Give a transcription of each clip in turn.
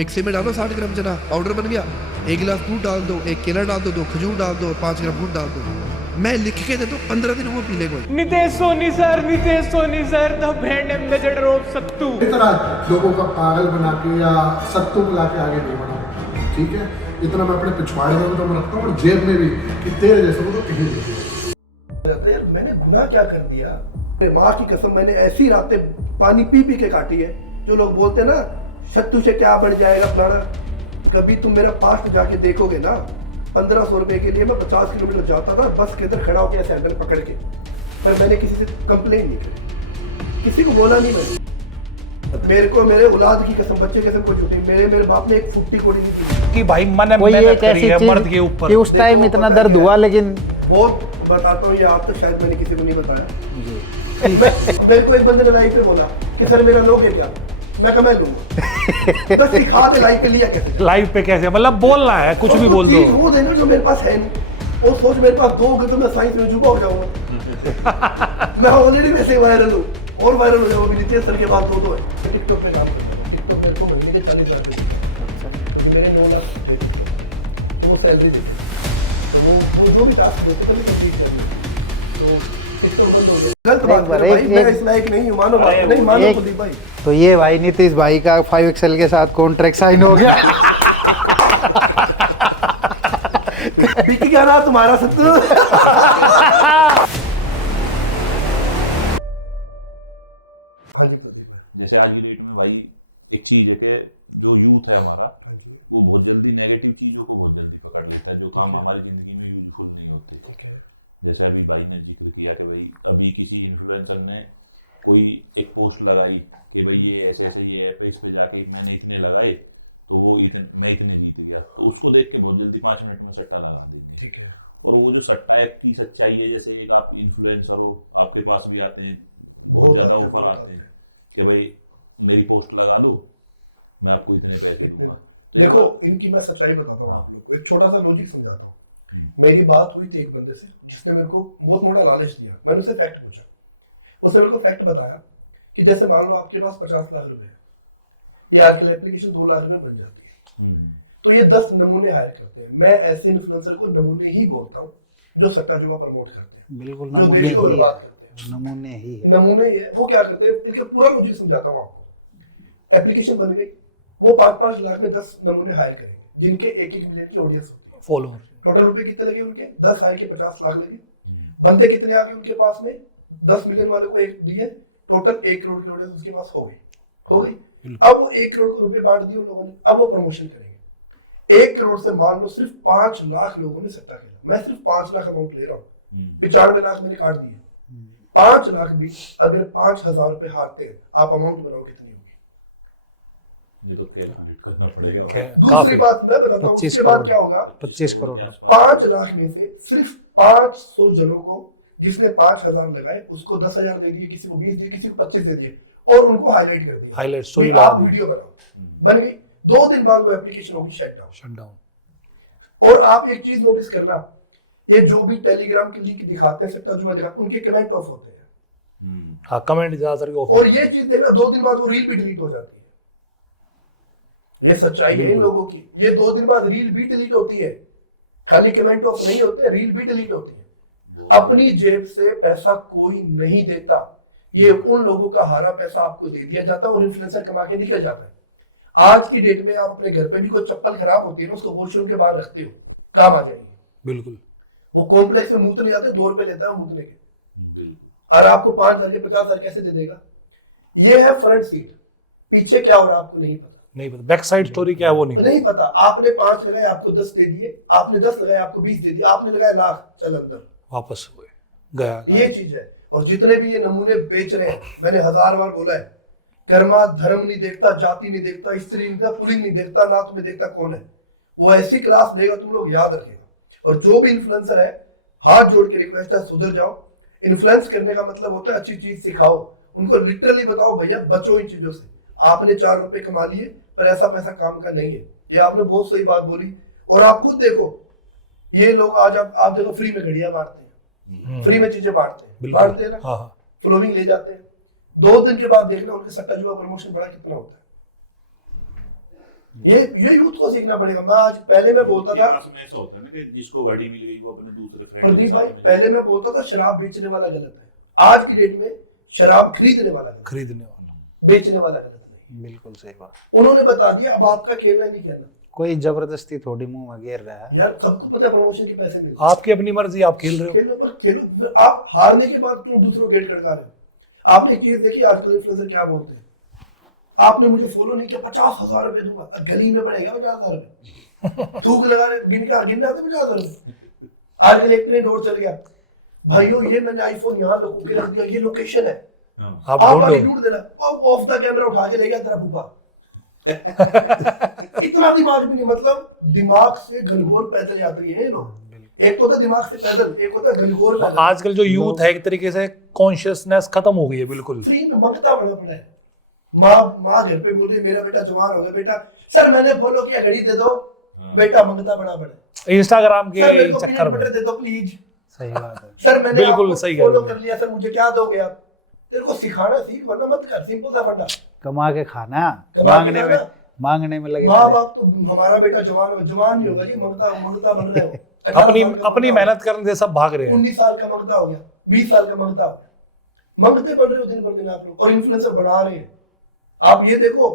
Mixie में डालो 60 ग्राम चना पाउडर बन गया, 1 गिलास दूध डाल दो, 1 केला डाल दो, 2 खजूर डाल दो, 5 ग्राम गुड़ डाल दो। मैं लिख के दे दो 15 दिन वो पी ले कोई। Nitesh Soni sir the brand ambassador of sattu. इतना लोगों का पागल बना के या सत्तू मिला के आगे नहीं बढ़ा, ठीक है। इतना मैं अपने पिछवाड़े में तो रखता हूँ और जेब में भी कि तेरे जैसे को तो कहीं नहीं। यार मैंने गुनाह क्या कर दिया? माँ की कसम मैंने ऐसी रातें पानी पी पी के काटी है। जो लोग बोलते हैं ना सत्तू से क्या बन जाएगा फलाना, कभी तुम मेरा पास्ट जाके देखोगे ना, 1500 रुपए के लिए मैं 50 किलोमीटर जाता था बस के इधर खड़ा होकर हैंडल पकड़ के, पर मैंने किसी से कंप्लेन नहीं करी, किसी को बोला नहीं मैंने। मेरे को मेरे औलाद की कसम, बच्चे कसम को झूठी, मेरे बाप ने एक फुट्टी कोड़ी नहीं की कि भाई मन मेहनत करी है मर्द के ऊपर कि उस टाइम इतना दर्द हुआ। लेकिन वो बताता हूँ, ये आप तक शायद मैंने किसी को नहीं बताया। मेरे को एक बंदे ने लाइव पे बोला कि सर मेरा लोगे क्या, मैं कहा मैं लूंगा। बस सिखा दे लाइव पे लिया कैसे, लाइव पे कैसे, मतलब बोलना है कुछ भी बोल दो। वो देना जो मेरे पास है नहीं, और सोच मेरे पास 2 होगा तो मैं साइंस में जुबा हो जाऊंगा। मैं ऑलरेडी वैसे वायरल हूँ और वायरल हो जाऊंगा। नितेश सर के बाद 2 है। टिकटॉक पे काम करता हूँ, टिकटॉक पे को महीने के 40,000 रुपये मेरे 9 लाख तो वो सैलरी थी। वो जो भी टास्क देते थे मैं कंप्लीट कर लिया। तो टिकटॉक बंद हो गया। गलत बात है भाई, मैं इस लायक नहीं हूँ, मानो बात नहीं मानो कुलदीप भाई। तो ये भाई नीतीश भाई का 5XL के साथ कॉन्ट्रैक्ट साइन हो गया। पीकी क्या ना तुम्हारा सत्तू। जैसे आज की डेट में भाई एक चीज है कि जो यूथ है हमारा वो बहुत जल्दी नेगेटिव चीजों को बहुत जल्दी पकड़ लेता है, जो काम हमारी जिंदगी में यूजफुल नहीं होते। जैसे अभी भाई ने जिक्र किया कि भाई अभी किसी इन्फ्लुएंसर ने कोई एक पोस्ट लगाई कि भाई ये ऐसे ऐसे ये ऐप इस पे जाके मैंने इतने लगाए तो वो मैं इतने जीत गया, तो उसको देख के बहुत जल्दी 5 मिनट में सट्टा लगा देते हैं। तो वो जो सट्टा ऐप की सच्चाई है, जैसे एक आप इन्फ्लुएंसर हो, आपके पास भी आते हैं बहुत ज्यादा ऑफर आते हैं कि भाई मेरी पोस्ट लगा दो मैं आपको इतने पैसे दूंगा। तो देखो इनकी मैं सच्चाई बताता हूँ आप लोग को, एक छोटा सा लॉजिक समझाता हूँ। मेरी बात हुई थी एक बंदे से जिसने मेरे को बहुत मोटा लालच दिया। मैंने उससे फैक्ट पूछा, उसने मेरे को फैक्ट बताया कि जैसे मान लो आपके पास 50 लाख रुपए है, ये आजकल एप्लीकेशन 2 लाख में बन जाती है, तो ये 10 नमूने हायर करते हैं। मैं ऐसे इन्फ्लुएंसर को नमूने ही बोलता हूँ जो सट्टा जुआ प्रमोट करते हैं, बिल्कुल जो देश को बर्बाद करते हैं। नमूने ही है, नमूने ही है। वो क्या करते हैं, इनका पूरा लॉजिक समझाता हूँ आपको। एप्लीकेशन बन गई, वो 5-5 लाख में 10 नमूने हायर करेंगे जिनके 1-1 मिलियन की ऑडियंस होती है, फॉलोअर। टोटल रुपए कितने लगे उनके, 10 हायर के 50 लाख लगे। बंदे कितने आ गए उनके पास में, 10 मिलियन वाले को 1 दिए, टोटल 1 करोड़ की ऑडियंस उसके पास हो गई। अब वो 1 करोड़ रुपए बांट दिए उन लोगों ने, अब वो प्रमोशन करेंगे। 1 करोड़ से मान लो सिर्फ 5 लाख लोगों ने सट्टा खेला, मैं सिर्फ 5 लाख अमाउंट ले रहा हूँ, 95 लाख मैंने काट दिए। 5 लाख भी अगर 5,000 रुपए हारते हैं, आप अमाउंट बनाओ कितनी होगी? ये तो कैलकुलेट करना पड़ेगा। दूसरी बात मैं बताता हूँ, उसके बाद क्या होगा। 25 करोड़ 5 लाख में से सिर्फ 500 जनों को, जिसने 5,000 लगाए उसको 10,000 दे दिए, किसी को 20 दिए, किसी को 25 दे दिए, और उनको हाईलाइट कर दिया। हाईलाइट स्टोरी आप वीडियो बनाओ, बन गई। 2 दिन बाद वो एप्लीकेशन होगी शट डाउन। और आप एक चीज नोटिस करना, ये जो भी टेलीग्राम के लिंक दिखाते हैं सट्टा जुआ दिखाते हैं, उनके कमेंट ऑफ होते हैं। हाँ, कमेंट ज्यादातर ऑफ। और ये चीज देखना, 2 दिन बाद वो रील भी डिलीट हो जाती है। ये सच्चाई है इन लोगों की। ये 2 दिन बाद रील भी डिलीट होती है, खाली कमेंट ऑफ नहीं होते, रील भी डिलीट होती है। अपनी जेब से पैसा कोई नहीं देता, ये उन लोगों का हारा पैसा आपको दे दिया जाता है और इन्फ्लुएंसर कमा के निकल जाता है। आज की डेट में आप अपने घर पे भी कोई चप्पल खराब होती है ना, उसको वॉशरूम के बाहर रखते हो, काम आ जाएगी। बिल्कुल। वो कॉम्प्लेक्स में मूतने जाते हो, 2 रुपए लेता है मूतने के, और आपको 5,000 के 50,000 कैसे दे देगा? ये है फ्रंट सीट, पीछे क्या हो रहा है आपको नहीं पता। नहीं पता बैक साइड स्टोरी क्या है वो नहीं पता। आपने 5 लगाए, आपको 10 दे दिए, आपने 10 लगाए, आपको 20 दे दिए, आपने लगाया लाख, चल अंदर वापस हुए गया। ये चीज है। और जितने भी ये नमूने बेच रहे हैं, मैंने 1000 बार बोला है, कर्मा धर्म नहीं देखता, जाति नहीं देखता, स्त्री नहीं देखता, पुलिंग नहीं देखता, ना तुम्हें देखता कौन है। वो ऐसी क्लास लेगा तुम लोग याद रखेगा। और जो भी इन्फ्लुएंसर है, हाथ जोड़ के रिक्वेस्ट है, सुधर जाओ। इन्फ्लुएंस करने का मतलब होता है अच्छी चीज सिखाओ, उनको लिटरली बताओ भैया बचो इन चीजों से। आपने 4 रुपए कमा लिए, पर ऐसा पैसा काम का नहीं है। ये आपने बहुत सही बात बोली। और आप खुद देखो, ये लोग आज आप देखो फ्री में घड़ियां बांटते हैं, फ्री में चीजें बांटते हैं ना, फॉलोइंग ले जाते हैं। 2 दिन के बाद देखना उनके सट्टा जुआ प्रमोशन बड़ा कितना होता है। ये यूथ को सीखना पड़ेगा। मैं आज पहले मैं बोलता था क्लास में ऐसा होता है ना कि जिसको गाड़ी मिल गई वो अपने दूसरे फ्रेंड प्रदीप भाई, पहले मैं बोलता था शराब बेचने वाला गलत है। आज की डेट में शराब खरीदने वाला गलत, खरीदने वाला बेचने वाला गलत नहीं। बिल्कुल सही बात। उन्होंने बता दिया, अब आपका खेलना ही नहीं खेलना। कोई जबरदस्ती थोड़ी मुंह में घेर रहा है। यार सबको पता है प्रमोशन के पैसे मिलते आपकी अपनी मर्जी, आप खेल रहे हो। खेलो पर खेलो, फिर आप हारने के बाद क्यों दूसरों गेट खड़का रहे हो? आपने एक चीज देखी आजकल इन्फ्लुएंसर क्या बोलते हैं, आपने मुझे फॉलो नहीं किया 50,000 रुपए दूंगा। गली में पड़ेगा 50,000 रुपए, थूक लगा रहे गिनना आते 50,000 रुपए। आजकल एक ट्रेंड और चल गया, भाइयों ये मैंने आईफोन यहाँ लगा के रख दिया, ये लोकेशन है, आप आप आके ढूंढो। ढूंढ देना। ऑफ द कैमरा उठा के ले गया तेरा फूफा। इतना दिमाग भी नहीं, मतलब दिमाग से घनघोर पैदल यात्री हैं ये लोग। एक तो होता है दिमाग से पैदल, एक होता है घनघोर पैदल। आजकल जो यूथ है एक तरीके से कॉन्शियसनेस खत्म हो गई है बिल्कुल। फ्री में मंगता बड़ा पड़ा है। माँ घर पे बोल रही है मेरा बेटा जवान हो गया, बेटा सर मैंने फॉलो किया घड़ी दे दो, बेटा मंगता बड़ा पड़ा है। इंस्टाग्राम के सर मेरे को चक्कर पीनट में बटर दे दो प्लीज, सही बात है। सर मैंने बिल्कुल आपको सही कह फॉलो रहे हो। कर लिया, सर मुझे क्या दोगे आप? तेरे को सिखाना सीख, वरना मत कर। सिंपल सा फंडा, कमा के खाना, कमा के मांगने खाना। में मांगने में लगे माँ पड़े। बाप तो हमारा बेटा जवान नहीं होगा जी, मंगता बन रहे हो। 18 अपनी साल का अपनी मंगता, मेहनत करने से सब भाग रहे हैं। 19 साल का मंगता हो गया, 20 साल का मंगता हो गया। मंगते बन रहे हो दिन भर दिन आप लोग, और इन्फ्लुएंसर बढ़ा रहे हैं। आप ये देखो,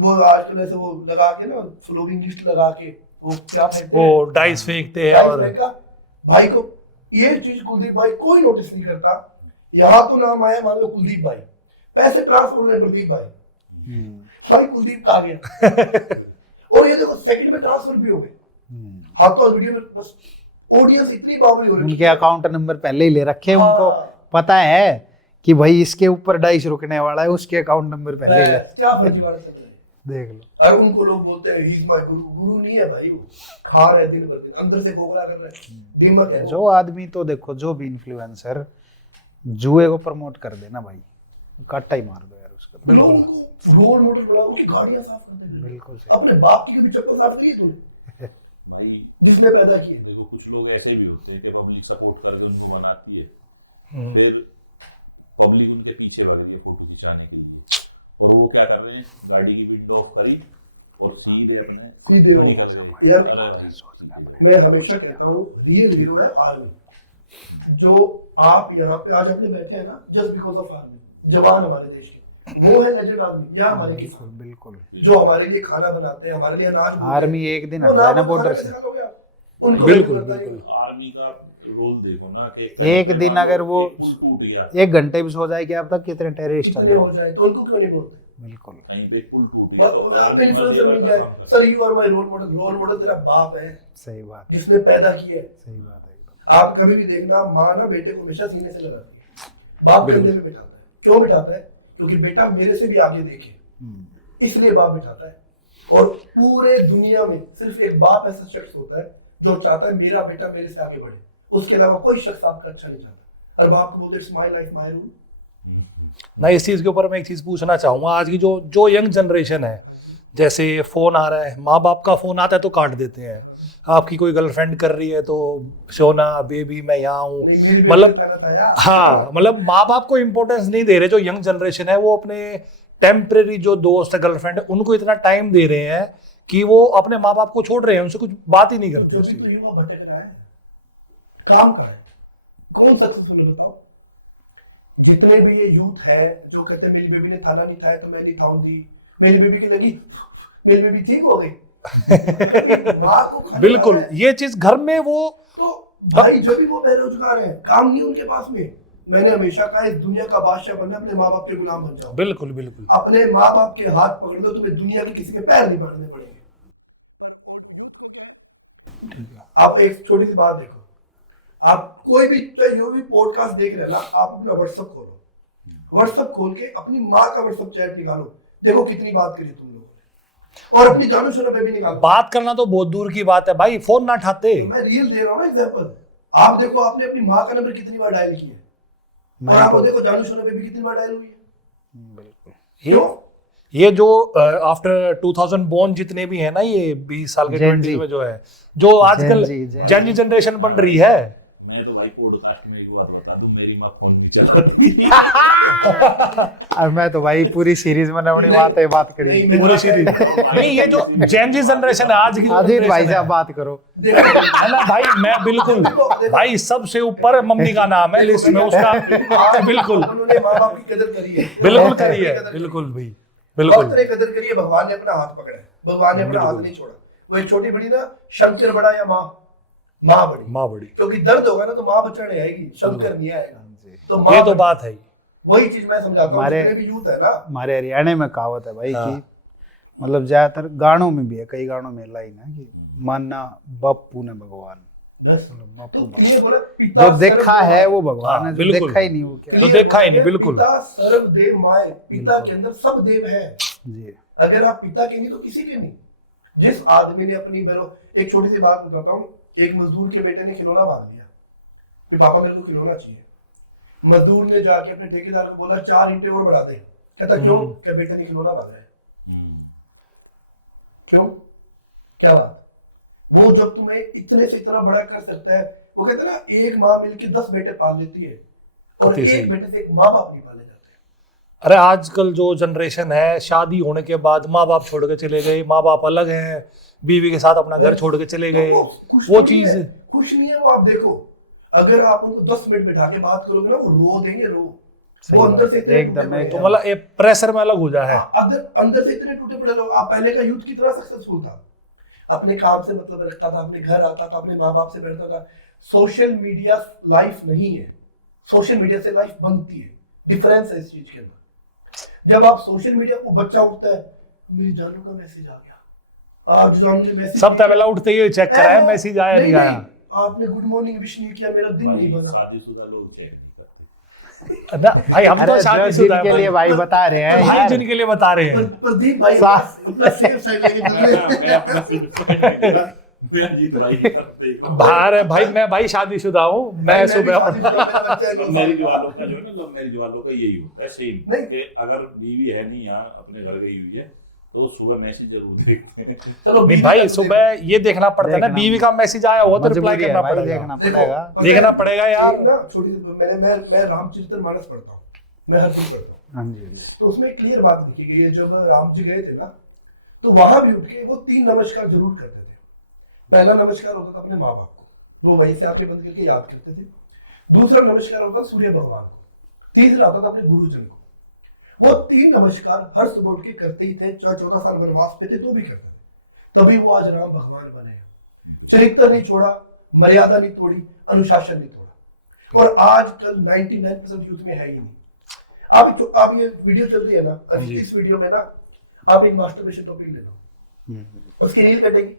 वो आजकल ऐसे वो लगा के ना फ्लोविंग लिस्ट लगा के वो क्या फेंकते वो हैं, डाइस फेंकते हैं डाइस और फेंका। भाई को ये चीज कुलदीप भाई कोई नोटिस नहीं करता। यहाँ तो नाम आया मान लो कुलदीप भाई, पैसे ट्रांसफर हो रहे प्रदीप भाई, भाई कुलदीप कहा गया। और ये देखो सेकंड में ट्रांसफर भी हो गए। हाँ तो वीडियो में बस ऑडियंस इतनी बावली हो रही उनके अकाउंट नंबर पहले ही ले रखे हैं, हाँ। उनको पता है कि भाई इसके ऊपर डाइस रुकने वाला है, उसके अकाउंट नंबर पहले ही ले। क्या फर्जीवाड़ा चल रहा है। देख लो। और उनको लोग बोलते हैं ही इज माय गुरु। गुरु नहीं है भाई, वो खा रहे दिन भर दिन, अंदर से खोखला कर रहे हैं, दिमाग है जो आदमी तो देखो, जो भी इन्फ्लुएंसर जुए को प्रमोट कर देना भाई, काटा ही मार दो यार उसका। बिल्कुल रोल मॉडल बनाओ, उनकी गाड़ियां साफ कर दे। बिल्कुल सही। अपने बाप की कभी चप्पल साफ करी है तूने, भाई जिसने पैदा की है? देखो कुछ लोग ऐसे भी होते हैं कि पब्लिक सपोर्ट करके उनको बनाती है, फिर पब्लिक उनके पीछे भाग रही है फोटो खिंचाने के लिए, और वो क्या कर रहे हैं, गाड़ी की विंडो ऑफ करी और सीधे अपने सीधे गाड़ी कर रहे हैं। यार, अरे भाई, सीधे। मैं हमेशा कहता हूँ रियल हीरो है आर्मी। जो आप यहाँ पे आज अपने बैठे हैं ना, जस्ट बिकॉज ऑफ आर्मी, जवान हमारे देश के, वो है लेजेंड आर्मी। या हमारे किसान बिल्कुल। जो हमारे लिए खाना बनाते हैं, हमारे लिए अनाज बोते हैं। आर्मी एक दिन वो हटा है ना नाम बॉर्डर खाना से। कैसे खाओगे आप? उनको बिल्कुल, करता नहीं बिल्कुल। आर्मी का रोल देखो ना कि एक दिन अगर वो पुल टूट गया, 1 घंटे भी सो जाए कि अब तक कितने टेररिस्ट कितने हो जाए तो उनको क्यों नहीं बोलते? बिल्कुल। कहीं पे पुल टूट गया तो आप इन्फ्लुएंसर लेबर मिल का जाए, काम कर। Sir you are my role model. Role model तेरा बाप है, सही बात है। जिसने पैदा किया है। सही बात है एकदम। आप कभी भी देखना, माँ ना बेटे को हमेशा सीने से लगाती है, बाप कंधे पे बिठाता है। क्यों बिठाता है? क्योंकि बेटा मेरे से भी आगे देखे, इसलिए बाप बिठाता है। और पूरे दुनिया में सिर्फ एक बाप ऐसा शख्स होता है जो चाहता है मेरा बेटा मेरे से आगे बढ़े, उसके अलावा कोई शख्स आपका अच्छा नहीं चाहता। हर बाप को बोलते it's my life my rule. ना इस चीज़ के ऊपर मैं एक चीज़ पूछना चाहूँगा। आज की जो यंग जनरेशन है, जैसे फ़ोन आ रहा है, माँ बाप का फ़ोन आता है तो काट देते हैं। आपकी कोई गर्लफ्रेंड कर रही है तो सोना बेबी मैं यहाँ हूँ, मतलब हाँ, मतलब माँ बाप को इम्पोर्टेंस नहीं दे रहे। जो यंग जनरेशन है वो अपने टेम्परेरी जो दोस्त गर्लफ्रेंड है उनको इतना टाइम दे रहे हैं कि वो अपने माँ बाप को छोड़ रहे हैं, उनसे कुछ बात ही नहीं करते। जो भी तो युवा भटक रहा है, काम करा है, कौन सक्सेसफुल है बताओ? जितने भी ये यूथ है जो कहते हैं मेरी बेबी ने थाना नहीं खाया तो मैं नहीं थाऊंगी, मेरी बेबी की लगी, मेरी बेबी ठीक हो गई। माँ को खाना बिल्कुल, खिलाना है। ये चीज घर में वो तो भाई जब भी वो बेरोजगार है, काम नहीं उनके पास में। मैंने हमेशा कहा इस दुनिया का बादशाह बनना, अपने माँ बाप के गुलाम बन जाओ। बिल्कुल बिल्कुल अपने माँ बाप के हाथ पकड़ लो, तुम्हें दुनिया के किसी के पैर नहीं पकड़ने पड़ेंगे। आप एक छोटी सी बात देखो, आप कोई भी चाहे जो भी पॉडकास्ट देख रहे हैं ना, आप अपना व्हाट्सएप खोलो, व्हाट्सएप खोल के अपनी माँ का व्हाट्सएप चैट निकालो, देखो कितनी बात करी तुम लोगों ने, और अपनी जानो सुनो पे भी निकालो। बात करना तो बहुत दूर की बात है भाई, फोन ना उठाते। तो मैं रियल दे रहा हूँ ना एग्जांपल। आप देखो आपने अपनी माँ का नंबर कितनी बार डायल किया है, और मैं आपको तो देखो जानू सुनो पे भी कितनी बार डायल हुई है। बिल्कुल। क्यों? ये जो आफ्टर 2000 बोर्न जितने भी है ना, ये 20 साल के Gen 20 Z। में जो है, जो आजकल Gen Z, जेन जनरेशन बन रही है, मैं तो भाई पॉडकास्ट में एक बात बता दूं, मेरी माँ फोन नहीं चलाती। और मैं तो भाई पूरी सीरीज में अपनी बात करी नहीं, मैं पूरी बात सीरीज करूं। नहीं, ये जो जेन जी जनरेशन है आज की जो अजीत भाई generation साहब है, बात करो। देखो, है ना भाई, मैं बिल्कुल देखो, भाई सबसे ऊपर मम्मी का नाम है लिस्ट में उसका। आज बिल्कुल उन्होंने माँ बाप की कदर करी है, बिल्कुल करी है, कदर बिल्कुल भाई वक्त बिल्कुल। ने कदर करी है, भगवान ने अपना हाथ पकड़ा है, भगवान ने अपना हाथ नहीं छोड़ा। वो एक छोटी बड़ी ना, शंकर बड़ा या माँ बड़ी, माँ बड़ी, क्योंकि दर्द होगा ना तो माँ बचाने आएगी, शंकर नहीं आएगा। तो ये तो बड़ी। बात है ही। वही चीज मैं समझाता हूँ, हमारे- जितने भी यूथ है ना, हमारे हरियाणा में कहावत है भाई हाँ। कि मतलब ज्यादातर गानों में भी है, कई गानों में लाइन है कि मानना बापू ने भगवान, बस बापू तो भगवान। ये बोला पिता जो देखा सर्वदेव है माय। वो भगवान हाँ, है, जो बिल्कुल। देखा ही नहीं वो क्या है। तो देखा ही नहीं, बिल्कुल। पिता सर्वदेव माय, पिता के अंदर सब देव है। जी अगर आप पिता के नहीं तो किसी के नहीं। जिस आदमी ने अपनी एक छोटी सी बात बताता हूँ, एक मजदूर के बेटे ने खिलौना मांग लिया कि पापा मेरे को खिलौना चाहिए। मजदूर ने जाके अपने ठेकेदार को बोला 4 ईंटें और बढ़ा दे। कहता क्यों? क्या बेटा ने खिलौना मांगा है। क्यों? क्या बात? वो जब तुम्हें इतने से इतना बड़ा कर सकता है, वो कहते हैं ना, एक माँ मिलके 10 बेटे पाल लेती है और कितनी सही। एक बेटे से एक माँ बाप नहीं पाले जाते। अरे आजकल जो जनरेशन है, शादी होने के बाद माँ बाप छोड़ के चले गए, माँ बाप अलग हैं, बीवी के साथ अपना घर छोड़ के चले गए, वो खुश वो थोड़ी चीज है, खुश नहीं है वो। आप देखो, अगर आप उनको 10 मिनट बैठा के बात करोगे ना, वो रो देंगे, सही वो अंदर बात से है, इतने एकदम, टूटे पड़े तो हैं। मतलब एक प्रेशर में अलग हो जा है। अंदर से इतने टूटे पड़े लोग। आप पहले का यूथ कितना सक्सेसफुल था, अपने काम से मतलब रखता था, अपने घर आता था, अपने माँ बाप से बैठता था। सोशल मीडिया लाइफ नहीं है, सोशल मीडिया से लाइफ बनती है। डिफरेंस है इस चीज के अंदर। जब आप सोशल मीडिया को, बच्चा उठता है, मेरी जानू का मैसेज आ गया, आज जानू ने मैसेज, सब पहला उठते ही चेक करा है मैसेज आया नहीं आया। आपने गुड मॉर्निंग विश नहीं किया, मेरा दिन नहीं बना। शादीशुदा लोग चेक नहीं करते। ना भाई, हम तो अरे शादीशुदा जिनके लिए हैं भाई बता रहे हैं भाई, यार। जिनके लिए बता रहे हैं। प्रदीप भाई सा- अपना सेफ साइड लेके चल रहे हैं। मैं अपना सिर्फ मैं अजीत भाई की तरफ देख रहा हूँ। बाहर है भाई, मैं भाई शादीशुदा हूँ, मैं भी सुबह शादीशुदा, मेरा बच्चा है 9 लव साल मैरिज का। वालों का जो है ना, लव मैरिज वालों का यही होता है सेम, नहीं। कि अगर बीवी है नहीं यहाँ, अपने घर गई हुई है, तो सुबह मैसेज जरूर देखते हैं। चलो नहीं बीवी भाई, का तो सुबह ये देखना पड़ता है ना, देखना। बीवी का मैसेज आया हुआ तो रिप्लाई मजबूरी है करना भाई, पड़ेगा। देखना देखो, पड़ेगा। पता है, देखना पड़ेगा यार। एक ना छोटी सी, मैं रामचरित्र मानस पढ़ता हूँ, मैं हर दिन पढ़ता हूँ। हाँ जी हाँ जी। तो उसमें एक क्लियर बात लिखी गई है, जब राम जी गए थे ना, तो वहां भी उठ के वो 3 नमस्कार जरूर करते थे। पहला नमस्कार होता था अपने माँ बाप को, वो वहीं से आंखें बंद करके याद करते थे। दूसरा नमस्कार होता था सूर्य भगवान को। तीसरा होता था अपने गुरुजन को। वो 3 नमस्कार हर सुबह उठ के करते ही थे, चाहे 14 साल वनवास पे थे तो भी करते थे। तभी वो आज राम भगवान बने हैं। चरित्र नहीं छोड़ा, मर्यादा नहीं तोड़ी, अनुशासन नहीं तोड़ा। और आजकल 99% यूथ में है ही नहीं। आप ये वीडियो चल रही है ना, अभी इस वीडियो में ना आप एक मास्टरबेशन टॉपिक ले लो, उसकी रील कटेगी,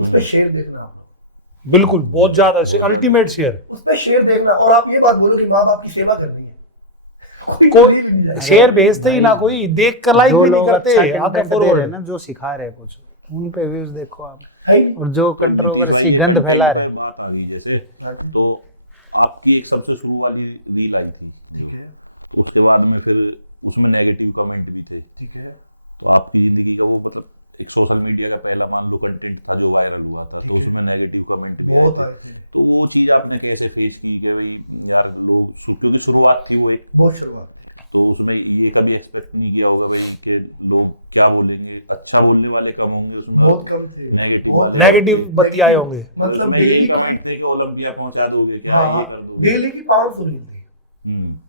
उस पे शेर देखना आप लोग, बिल्कुल, बहुत ज्यादा अल्टीमेट शेयर। उस पे शेर देखना, और आप ये बात बोलो कि माँ बाप की सेवा करनी है, कोई कोई reel नहीं जाएगी। शेयर भेजते ही ना, कोई देख कर लाइक जो भी नहीं लोग करते, अच्छा आगे कंटेंट दे रहे हैं फॉरवर्ड। ना, जो सिखा रहे हैं कुछ, उन पे व्यूज देखो आप। है ही नहीं। और जो कंट्रोवर्सी गंद फैला रहे हैं। बात आ गई जैसे, तो आपकी एक सबसे शुरू वाली रील आई थी, ठीक है, तो उसके बाद में फिर उसमें नेगेटिव कमेंट भी थे, ठीक है, तो आपकी जिंदगी का वो मतलब एक सोशल मीडिया का पहला मान लो कंटेंट था जो वायरल हुआ था, तो उसमें नेगेटिव कमेंट भी बहुत आए आए थे। थे, तो वो चीज आपने कैसे फेस की कि भाई यार लोग, क्योंकि शुरुआत थी वो एक, बहुत शुरुआत थी। तो उसमें ये कभी एक्सपेक्ट नहीं किया होगा भाई कि लोग क्या बोलेंगे, अच्छा बोलने वाले कम होंगे उसमें, बहुत कम थे, नेगेटिव बहुत- नेगेटिव बत्ती आए होंगे। मतलब उसमें डेली यही की, कमेंट थे कि ओलंपिया पहुंचा दोगे क्या, हाँ, ये कर दो। डेली की 500 रील थी,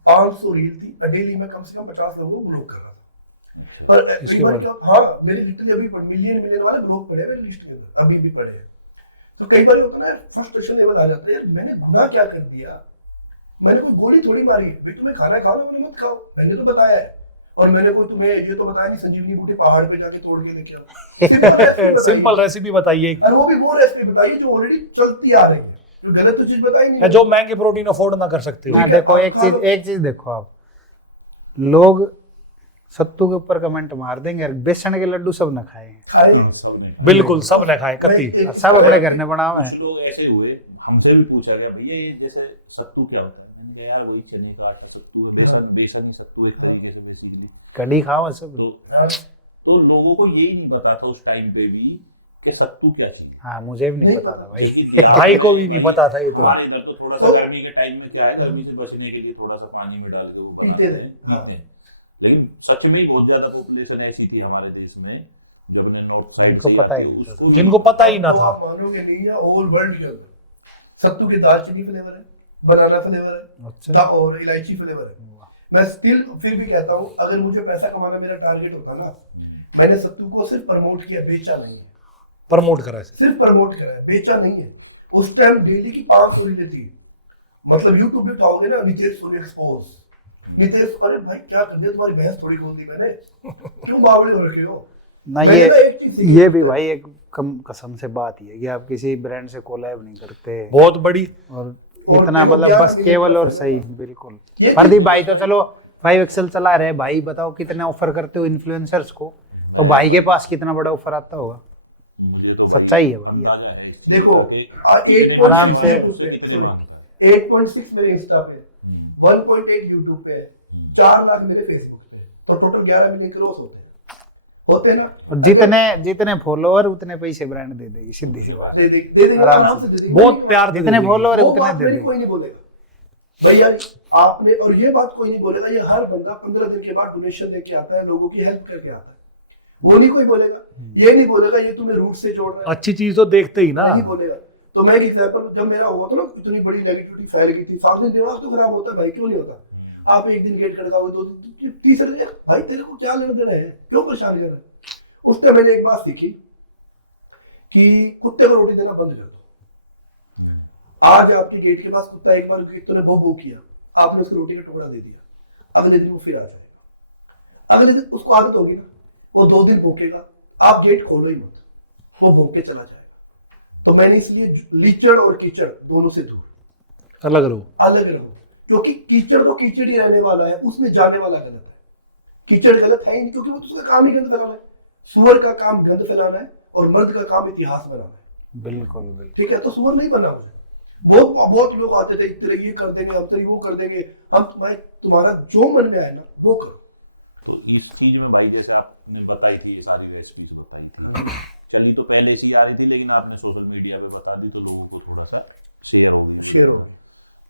500 रील थी, और डेली में कम से कम 50 लोगों को ब्लॉक कर रहा था। पर इसके कई बार बाद? क्या, हाँ, मेरे लिटरली अभी मिलियन वाले ब्लॉक पड़े हैं मेरी लिस्ट के अंदर, अभी भी पड़े हैं। तो कई बार होता है ना, फ्रस्ट्रेशन लेवल आ जाता है, यार मैंने गुनाह क्या कर दिया, मैंने कोई गोली थोड़ी मारी है भाई, तुम्हें खाना है खाओ ना, मैंने मत खाओ, मैंने तो बताया है। और मैंने कोई तुम्हें ये तो बताया नहीं संजीवनी बूटी पहाड़ पे जाके तोड़ के लेके आओ। सिंपल रेसिपी बताइए, और वो भी वो रेसिपी बताइए जो ऑलरेडी चलती आ रही है, जो गलत तो चीज बताई नहीं। जो महंगे प्रोटीन अफोर्ड ना कर सकते हो। हाँ, ठीक है, देखो आप एक खा लो। चीज देखो आप, लोग सत्तू के ऊपर कमेंट मार देंगे, और बेसन के लड्डू सब न खाए हैं, खाए बिल्कुल सब ने खाए कत्ती। मैं एक- सब अपने घर ने बनाए हैं। कुछ लोग ऐसे हुए, हमसे भी पूछा गया भैया ये जैसे सत्तू क्या होता है, मैंने कहा यार वही चने का आटा सत्तू है, बेसन ही सत्तू एक तरीके से बेसिकली। कढ़ी खाओ सब। तो लोगों को यही नहीं पता था उस टाइम पे भी कि सत्तू क्या चीज। हाँ मुझे भी नहीं नहीं, पता था भाई। क्योंकि भाई को भी नहीं पता था ये तो। हमारे इधर तो थोड़ा सा तो- गर्मी के टाइम में क्या है, गर्मी से बचने के लिए थोड़ा सा पानी में डाल के वो पीते बनाते थे, हैं, हाँ। पीते हैं। लेकिन सच में ही बहुत ज्यादा पॉपुलेशन ऐसी थी हमारे देश में जो अपने नॉर्थ साइड जिनको से पता ही आती, नहीं था। उसको जिनको पता ही ना तो था। आप मानोगे नहीं है, होल वर्ल्ड के अंदर सत्तू के दालचीनी फ्लेवर है, बनाना फ्लेवर है, अच्छा और इलायची फ्लेवर है। मैं स्टिल फिर भी कहता हूँ, अगर मुझे पैसा कमाना मेरा टारगेट होता ना, मैंने सत्तू को सिर्फ प्रमोट किया, बेचा नहीं है। प्रमोट करा इसे। सिर्फ प्रमोट करा है, बेचा नहीं है। उस टाइम डेली की 500 रीलें थी। मतलब यूट्यूब पे उठाओगे ना, नितेश सोनी एक्सपोज, नितेश, अरे भाई क्या कर दिया, तुम्हारी भैंस थोड़ी खोल दी मैंने, क्यों बावड़े हो रखे हो। ना, मैंने ना एक चीज सीखी। ये भी भाई एक कसम से बात ही है कि आप किसी ब्रांड से कोलैब नहीं करते बहुत बड़ी। और और इतना केवल मतलब 11 बस मिनट केवल का और समय सही, था। बिल्कुल। ये प्रदीप भाई तो चलो 5 एक्सेल चला रहे भाई, बताओ कितने ऑफर करते हो इन्फ्लुएंसर्स को, तो भाई के पास कितना बड़ा ऑफर आता होगा। मुझे तो सच्चाई है भाई ये। अंदाजा है इस चीज़ देखो, का कि 8.6 आराम से- YouTube पे, कितने sorry, मांगता है। 8.6 मेरे इंस्टा पे, 1.8 यूट्यूब पे है, 4 लाख मेरे फेसबुक पे, तो टोटल 11 मिलियन क्रॉस होते हैं ना। और जितने फॉलोअर उतने पैसे ब्रांड दे देगी, सीधी सी बात। दे देंगे आराम आराम से। से दे देंगे। बहुत प्यार से जितने दे फॉलोअर है वो उतने बात दे मेरी देगी। कोई नहीं बोलेगा भैया, आपने, और ये बात कोई नहीं बोलेगा, ये हर बंदा 15 दिन के बाद डोनेशन देके आता है, लोगों की हेल्प करके आता है, वो नहीं कोई बोलेगा। ये नहीं बोलेगा ये तुम्हें रूट से जोड़ रहा है, अच्छी चीज तो देखते ही ना। नहीं बोलेगा। तो मैं एक एग्जांपल, जब मेरा हुआ था ना, इतनी बड़ी नेगेटिविटी फैल गई थी, सारा दिन दिमाग तो खराब होता है भाई, क्यों नहीं होता। आप एक दिन गेट खड़काओगे, 2 दिन, तीसरे दिन, भाई तेरे को क्या लेना देना है, क्यों परेशान कर रहा है। उस टाइम मैंने एक बात सीखी कि कुत्ते को रोटी देना बंद कर दो। आज आपके गेट के पास कुत्ता एक बार तूने भौ भौ किया, आपने उसको रोटी का टुकड़ा दे दिया, अगले दिन वो फिर आ जाएगा। अगले दिन उसको आदत होगी ना, वो 2 दिन भौंकेगा, आप गेट खोलो ही मत, वो भौंक के चला जाएगा। तो मैंने इसलिए लीचड़ और कीचड़ दोनों से दूर, अलग रहो। अलग रहो, क्योंकि कीचड़ तो कीचड़ ही रहने वाला है, उसमें जाने वाला गलत है। कीचड़ गलत है ही नहीं, क्योंकि वो तो उसका काम ही गंद फैलाना है। सुअर का काम गंद फैलाना है और मर्द का काम इतिहास बनाना है। बिल्कुल बिल्कुल। ठीक है, तो सुअर नहीं बनना मुझे। बहुत लोग आते थे, तेरे ये कर देंगे, हम तेरी वो कर देंगे, मैं तुम्हारा जो मन में आए ना वो करो। तो इस चीज में भाई जैसे आपने बताई थी, ये सारी रेसिपीज बताई थी, चली तो पहले से ही आ रही थी, लेकिन आपने सोशल मीडिया पे बता दी तो लोगों को थोड़ा सा शेयर हो गई। शेयर हो।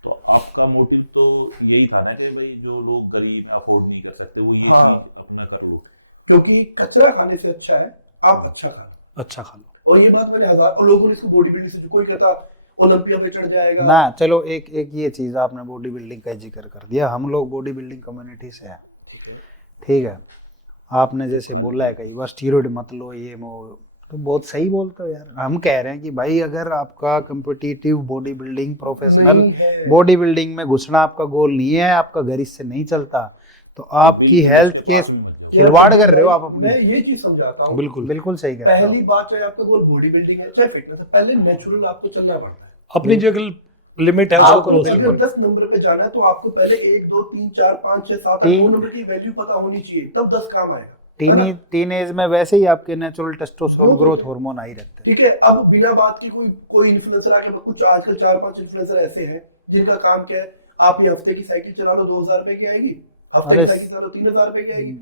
तो आपका मोटिव तो यही था ना कि भाई जो लोग गरीब अफोर्ड नहीं कर सकते वो ये हाँ। चीज अपना कर लो। क्योंकि कचरा खाने से अच्छा है आप अच्छा खा। अच्छा खा लो। और ये बात मैंने हजार, और लोगों ने इसको बॉडी बिल्डिंग से, कोई कहता ओलंपिया पे चढ़ जाएगा ना चलो एक ये चीज आपने बॉडी बिल्डिंग का जिक्र कर दिया, हम लोग बॉडी बिल्डिंग कम्युनिटी से हैं, ठीक है। आपने जैसे बोला है कई बार स्टीरॉइड मत लो, ये वो, तो बहुत सही बोलते हो यार। हम कह रहे हैं कि भाई अगर आपका कम्पिटिटिव बॉडी बिल्डिंग प्रोफेशनल नहीं है। बॉडी बिल्डिंग में घुसना आपका गोल नहीं है, आपका घर इससे नहीं चलता, तो आपकी हेल्थ के खिलवाड़ कर रहे हो आप अपनी। मैं ये चीज समझाता हूँ, बिल्कुल बिल्कुल सही कह रहे हो। पहली बात, चाहे आपका गोल बॉडी बिल्डिंग है चाहे फिटनेस है, पहले नेचुरल आपको चलना पड़ता है। अपनी जो लिमिट है उसको आपको करो। अगर 10 नंबर पे जाना है तो आपको पहले 1 2 3 4 5 6 7 तीन- 9 नंबर की वैल्यू पता होनी चाहिए, तब 10 काम आएगा, है ना? टीन एज में वैसे ही आपके नेचुरल टेस्टोस्टेरोन ग्रोथ हार्मोन आ ही रहते हैं। ठीक है। अब बिना बात की कोई इन्फ्लुएंसर आके, कुछ आजकल 4-5 इन्फ्लुएंसर ऐसे हैं जिनका काम क्या है, आप ये हफ्ते की साइकिल चला लो 2000 रुपए की आएगी, हफ्ते की अरे साइकिल चला लो 3000 रुपए की आएगी।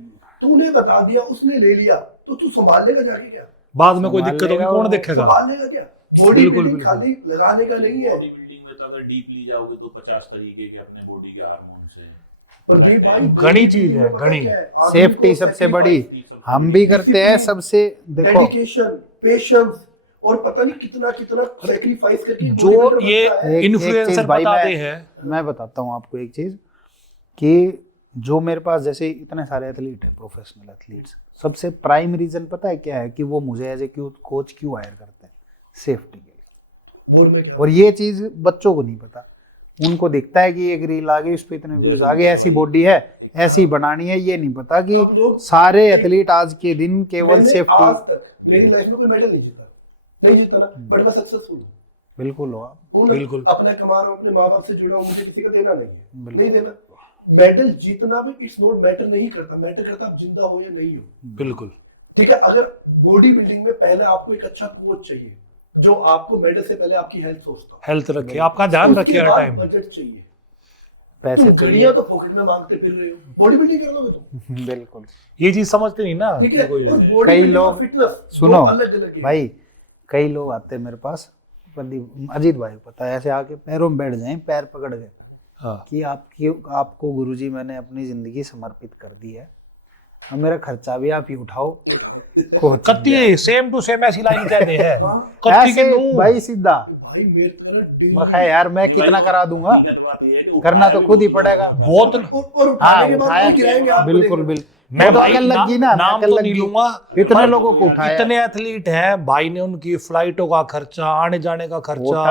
तूने बता दिया, उसने ले लिया, तो तू संभाल लेगा जाके क्या? बाद में कोई संभाल दिक्कत होगी लेगा कौन वो, देखेगा। संभाल लेगा क्या? बॉडी बिल्कुल, बिल्डिंग बिल्कुल। खाली लगाने का नहीं है। बॉडी बिल्डिंग में तो अगर डीपली जाओगे तो 50 तरीके के अपने बॉडी के हार्मोन्स हैं। प्रदीप भाई, घनी चीज है, पता घनी। क्या है? आदमी सेफ्टी को सबसे बड़ी sacrifice, हम भी करते हैं discipline, सबसे। देखो डेडिकेशन, पेशेंस, और पता नहीं कितना कितना सेक्रीफाइस करके जो bodybuilder ये बनता है। एक इन्फ्लुएंसर चीज भाई बताते हैं, मैं बताता हूँ आपको एक चीज कि जो मेरे पास जैसे इतने सारे एथलीट है, प्रोफेशनल एथलीट्स, सबसे प्राइम रीजन पता है क्या है कि वो मुझे एज ए कोच क्यों हायर करते हैं? सेफ्टी के लिए। बोल में क्या? और ये चीज बच्चों को नहीं पता, उनको दिखता है कि एक रील आ गई उस पर इतने व्यूज आ गए, ऐसी बॉडी है ऐसी बनानी है, ये नहीं पता कि अब लोग- सारे एथलीट आज के दिन केवल मैंने सेफ्टी। आज तक मेरी लाइफ में कोई मेडल नहीं जीता ना, बट मैं सक्सेसफुल हूँ। बिल्कुल हो आप। हूँ ना? बिल्कुल। अपना कमा रहा हूँ, अपने माँ बाप से जुड़ा हूँ, मुझे किसी का देना नहीं है, बिल्कुल। नहीं देना। मेडल जीतना भी इट्स नॉट मैटर नहीं करता, मैटर करता आप जिंदा हो या नहीं हो। बिल्कुल। ठीक है। अगर बॉडी बिल्डिंग में पहले आपको एक अच्छा कोच चाहिए जो आपको मेडल से पहले आपकी हेल्थ सोचता हो, हेल्थ रखे, आपका ध्यान रखे हर टाइम। बजट चाहिए। पैसे तुम चाहिए। घड़ियां तो पॉकेट में मांगते फिर रहे हो, बॉडी बिल्डिंग कर लोगे तुम। बिल्कुल। ये चीज समझते नहीं ना ठीक कि है। कोई और बॉडी कई बिल्डिंग लोग- और फिटनेस सुनो अलग अलग है। भाई, कई लोग आते हैं मेरे पास, प्रदीप अजीत भाई को पता है, ऐसे आके पैरों में बैठ जाएं पैर पकड़ के हाँ कि आपको गुरुजी मैंने अपनी जिंदगी समर्पित कर दी है, अब मेरा खर्चा भी आप ही उठाओ। कोच कत्ती सेम टू सेम ऐसी लाइन कहते हैं कत्ती के ऐसे नू भाई सीधा भाई मेरे तरह मैं कहा यार मैं कितना करा दूंगा, हकीकत बात ये है कि करना तो खुद ही पड़ेगा। बहुत और हाँ उठाने के बाद उठाया, कोई गिराएंगे आपको बिल्कुल लेकर। बिल्कुल। मैं वो तो भाई अकल लग गई ना, नाम अकल तो लग नहीं गई। लूंगा, इतने पर लोगों को उठाया, इतने एथलीट हैं भाई ने, उनकी फ्लाइटों का खर्चा, आने जाने का खर्चा,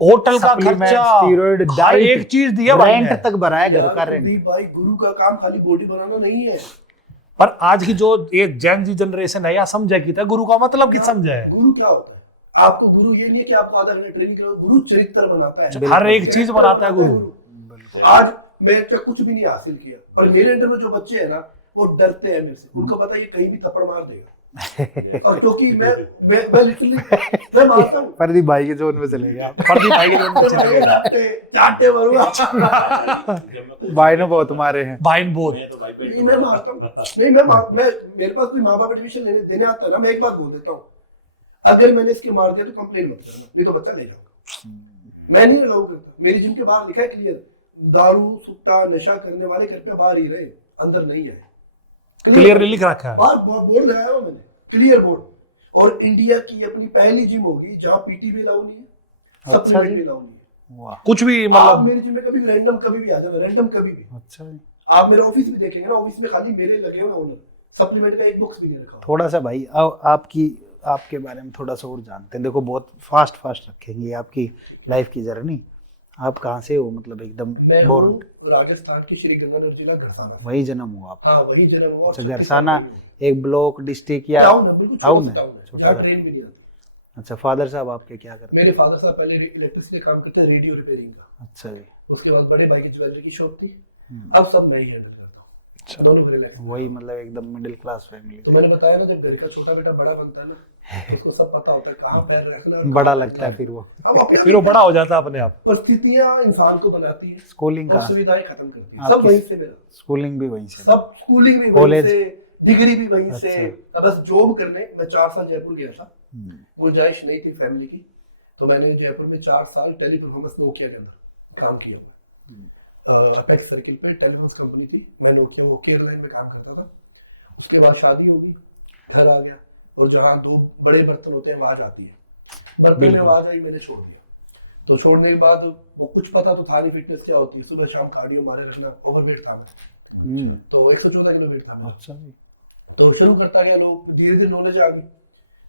होटल का खर्चा, स्टीरॉइड हर एक चीज दिया भाई रेंट ने। तक भरा है घर यार का रेंट। कुलदीप भाई, गुरु का काम खाली बॉडी बनाना नहीं है। पर आज की जो ये जेन जी जनरेशन है या समझे कि था गुरु का मतलब कि समझे है, गुरु क्या होता है? आपको गुरु ये नहीं है कि आपको आधा घंटा ट्रेनिंग करो, गुरु चरित्र बनाता है, हर एक चीज बनाता है गुरु। आज मैं तो कुछ भी नहीं हासिल किया, पर मेरे अंडर में जो बच्चे हैं ना वो डरते हैं मेरे से, उनको पता है ये कहीं भी थप्पड़ मार देगा। और क्योंकि मैं लिटरली मैं मारता हूँ, प्रदीप भाई के जोन में चले गए आप। प्रदीप भाई के जोन में चले गए। चाटे मारूंगा। भाई ने बहुत मारे हैं। भाई ने बहुत मैं तो भाई बैठ नहीं मैं मारता हूँ, नहीं मैं मेरे पास कोई माँ बाप एडमिशन देने आता है ना, मैं एक बात बोल देता हूँ, अगर मैंने इसके मार दिया तो कंप्लेन मत करना, नहीं तो बच्चा ले जाऊंगा। मैं नहीं अलाउ करता, मेरी जिम के बाहर लिखा है क्लियर, दारू सुट्टा नशा करने वाले घर पे बाहर ही रहे, अंदर नहीं आए। क्लियरली लिख रखा है। बाहर बोर्ड लगाया हुआ मैंने, क्लियर बोर्ड। और इंडिया की अपनी पहली जिम होगी जहाँ पीटी भी अलाउ नहीं है, सप्लीमेंट भी अलाउ नहीं है। वाह, कुछ भी आप मतलब मेरी जिम में कभी भी रैंडम कभी भी आ जाना, रैंडम कभी भी। अच्छा जी। आप मेरा ऑफिस भी देखेंगे ना, ऑफिस में खाली मेरे लगे हुए ओनर, सप्लीमेंट का एक बॉक्स भी नहीं रखा। थोड़ा सा भाई आपके बारे में थोड़ा सा और जानते हैं। देखो बहुत फास्ट रखेंगे आपकी लाइफ की जर्नी। आप कहाँ से हो, मतलब एकदम मैं बोर हूँ राजस्थान की श्री गंगानगर जिला घरसाना। वही जन्म हुआ आप? हाँ वही जन्म हुआ। अच्छा, घरसाना एक ब्लॉक डिस्ट्रिक्ट या टाउन है, बिल्कुल टाउन छोटा है? टाउन है, छोटा जहाँ सा। ट्रेन भी नहीं आती। अच्छा, फादर साहब आपके क्या करते मेरे हैं? फादर साहब पहले इलेक्ट्रिसिटी काम करते हैं, रेडियो रिपेयरिंग का। अच्छा जी। उसके बाद बड़े भाई की ज्वेलरी की शॉप थी, अब सब मैं ही हैंडल करता हूँ, दोनों रिलैक्स। वही मतलब एकदम मिडिल क्लास फैमिली। तो मैंने बताया ना, जब घर का छोटा बेटा बड़ा बनता है ना, तो उसको सब पता होता है कहाँ पैर रखना है। बड़ा लगता है फिर वो। अब अपने फिर वो बड़ा हो जाता है अपने आप। परिस्थितियां इंसान को बनाती है स्कूलिंग और का, सुविधाएं खत्म करती है। आपकी सब वहीं से मेरा, स्कूलिंग भी वहीं से? सब स्कूलिंग भी वहीं कॉलेज? से, डिग्री भी वहीं से। अच्छा। अब बस जॉब करने मैं 4 साल जयपुर गया था, गुंजाइश नहीं थी फैमिली की, तो मैंने जयपुर में 4 साल टेली परफॉर्मेंस नोकिया के अंदर काम किया। अपेक्स सर्किल पे टेलीकॉम्स कंपनी थी, मैं नोकिया ओके एयरलाइन में काम करता था। उसके बाद शादी होगी, घर आ गया, और जहाँ 2 बड़े बर्तन होते हैं आवाज आती है, बर्तन में आवाज आई, मैंने छोड़ दिया। तो छोड़ने के बाद वो कुछ पता तो था नहीं फिटनेस क्या होती है, सुबह शाम कार्डियो मारे रखना, ओवरवेट था मैं, तो 114 किलो वेट था मैं। अच्छा जी। तो शुरू करता गया, लोग धीरे धीरे नॉलेज आ गई।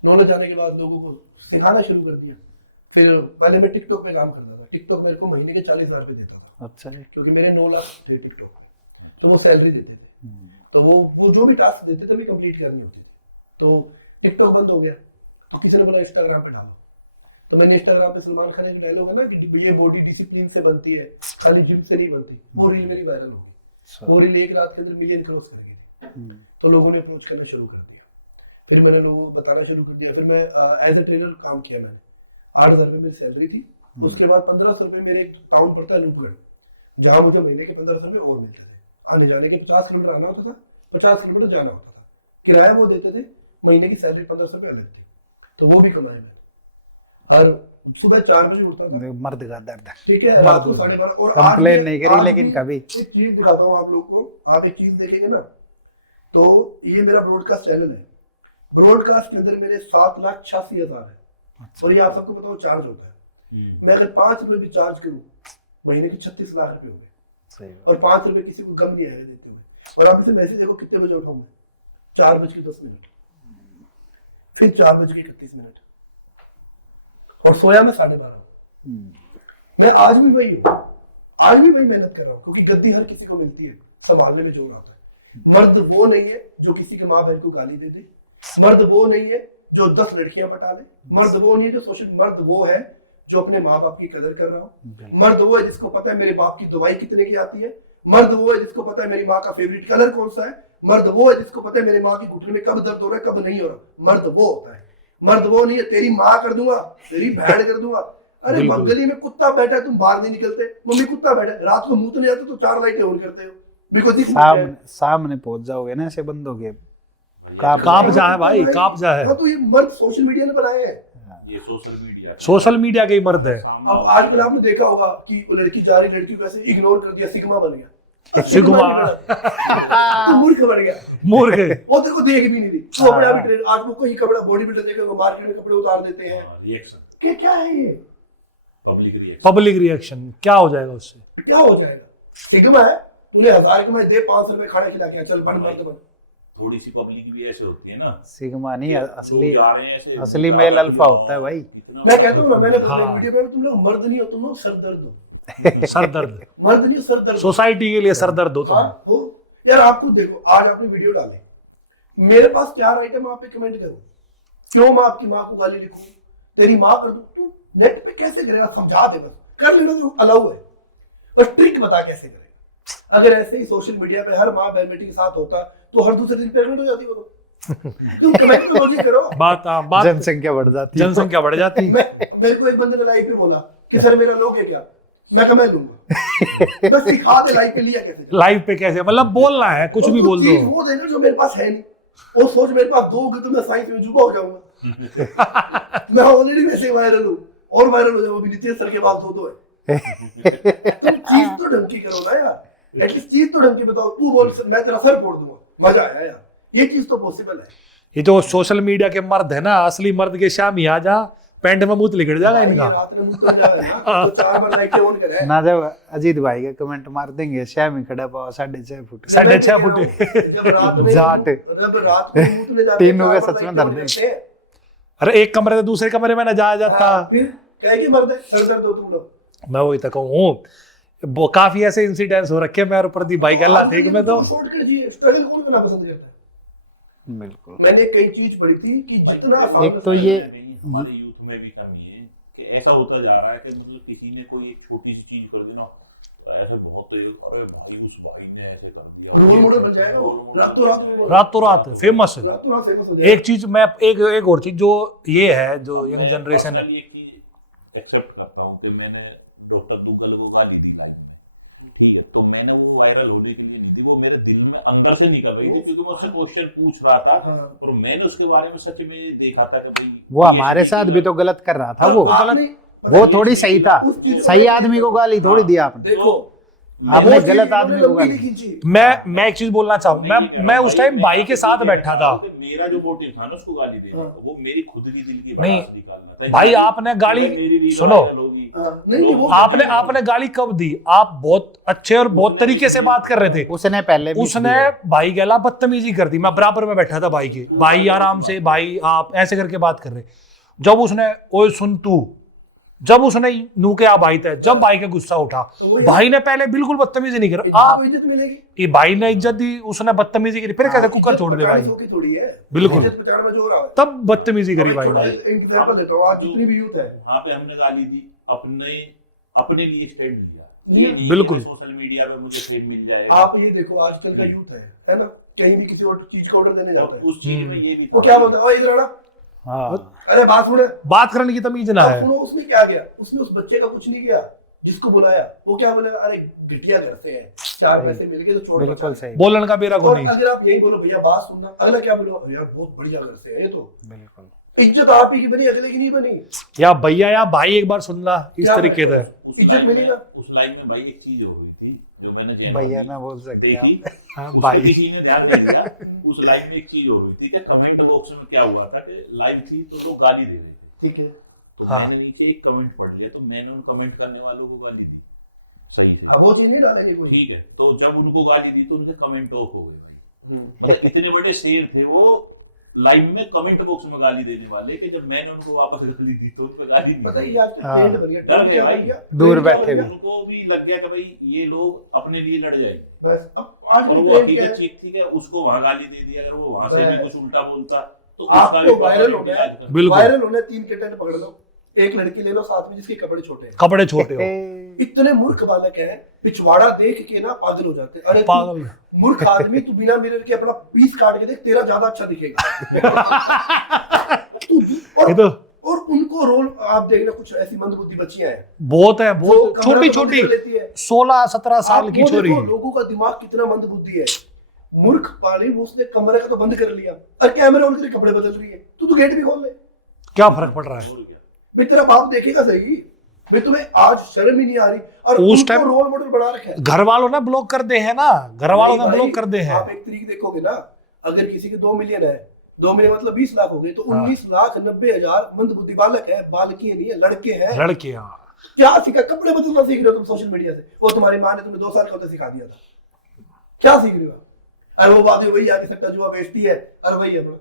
नॉलेज आने के बाद लोगों को सिखाना शुरू कर दिया। फिर पहले मैं टिकटॉक में काम करता था, टिकटॉक मेरे को महीने के 40,000 रुपये देता था। अच्छा जी। क्योंकि मेरे 9 लाख थे टिकटॉक में, तो वो सैलरी देते थे। तो वो जो भी टास्क देते थे मैं कंप्लीट करनी होती थी। तो टिकटॉक बंद हो गया, तो किसी ने बोला इंस्टाग्राम पे डालो। तो मैंने इंस्टाग्राम पे सलमान खान एक डायलॉग है ना कि ये बॉडी डिसिप्लिन से बनती है, खाली जिम से नहीं बनती। वो रील मेरी वायरल हो गई, वो रील एक रात के अंदर मिलियन क्रॉस कर गई थी। तो लोगों ने अप्रोच करना शुरू कर दिया, फिर मैंने लोगों को बताना शुरू कर दिया। फिर मैं एज ए ट्रेनर काम किया, मैंने 8,000 रुपये मेरी सैलरी थी। उसके बाद 1,500 रुपये मेरे एक टाउन पड़ता है अनूपगढ़, जहाँ मुझे महीने के 1,500 रुपये और मिलते थे। आने जाने के 50 किलोमीटर आना होता था, 50 किलोमीटर जाना होता था, किराया वो देते थे, महीने की सैलरी 1,500 रुपये अलग थी। तो वो भी कमाए मैंने। हर सुबह 4 बजे उठता था, मर्द का दर्द। ठीक है, रात को 12:30। और कंप्लेन नहीं करी, आज लेकिन भी कभी एक चीज दिखाता हूँ आप लोग को, आप एक चीज देखेंगे ना, तो ये मेरा ब्रॉडकास्ट चैनल है। ब्रॉडकास्ट के अंदर मेरे 7,86,000 है। और ये आप सबको पता हो चार्ज होता है। मैं अगर 5 रुपए भी चार्ज करूँ, महीने के 36 लाख रुपए हो गए। और 5 रुपए किसी को गम नहीं आएगा देते हुए। और आप इसे मैसेज देखो कितने बजे उठाऊं मैं, 4:10, फिर 4:31, और सोया मैं 12:30। मैं आज भी वही हूँ, आज भी वही मेहनत कर रहा हूँ, क्योंकि गद्दी हर किसी को मिलती है, संभालने में जोर आता है। मर्द वो नहीं है जो किसी के माँ बहन को गाली दे दे, मर्द वो नहीं है जो 10 लड़कियां पटा ले, मर्द वो नहीं है जो सोशल, मर्द वो है जो अपने माँ बाप की कदर कर रहा हो। मर्द वो है जिसको पता है मेरे बाप की दवाई कितने की आती है। मर्द वो है जिसको पता है मेरी माँ का फेवरेट कलर कौन सा है। मर्द वो है जिसको पता है मेरी माँ की घुटने में कब दर्द हो रहा है, कब नहीं हो रहा। मर्द वो होता है। मर्द वो नहीं है तेरी माँ कर दूंगा, तेरी बहन कर दूंगा। अरे गली में कुत्ता बैठा है, तुम बाहर नहीं निकलते, मम्मी कुत्ता बैठा है, रात को मुंह नहीं आते तो 4 लाइटें ऑन करते हो, बिकॉज़ सामने पहुंच जाओगे ना ऐसे बंदों के, कांप जा है भाई, कांप जा है। हाँ, तो ये मर्द सोशल मीडिया ने बनाए हैं। ये सोशल मीडिया के ही मर्द है। अब आजकल आपने देखा होगा कि वो लड़की जा रही, लड़की को ऐसे इग्नोर कर दिया, सिग्मा बन गया। सिग्मा तो मूर्ख बन गया, मूर्ख। वो तेरे को देख भी नहीं रही, तो अपने आप ही ट्रेन। आज वो कहीं कपड़ा बॉडी बिल्डर देखेगा, मार्केट में कपड़े उतार देते हैं। रिएक्शन क्या है ये? पब्लिक रिएक्शन क्या हो जाएगा उससे? क्या हो जाएगा? सिग्मा है, तूने 1000 कमाए, दे 500 रुपए खाना खिला के चल बन मर्द बन। थोड़ी सी पब्लिक भी ऐसे होती है ना, सिग्मा नहीं, असली लोग जा रहे हैं ऐसे, असली मेल अल्फा होता है भाई। मैं कहता हूँ ना, मैंने हाँ। वीडियो में, तुम लोग मर्द नहीं हो, तुम लोग सरदर्द हो। सर दर्द, मर्द नहीं हो, सरदर्द। सोसाइटी के लिए सर दर्द हो तुम। हाँ, हो यार। आप खुद देखो, आज आपने वीडियो डाले, मेरे पास 4 आइटम आप पे कमेंट करो। क्यों मैं आपकी माँ को गाली लिखूं, तेरी माँ कर दूं? तू नेट पे कैसे करेगा? समझा दे, बस कर लेना तो अलाउ है, बस ट्रिक बता कैसे करेगा। अगर ऐसे ही सोशल मीडिया पे हर माँ बहन बेटी के साथ होता तो हर दूसरे दिन प्रेग्नेंट हो जाती। वो तुम कमेंट तो रोज ही करो। बात जनसंख्या बढ़ जाती है। जनसंख्या बढ़ जाती है। मेरे को एक बंदे ने लाइव पे बोला कि सर मेरा लोगे क्या? मैं कहा मैं लूंगा। बस सिखा दे लाइव पे लिया कैसे, लाइव पे कैसे, मतलब बोलना है, कुछ भी बोल चीज दो। वो देना जो मेरे पास है नहीं। वो सोच मेरे पास 2 होगी तो मैं साइंस में जुबा हो जाऊंगा। मैं ऑलरेडी वैसे वायरल हूँ और वायरल हो जाऊंगा। नीतीश सर के पास 2 है। तुम चीज तो ढंग की करो ना यार, एटलीस्ट चीज तो ढंग की बताओ। तू बोल मैं तेरा सर फोड़ दूंगा, मजा आया यार, ये चीज तो पॉसिबल है। ये जो सोशल मीडिया के मर्द है ना, असली मर्द के शाम ही आ जा, पैंट में मुंह लिखट जाएगा ये इनका। रात में मुंह तो जाए ना, तो 4 बार लाइक ऑन करे ना जब अजीत भाई के कमेंट मार देंगे, श्याम ही खड़ा पाओ 6.5 फुट। 6.5 फुट जब रात में जाट। जब रात में मुंह तो जाते तीनों के 4 बार सच में like दर्द on है। करते हैं। अरे एक कमरे से दूसरे कमरे में ना जाया जाता। फिर कहे कि मर्द है, सर दर्द हो तुम लोग। मैं वही तक हूँ, काफी ऐसे इंसिडेंट्स हो रखे हैं मेरे प्रदीप भाई के अल्लाह देख में तो। शॉर्टकट जी, स्ट्रगल कौन करना पसंद करता है? बिल्कुल। मैंने कई चीज पढ़ी थी कि जितना आसान एक तो ये हमारे यूथ में भी कमी है कि ऐसा होता जा रहा है कि मतलब किसी ने कोई एक छोटी सी चीज कर दी ना, ऐसे बहुत अरे भाई उस भाई ने ऐसे कर दिया, रोल मॉडल बन जाएगा वो, रातों रात फेमस। रातों रात फेमस हो जाएगा। एक चीज मैं एक और चीज जो ये है, जो यंग जनरेशन है, personally एक चीज एक्सेप्ट करता हूँ कि मैंने डॉक्टर तुगल को गाली दी लाइव में, ठीक है, तो मैंने वो वायरल होने के लिए नहीं थी, वो मेरे दिल में अंदर से निकल रही थी, क्योंकि मैं उससे क्वेश्चन पूछ रहा था और मैंने उसके बारे में सच में देखा था कि भाई वो हमारे साथ भी तो गलत कर रहा था। वो थोड़ी सही था, सही आदमी को गाली थोड़ी दी आपने। देखो आपने गलत आदमी को गाली। मैं एक चीज बोलना चाहूँ, मैं उस टाइम भाई के साथ बैठा था। मेरा जो मोटिव था ना उसको गाली देने का, वो मेरी खुद की दिल की नहीं, भड़ास निकालना था। भाई आपने गाली सुनो, आपने गाली कब दी? आप बहुत अच्छे और बहुत तरीके से बात कर रहे थे। उसने पहले भी उसने भाई के अलावा बदतमीजी कर दी। मैं बराबर में बैठा था भाई के, भाई आराम से, भाई आप ऐसे करके बात कर रहे। जब उसने ओए सुन तू, जब उसने नू के आ भाई थे, जब भाई का गुस्सा उठा, भाई ने पहले बिल्कुल बदतमीजी नहीं करी। आप इज्जत मिलेगी, ये भाई ने इज्जत दी, उसने बदतमीजी करी, फिर कैसे कुकर छोड़ दे भाई? थोड़ी है बिल्कुल, इज्जत बचाने में जोर आ रहा है। तब बदतमीजी करी भाई ने। एग्जांपल देता हूं, आज जितनी भी यूथ है, वहां पे हमने गाली दी, अपने लिए स्टैंड लिया। ये नहीं बिल्कुल। कि सोशल मीडिया पे मुझे फेम मिल जाएगा। आप ये देखो आजकल का यूथ है ना, कहीं भी किसी और चीज का ऑर्डर देने जाता है, उस चीज में ये भी वो क्या बोलता है, ओए इधर आना, अरे बात सुने, बात करने की तमीज ना है। सुनो, उसने क्या किया, उसने उस बच्चे का कुछ नहीं किया जिसको बुलाया। वो क्या बोलेगा, अरे घटिया घर से है, 4 पैसे मिल गए तो छोड़। बिल्कुल सही। बोलने का बेरा को और नहीं। अगर आप यही बोलो भैया बात सुनना, अगला क्या बोलो, यार बहुत बढ़िया घर से है ये तो। बिल्कुल इज्जत आप ही की बनी, अगले की नहीं बनी। या भैया या भाई एक बार सुनना इस क्या तरीके से। उस इज्जत लाइफ में- मिलेगा। उस लाइफ में भाई एक चीज हो गई थी जो मैंने भैया ना बोल सकते देखी, हाँ, उसको भाई। किसी ने ध्यान नहीं दिया। उस लाइफ में एक चीज हो रही थी कि कमेंट बॉक्स में क्या हुआ था कि लाइव थी तो लोग गाली दे रहे थे, ठीक है, तो हाँ। मैंने नीचे एक कमेंट पढ़ लिया, तो मैंने उन कमेंट करने वालों को गाली दी सही से, अब वो चीज नहीं डालेंगे कोई। ठीक है, तो जब उनको गाली दी तो उनके कमेंट ऑफ हो गए भाई। मतलब इतने बड़े शेर थे वो लाइव में कमेंट बॉक्स में गाली देने वाले कि जब मैंने उनको वापस गाली दी तो उन पे गाली पता नहीं है आज हाँ। ट्रेंड बन गया, डर ट्रेंड गए क्या भाई। बन गया, दूर ट्रेंड क्या बैठे बन हुए। गया? उनको भी लग गया कि भाई ये लोग अपने लिए लड़ जाए, बस अब आज और की वो ट्रेंड क्या हकीकत है, चीज थी कि उसको वहां गाली दे दी, अगर वो वहां से भी बस। कुछ उल्टा बोलता तो आपको उसका भी वायरल पता होना नहीं है, आज का। बिल्कुल। वायरल होना है, 3 कंटेंट पकड़ लो, एक लड़की ले लो साथ में जिसके कपड़े छोटे हैं। कपड़े छोटे हो, इतने मूर्ख बालक हैं, पिछवाड़ा देख के ना पागल हो जाते हैं। अरे तू पागल। मूर्ख आदमी, तू बिना मिरर के अपना पीस काट के देख, तेरा ज्यादा अच्छा दिखेगा। तू ये तो और उनको रोल आप देखना, कुछ ऐसी मंदबुद्धि बच्चियां हैं बहुत है, जो बहुत कमरा छोटी तो बंद छोटी, कर लेती है। 16-17 साल आप की वो छोरी। देखो, लोगों का दिमाग कितना मंदबुद्धि है। मूर्ख पाली, वो उसने कमरे का तो बंद कर लिया और कैमरे ऑन करके कपड़े बदल रही है, तू गेट भी खोल ले। क्या फर्क पड़ रहा है? भाई तेरा बाप देखेगा सही, भाई तुम्हें आज शर्म ही नहीं आ रही। और उस उनको टाइम रोल मॉडल बना रखा है। घर वालों ने ब्लॉक कर दे है ना, घर वालों ने भाई, ब्लॉक कर दे हैं। आप एक तरीके देखोगे ना, अगर किसी के 2 मिलियन है, 2 मिलियन मतलब 20 लाख हो गए, तो 19,90,000 मंदबुद्धि बालक है, बालकी नहीं है, लड़के हैं। लड़के हाँ। क्या सीखा? कपड़े बदलना सीख रहे हो तुम सोशल मीडिया से। वो तुम्हारी माँ ने तुम्हें 2 साल का होते सिखा दिया था। क्या सीख रहे हो? अरे वो बात वही आके सट्टा जुआ बेचती है, अरे वही है बड़ा।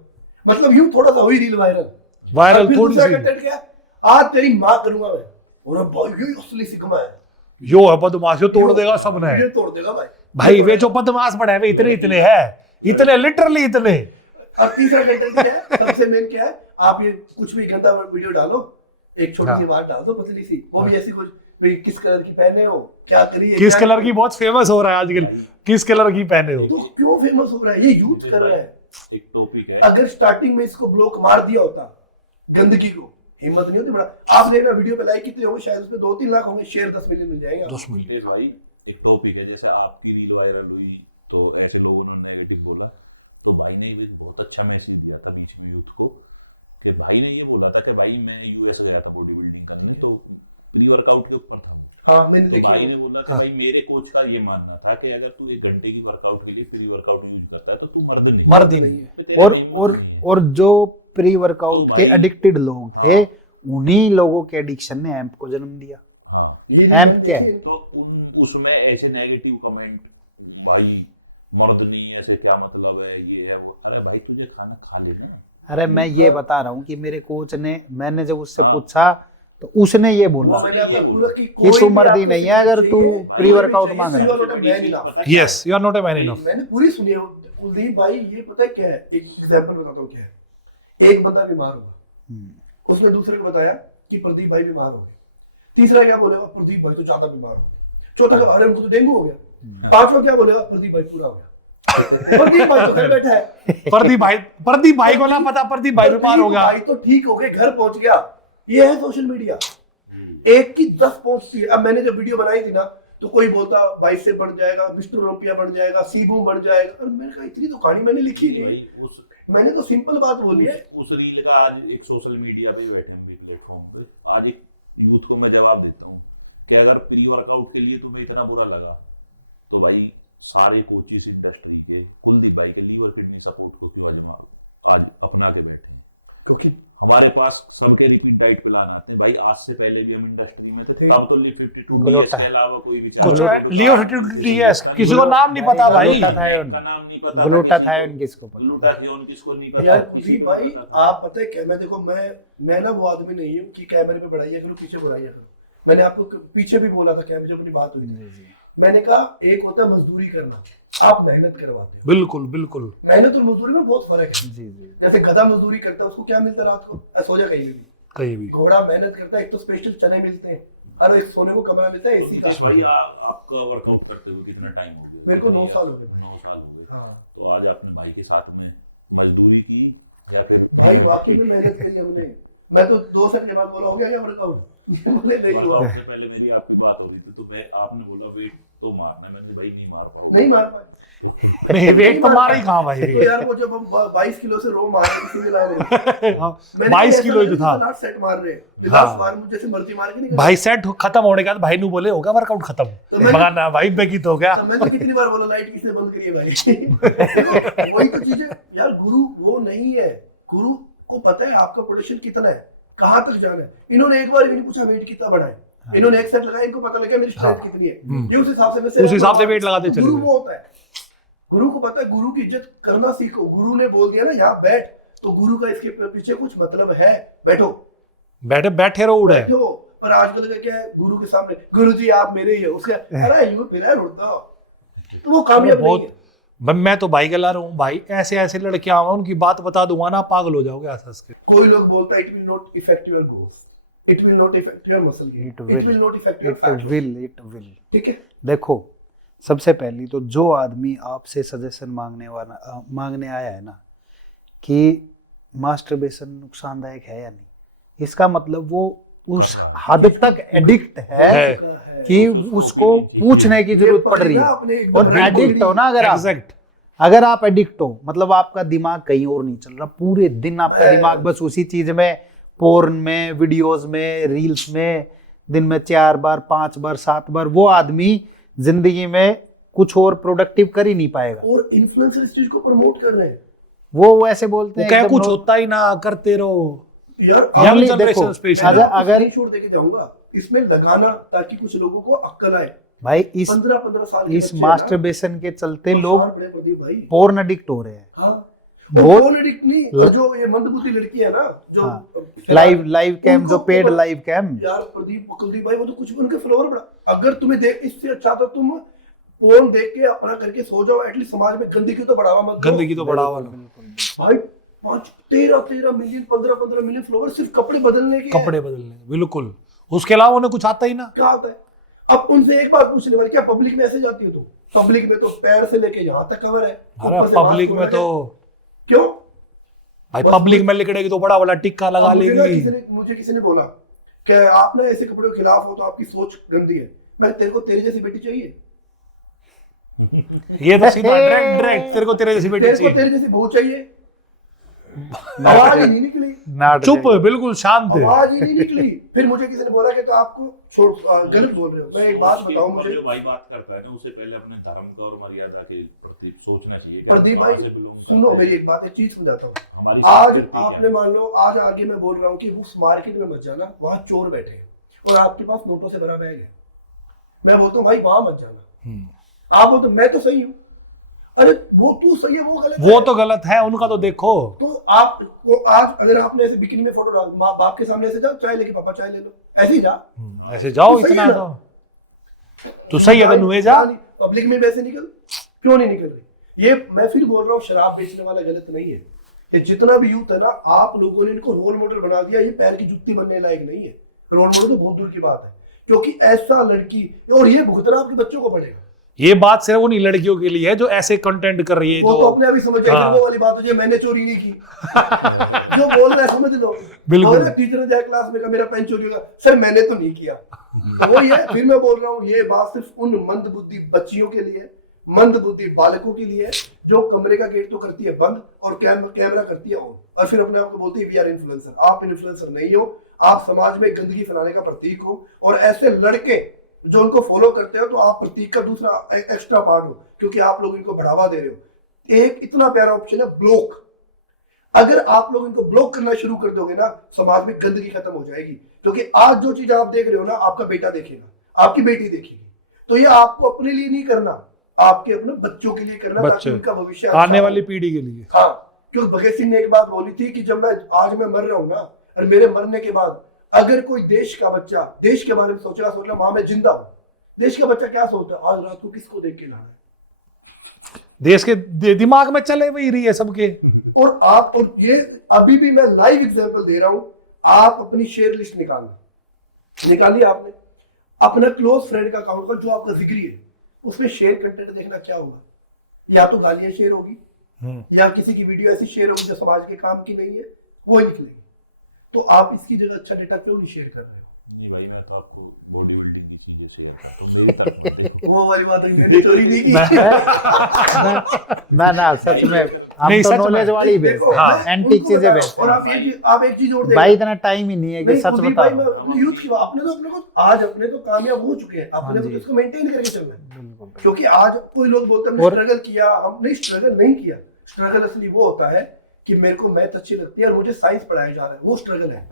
मतलब यूं थोड़ा सा हुई रील वायरल वायरल थोड़ी दूसरा सी। कंटेंट क्या, आज तेरी माँ करूंगा मैं, और भाई ये असली सिग्मा है, यो है बदमाश, यो तोड़ देगा सबने। ये तोड़ देगा भाई। भाई वे जो बदमाश बने वे इतने इतने है, इतने लिटरली इतने। और तीसरा कंटेंट क्या है, सबसे मेन क्या है, आप ये कुछ भी गंदा वीडियो डालो, एक छोटी सी बात डाल दो पतली सी, वो भी ऐसी कुछ भाई किस कलर की पहने हो, क्या करिए, किस कलर की बहुत फेमस हो रहा है आजकल, किस कलर की पहने हो। तो क्यों फेमस हो रहा है? ये यूथ कर रहा है। एक टॉपिक है, अगर स्टार्टिंग में इसको ब्लॉक मार दिया होता, गंदगी को, हिम्मत नहीं होती बड़ा। आप देखना वीडियो पे लाइक कितने होंगे, शायद उसमें 2-3 लाख होंगे, शेयर 10 मिलियन मिल जाएंगे। 10 मिलियन। एक भाई एक टॉपिक है, जैसे आपकी रील वायरल हुई तो ऐसे लोगों ने नेगेटिव बोला, तो भाई ने भी बहुत अच्छा मैसेज दिया था बीच में यूथ को, कि भाई ने ये बोला था कि भाई मैं यूएस गया था बॉडी बिल्डिंग करने, तो प्री वर्कआउट के ऊपर था। हाँ मैंने तो देखा। भाई ने बोला कि भाई मेरे कोच का ये मानना था कि अगर तू 1 घंटे की वर्कआउट के लिए प्री वर्कआउट यूज करता है तो तू मर्द नहीं, मर्द ही नहीं है। तो तेरा और नहीं और नहीं है। और जो प्री वर्कआउट तो के भाई- एडिक्टेड लोग थे, उन्हीं लोगों के एडिक्शन ने एम्प को जन्म दिया। हाँ, ये एम्प क्या है? तो उसमें ऐसे नेगेटिव कमेंट, भाई मर्द नहीं ऐसे क्या मतलब है, ये है वो। अरे भाई तुझे खाना खा लेना है। अरे मैं ये बता रहा हूँ कि मेरे कोच ने, मैंने जब उससे हाँ। पूछा तो उसने ये बोला वो मैंने आपको पूरा कि कि कोई तू भी मर्द ही आपको नहीं है अगर तू चाहिए, प्री वर्कआउट चाहिए, मांग रहा है। you are not a man enough। Yes, you are not a man enough. मैंने पूरी सुनी है कुलदीप भाई। ये पता है क्या है, एक एग्जांपल बताता हूँ क्या है। एक बंदा बीमार हुआ, उसने दूसरे को बताया कि प्रदीप भाई बीमार हो गए। तीसरा क्या बोलेगा, प्रदीप भाई तो ज्यादा बीमार हो गए। चौथा क्या, अरे उनको तो डेंगू हो गया। पांचवा क्या बोलेगा, प्रदीप भाई पूरा हो गया। प्रदीप भाई तो घर बैठा है, प्रदीप भाई को ना पता प्रदीप भाई बीमार हो गया। भाई तो ठीक हो गए, घर पहुंच गया। ये है सोशल मीडिया, एक की 10 पहुंचती है। अब मैंने जब वीडियो बनाई थी ना, तो कोई बोलता बाइसेप बढ़ जाएगा, मिस्टर ओलंपिया बढ़ जाएगा, सीबूम बढ़ जाएगा। और मैंने कहा इतनी तो कहानी मैंने लिखी नहीं, भाई उस मैंने तो सिंपल बात बोली है। उस रील का आज एक सोशल मीडिया पे बैठे हैं प्लेटफॉर्म पे, आज एक यूथ को मैं जवाब देता हूँ कि अगर प्री वर्कआउट के लिए तुम्हें इतना बुरा लगा, तो भाई सारे कोचेस इंडस्ट्री के कुलदीप भाई के लीवर किडनी सपोर्ट को क्यों आज अपना के बैठे हैं? क्योंकि हमारे पास सबके रिपीट डाइट प्लान आते हैं भाई। आज से पहले भी हम इंडस्ट्री में थे, तब तो लिव 52 ग्लूटा। के अलावा कोई कुछ विचार लियो 52 किसी को नाम नहीं पता भाई। ग्लूटाथायोन। का नाम नहीं पता, ग्लूटाथायोन किसको पता? ग्लूटाथियोन किसको नहीं पता। यार किसी कुलदीप को भाई, नहीं पता। आप पता है क्या, मैं देखो मैं ना वो आदमी नहीं हूँ कि कैमरे पे बढ़ाइया करो पीछे बुराइया करो। मैंने आपको पीछे भी बोला था, कैमरे जब अपनी बात हुई थी, मैंने कहा एक होता है मजदूरी करना, आप मेहनत करवाते हो। बिल्कुल बिल्कुल। मेहनत और मजदूरी में बहुत फर्क है। जी जी। जैसे गधा मजदूरी करता है, उसको क्या मिलता है रात को, सो जा कहीं भी। कहीं भी घोड़ा मेहनत करता है, एक तो स्पेशल चने मिलते हैं, हर एक सोने को कमरा मिलता है, एसी का। कुलदीप भाई आपका वर्कआउट करते हुए कितना टाइम हो गया? मेरे को 9 साल हो गए। 9 साल हो गए। हाँ। तो आज आपने भाई के साथ में मजदूरी की या फिर भाई वाकई में मेहनत करी हमने। मैं तो 2 सेकंड के बाद बोला हो गया या वर्कआउट, बोले नहीं हुआ। वर्कआउट से पहले मेरी आपकी बात हो रही थी, तो मैं आपने बोला वेट तो मारना है, मैंने भाई नहीं मार पाऊंगा। नहीं मार पाए। नहीं वेट तो मार ही कहाँ भाई। तो यार वो जब हम 22 किलो से रो मार रहे किसी ने ला रहे, हाँ, मैंने 22 ऐसा किलो ही तो लगा था जैसे सेट मार रहे हैं, हाँ। 10 बार मुझे जैसे मर्जी मार के नहीं भाई। सेट खत्म होने के बाद भाई ने बोले होगा वर्कआउट खत्म, तो मैं- मगर ना भाई बेकित हो गया। तो मैंने कितनी बार बोला लाइट किसने बंद करी है भाई। वही तो चीजें यार, गुरु वो नहीं है। गुरु को पता है आपका प्रोडक्शन कितना है, कहाँ तक जाना है। इन्होंने एक बार भी नहीं पूछा वेट कितना बढ़ाए, इन्होंने एक सेट लगाया, इनको पता लगा मेरी स्ट्रेंथ कितनी है, ये उस हिसाब से मैं उस हिसाब से वेट लगाते तो चले गुरु गए। वो होता है। गुरु को पता है, गुरु की इज्जत करना सीखो। गुरु ने बोल दिया ना यहाँ बैठ, तो गुरु का इसके पीछे कुछ मतलब है। बैठो बैठे रहो उड़े। बैठो। पर आजकल का क्या है, गुरु के सामने गुरु जी आप मेरे ही है, उसका अरे यूं फिर है उड़ता, तो वो कामयाब नहीं बहुत है। मैं तो भाई गला रहा हूँ भाई, ऐसे ऐसे लड़के आवा उनकी बात बता दूंगा ना, पागल हो जाओगे हंस के। कोई लोग बोलता है it will not effect your goals, it will not effect your muscle gain, It it will not effect your it fat. Will ठीक है, देखो, सबसे पहली तो जो आदमी आपसे सजेशन मांगने आया है ना कि मास्टरबेशन नुकसानदायक है या नहीं, इसका मतलब वो उस हद तक एडिक्ट है कि उसको पूछने की जरूरत पड़ रही है। और एडिक्ट हो ना अगर आप, एग्जैक्ट अगर आप एडिक्ट हो मतलब आपका दिमाग कहीं और नहीं चल रहा, पूरे दिन आपका दिमाग बस उसी चीज में, पोर्न में, वीडियोस में, रील्स में, दिन में 4 बार 5 बार 7 बार, वो आदमी जिंदगी में कुछ और प्रोडक्टिव कर ही नहीं पाएगा। और इन्फ्लुएंसर इस चीज को प्रमोट कर रहे हैं वो ऐसे बोलते हैं क्या एकदम कुछ होता ही ना, करते रहो। यार। यंग देखो, जनरेशन स्पेशली। अगर स्क्रीनशॉट देके जाऊंगा इसमें लगाना ताकि कुछ लोगों को अक्ल आए। भाई इस 15 साल के इस बच्चे हैं ना, मास्टरबेशन के चलते लोग बड़े प्रदीप भाई। पोर्न एडिक्ट हो रहे हैं। हाँ बहुत- फोन एडिक्ट नहीं, और जो ये मंदबुद्धि लड़की है ना जो लाइव कैम, जो उनको पेड पता- लाइव कैम, यार प्रदीप कुलदीप भाई वो तो कुछ भी उनके फ्लोर बड़ा। अगर तुम्हें देख इससे अच्छा तो तुम फोन देख के अपना करके सो जाओ, एटलीस्ट समाज में गंदगी तो बढ़ावा मत दो। गंदगी तो बढ़ावा लो। भाई 13 मिलियन 15 मिलियन फ्लोवर सिर्फ कपड़े बदलने के कपड़े बदलने, बिल्कुल, उसके अलावा उन्हें कुछ आता ही ना। क्या आता है। अब उनसे एक बात पूछने वाली, क्या पब्लिक में ऐसे जाती हो तुम? पब्लिक में तो पैर से लेके यहाँ तक कवर है। अरे ऊपर से पब्लिक मास्क में तो क्यों भाई पब्लिक में लिखड़ेगी तो बड़ा बड़ा टिक्का लगा अब लेगी। मुझे किसी ने बोला कि आप ना ऐसे कपड़ों के खिलाफ हो तो आपकी सोच गंदी है। मैं तेरे को तेरे जैसी बेटी चाहिए, ये तो सीधा डायरेक्ट तेरे को तेरे जैसी बेटी तेरे को चाहिए। तेरे जैसी बहू चाहिए। आवाज ही नहीं निकली, चुप, बिल्कुल शांत है। आवाज ही नहीं निकली। फिर मुझे किसी ने बोला कि तो आपको गलत बोल रहे हो। मैं एक बात उसके बताऊं, ऊपर मुझे जो भाई बात करता है ना, उसे पहले अपने धर्म का और मर्यादा के प्रति सोचना चाहिए कि प्रदीप हम भाई कहाँ से belong करते सुनो हैं। मेरी एक बात, एक चीज समझाता हूँ। हमारी आज संस्कृति क्या आपने है? मान लो, आज आगे मैं बोल रहा हूँ कि उस मार्केट में मत जाना, वहां चोर बैठे हैं और आपके पास नोटों से भरा बैग है। मैं बोलता हूँ भाई वहां मत जाना। आप बोलते मैं तो सही हूँ। अरे वो तू सही है, वो गलत वो है। तो गलत है, उनका तो देखो। तो आप वो आज अगर आपने ऐसे बिकिनी में फोटो डाल, माँ बाप के सामने ऐसे जा, चाय लेके पापा चाय ले लो, ऐसे ही जा। ऐसे जाओ, तो सही इतना है तो सही है तो नुए जा। पब्लिक में वैसे निकल, क्यों नहीं निकल रही? ये मैं फिर बोल रहा हूँ, शराब बेचने वाला गलत नहीं है। ये जितना भी यूथ है ना, आप लोगों ने इनको रोल मॉडल बना दिया। ये पैर की जुत्ती बनने लायक नहीं है। रोल मॉडल तो बहुत दूर की बात है, क्योंकि ऐसा लड़की, और ये भुगतना आपके बच्चों को पड़ेगा। ये बात सिर्फ उन्हीं लड़कियों के लिए है जो ऐसे कंटेंट कर रही है। वो जो तो अपने अभी समझ जाए हाँ। वो वाली बात हो जाए, मैंने चोरी नहीं की। जो बोल रहा है समझ लो। बिल्कुल। और टीचर ने जाए क्लास में कहा मेरा पेन चोरी होगा, सर मैंने तो नहीं किया। तो वो ये फिर मैं बोल रहा हूँ, ये बात सिर्फ उन मंद बुद्धि बच्चियों के लिए, मंद बुद्धि बालकों के लिए, जो कमरे का गेट तो करती है बंद और कैमरा करती है ऑन, और फिर अपने आप को बोलती है वी आर इन्फ्लुएंसर। आप इन्फ्लुएंसर नहीं हो, आप समाज में गंदगी फैलाने का प्रतीक हो। और ऐसे लड़के जो उनको फॉलो करते हो, तो आप प्रतीक का दूसरा एक्स्ट्रा पार्ट हो, क्योंकि आप लोग इनको बढ़ावा दे रहे हो। एक इतना प्यारा ऑप्शन है ब्लॉक। अगर आप लोग इनको ब्लॉक करना शुरू कर दोगे ना, समाज में गंदगी खत्म हो जाएगी। क्योंकि आज जो चीज आप देख रहे हो ना, आपका बेटा देखेगा, आपकी बेटी देखेगी। तो ये आपको अपने लिए नहीं करना, आपके अपने बच्चों के लिए करना, ताकि बच्चे, उनका भविष्य आने अच्छा वाली हो। पीढ़ी के लिए। हाँ, क्योंकि भगत सिंह ने एक बात बोली थी कि जब आज मैं मर रहा हूं ना, और मेरे मरने के बाद अगर कोई देश का बच्चा देश के बारे में सोच रहा मां मैं जिंदा हूं, देश का बच्चा क्या सोचता है, आज रात को किसको देख के लाना है। देश के दिमाग में चले वही रही है सबके। और आप, और ये अभी भी मैं लाइव एग्जांपल दे रहा हूं, आप अपनी शेयर लिस्ट निकालिए आपने अपना क्लोज फ्रेंड का अकाउंट का, जो आपका जिक्री है, उसमें शेयर कंटेंट देखना क्या होगा। या तो गालियां शेयर होगी, या किसी की वीडियो ऐसी शेयर होगी जो समाज के काम की नहीं है, वो ही निकलेगी। तो आप इसकी जगह अच्छा डेटा क्यों नहीं शेयर कर रहे हो? नहीं भाई, मैं तो आपको बॉडी बिल्डिंग की चीजें शेयर वो वाली बात मैंने चोरी नहीं की। ना सच में हम नहीं, तो सच में। नॉलेज वाली देखो, बेचते हैं, मैं एंटीक उनको चीजें बता- बेचते और हैं। आप एक चीज और देखो भाई इतना टाइम ही नहीं है कि नहीं, सच कुलदीप बता भाई, मैं अपने यूथ की बात, अपने को आज अपने तो कामयाब हो चुके हैं, अपने को तो इसको मेंटेन करके चलना है। क्योंकि आज कोई लोग बोलते हैं हमने स्ट्रगल किया, हमने स्ट्रगल नहीं किया। स्ट्रगल असली वो होता है कि मेरे को मैथ अच्छी लगती है और मुझे साइंस पढ़ाया जा रहा है, वो स्ट्रगल है।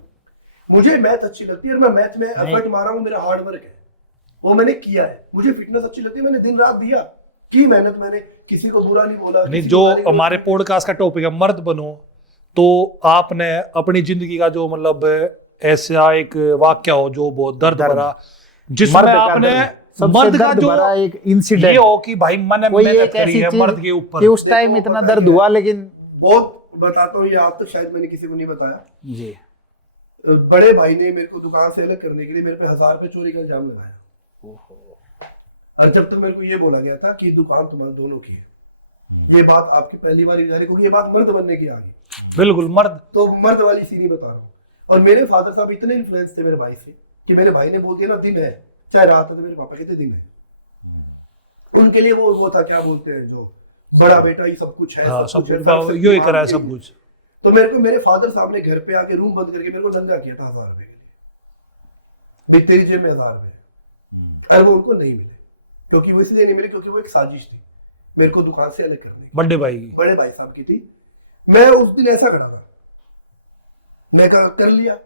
मुझे मैथ अच्छी लगती है और मैं मैथ में एफर्ट मारा हूँ, मेरा हार्ड वर्क है, वो मैंने किया है। मुझे फिटनेस अच्छी लगती है, मैंने दिन रात दिया की मेहनत, मैंने किसी को बुरा नहीं बोला। नहीं, किसी जो को गाली नहीं हमारे बोली। पॉडकास्ट का टॉपिक है मर्द बनो, तो आपने अपनी जिंदगी का जो मतलब ऐसा एक वाक्य हो जो बहुत दर्द भरा, जिसमें मर्द का आपने दर्द, सबसे मर्द का दर्द जो भरा एक ये इंसिडेंट, हो कि भाई मैंने कोई मेहनत एक करी ऐसी है चीज मर्द के कि ऊपर। उस टाइम देखो, इतना पता दर्द है हुआ, लेकिन बहुत बताता हूँ, ये आज तक शायद मैंने किसी को नहीं बताया। जी बड़े भाई ने मेरे को दुकान से अलग करने के लिए मेरे पे 1000 रुपए चोरी का इल्जाम लगाया। और जब तक मेरे को ये बोला गया था कि दुकान तुम्हारे दोनों की है, ये बात आपकी पहली बार जा रही, क्योंकि ये बात मर्द बनने की आ गई। बिल्कुल मर्द। तो मर्द वाली सीधी बता रहा हूँ। और मेरे फादर साहब इतने इन्फ्लुएंस थे मेरे भाई से कि मेरे भाई ने बोल दिया ना दिन है चाहे रात है, तो मेरे पापा कहते दिन है। उनके लिए वो था, क्या बोलते हैं, जो बड़ा बेटा ही सब कुछ है, हाँ सब सब कुछ है, कुछ सर से यो ही मांग करा है के। सब कुछ। तो मेरे को मेरे फादर साहब ने घर पे आके रूम बंद करके मेरे को दंगा किया था 1000 रुपए के लिए, भाई तेरी जेब में 1000 रुपए, और वो उनको नहीं मिले, क्योंकि वो इसलिए नहीं मिले क्योंकि वो एक साजिश थी मेरे को दुकान से अलग करने की, बड़े भाई की। बड़े भाई साहब की थी। मैं उस दिन ऐसा खड़ा था, मैं कर लिया,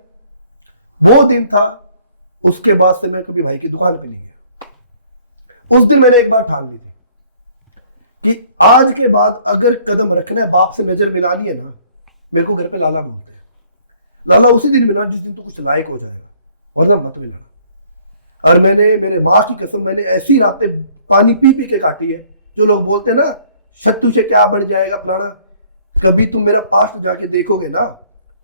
वो दिन था। उसके बाद से मैं कभी भाई की दुकान पे नहीं गया। उस दिन मैंने एक बात ठान ली थी कि आज के बाद अगर कदम रखना है, बाप से नजर मिलानी है ना, मेरे को घर पे लाला बोलते हैं, लाला उसी दिन मिला जिस दिन तू कुछ लायक हो जाएगा, वरना मत मिलाना। और मैंने मेरे माँ की कसम, मैंने ऐसी रातें पानी पी पी के काटी है। जो लोग बोलते हैं ना शत्तू से क्या बन जाएगा फलाना, कभी तुम मेरा पास्ट जाके देखोगे ना,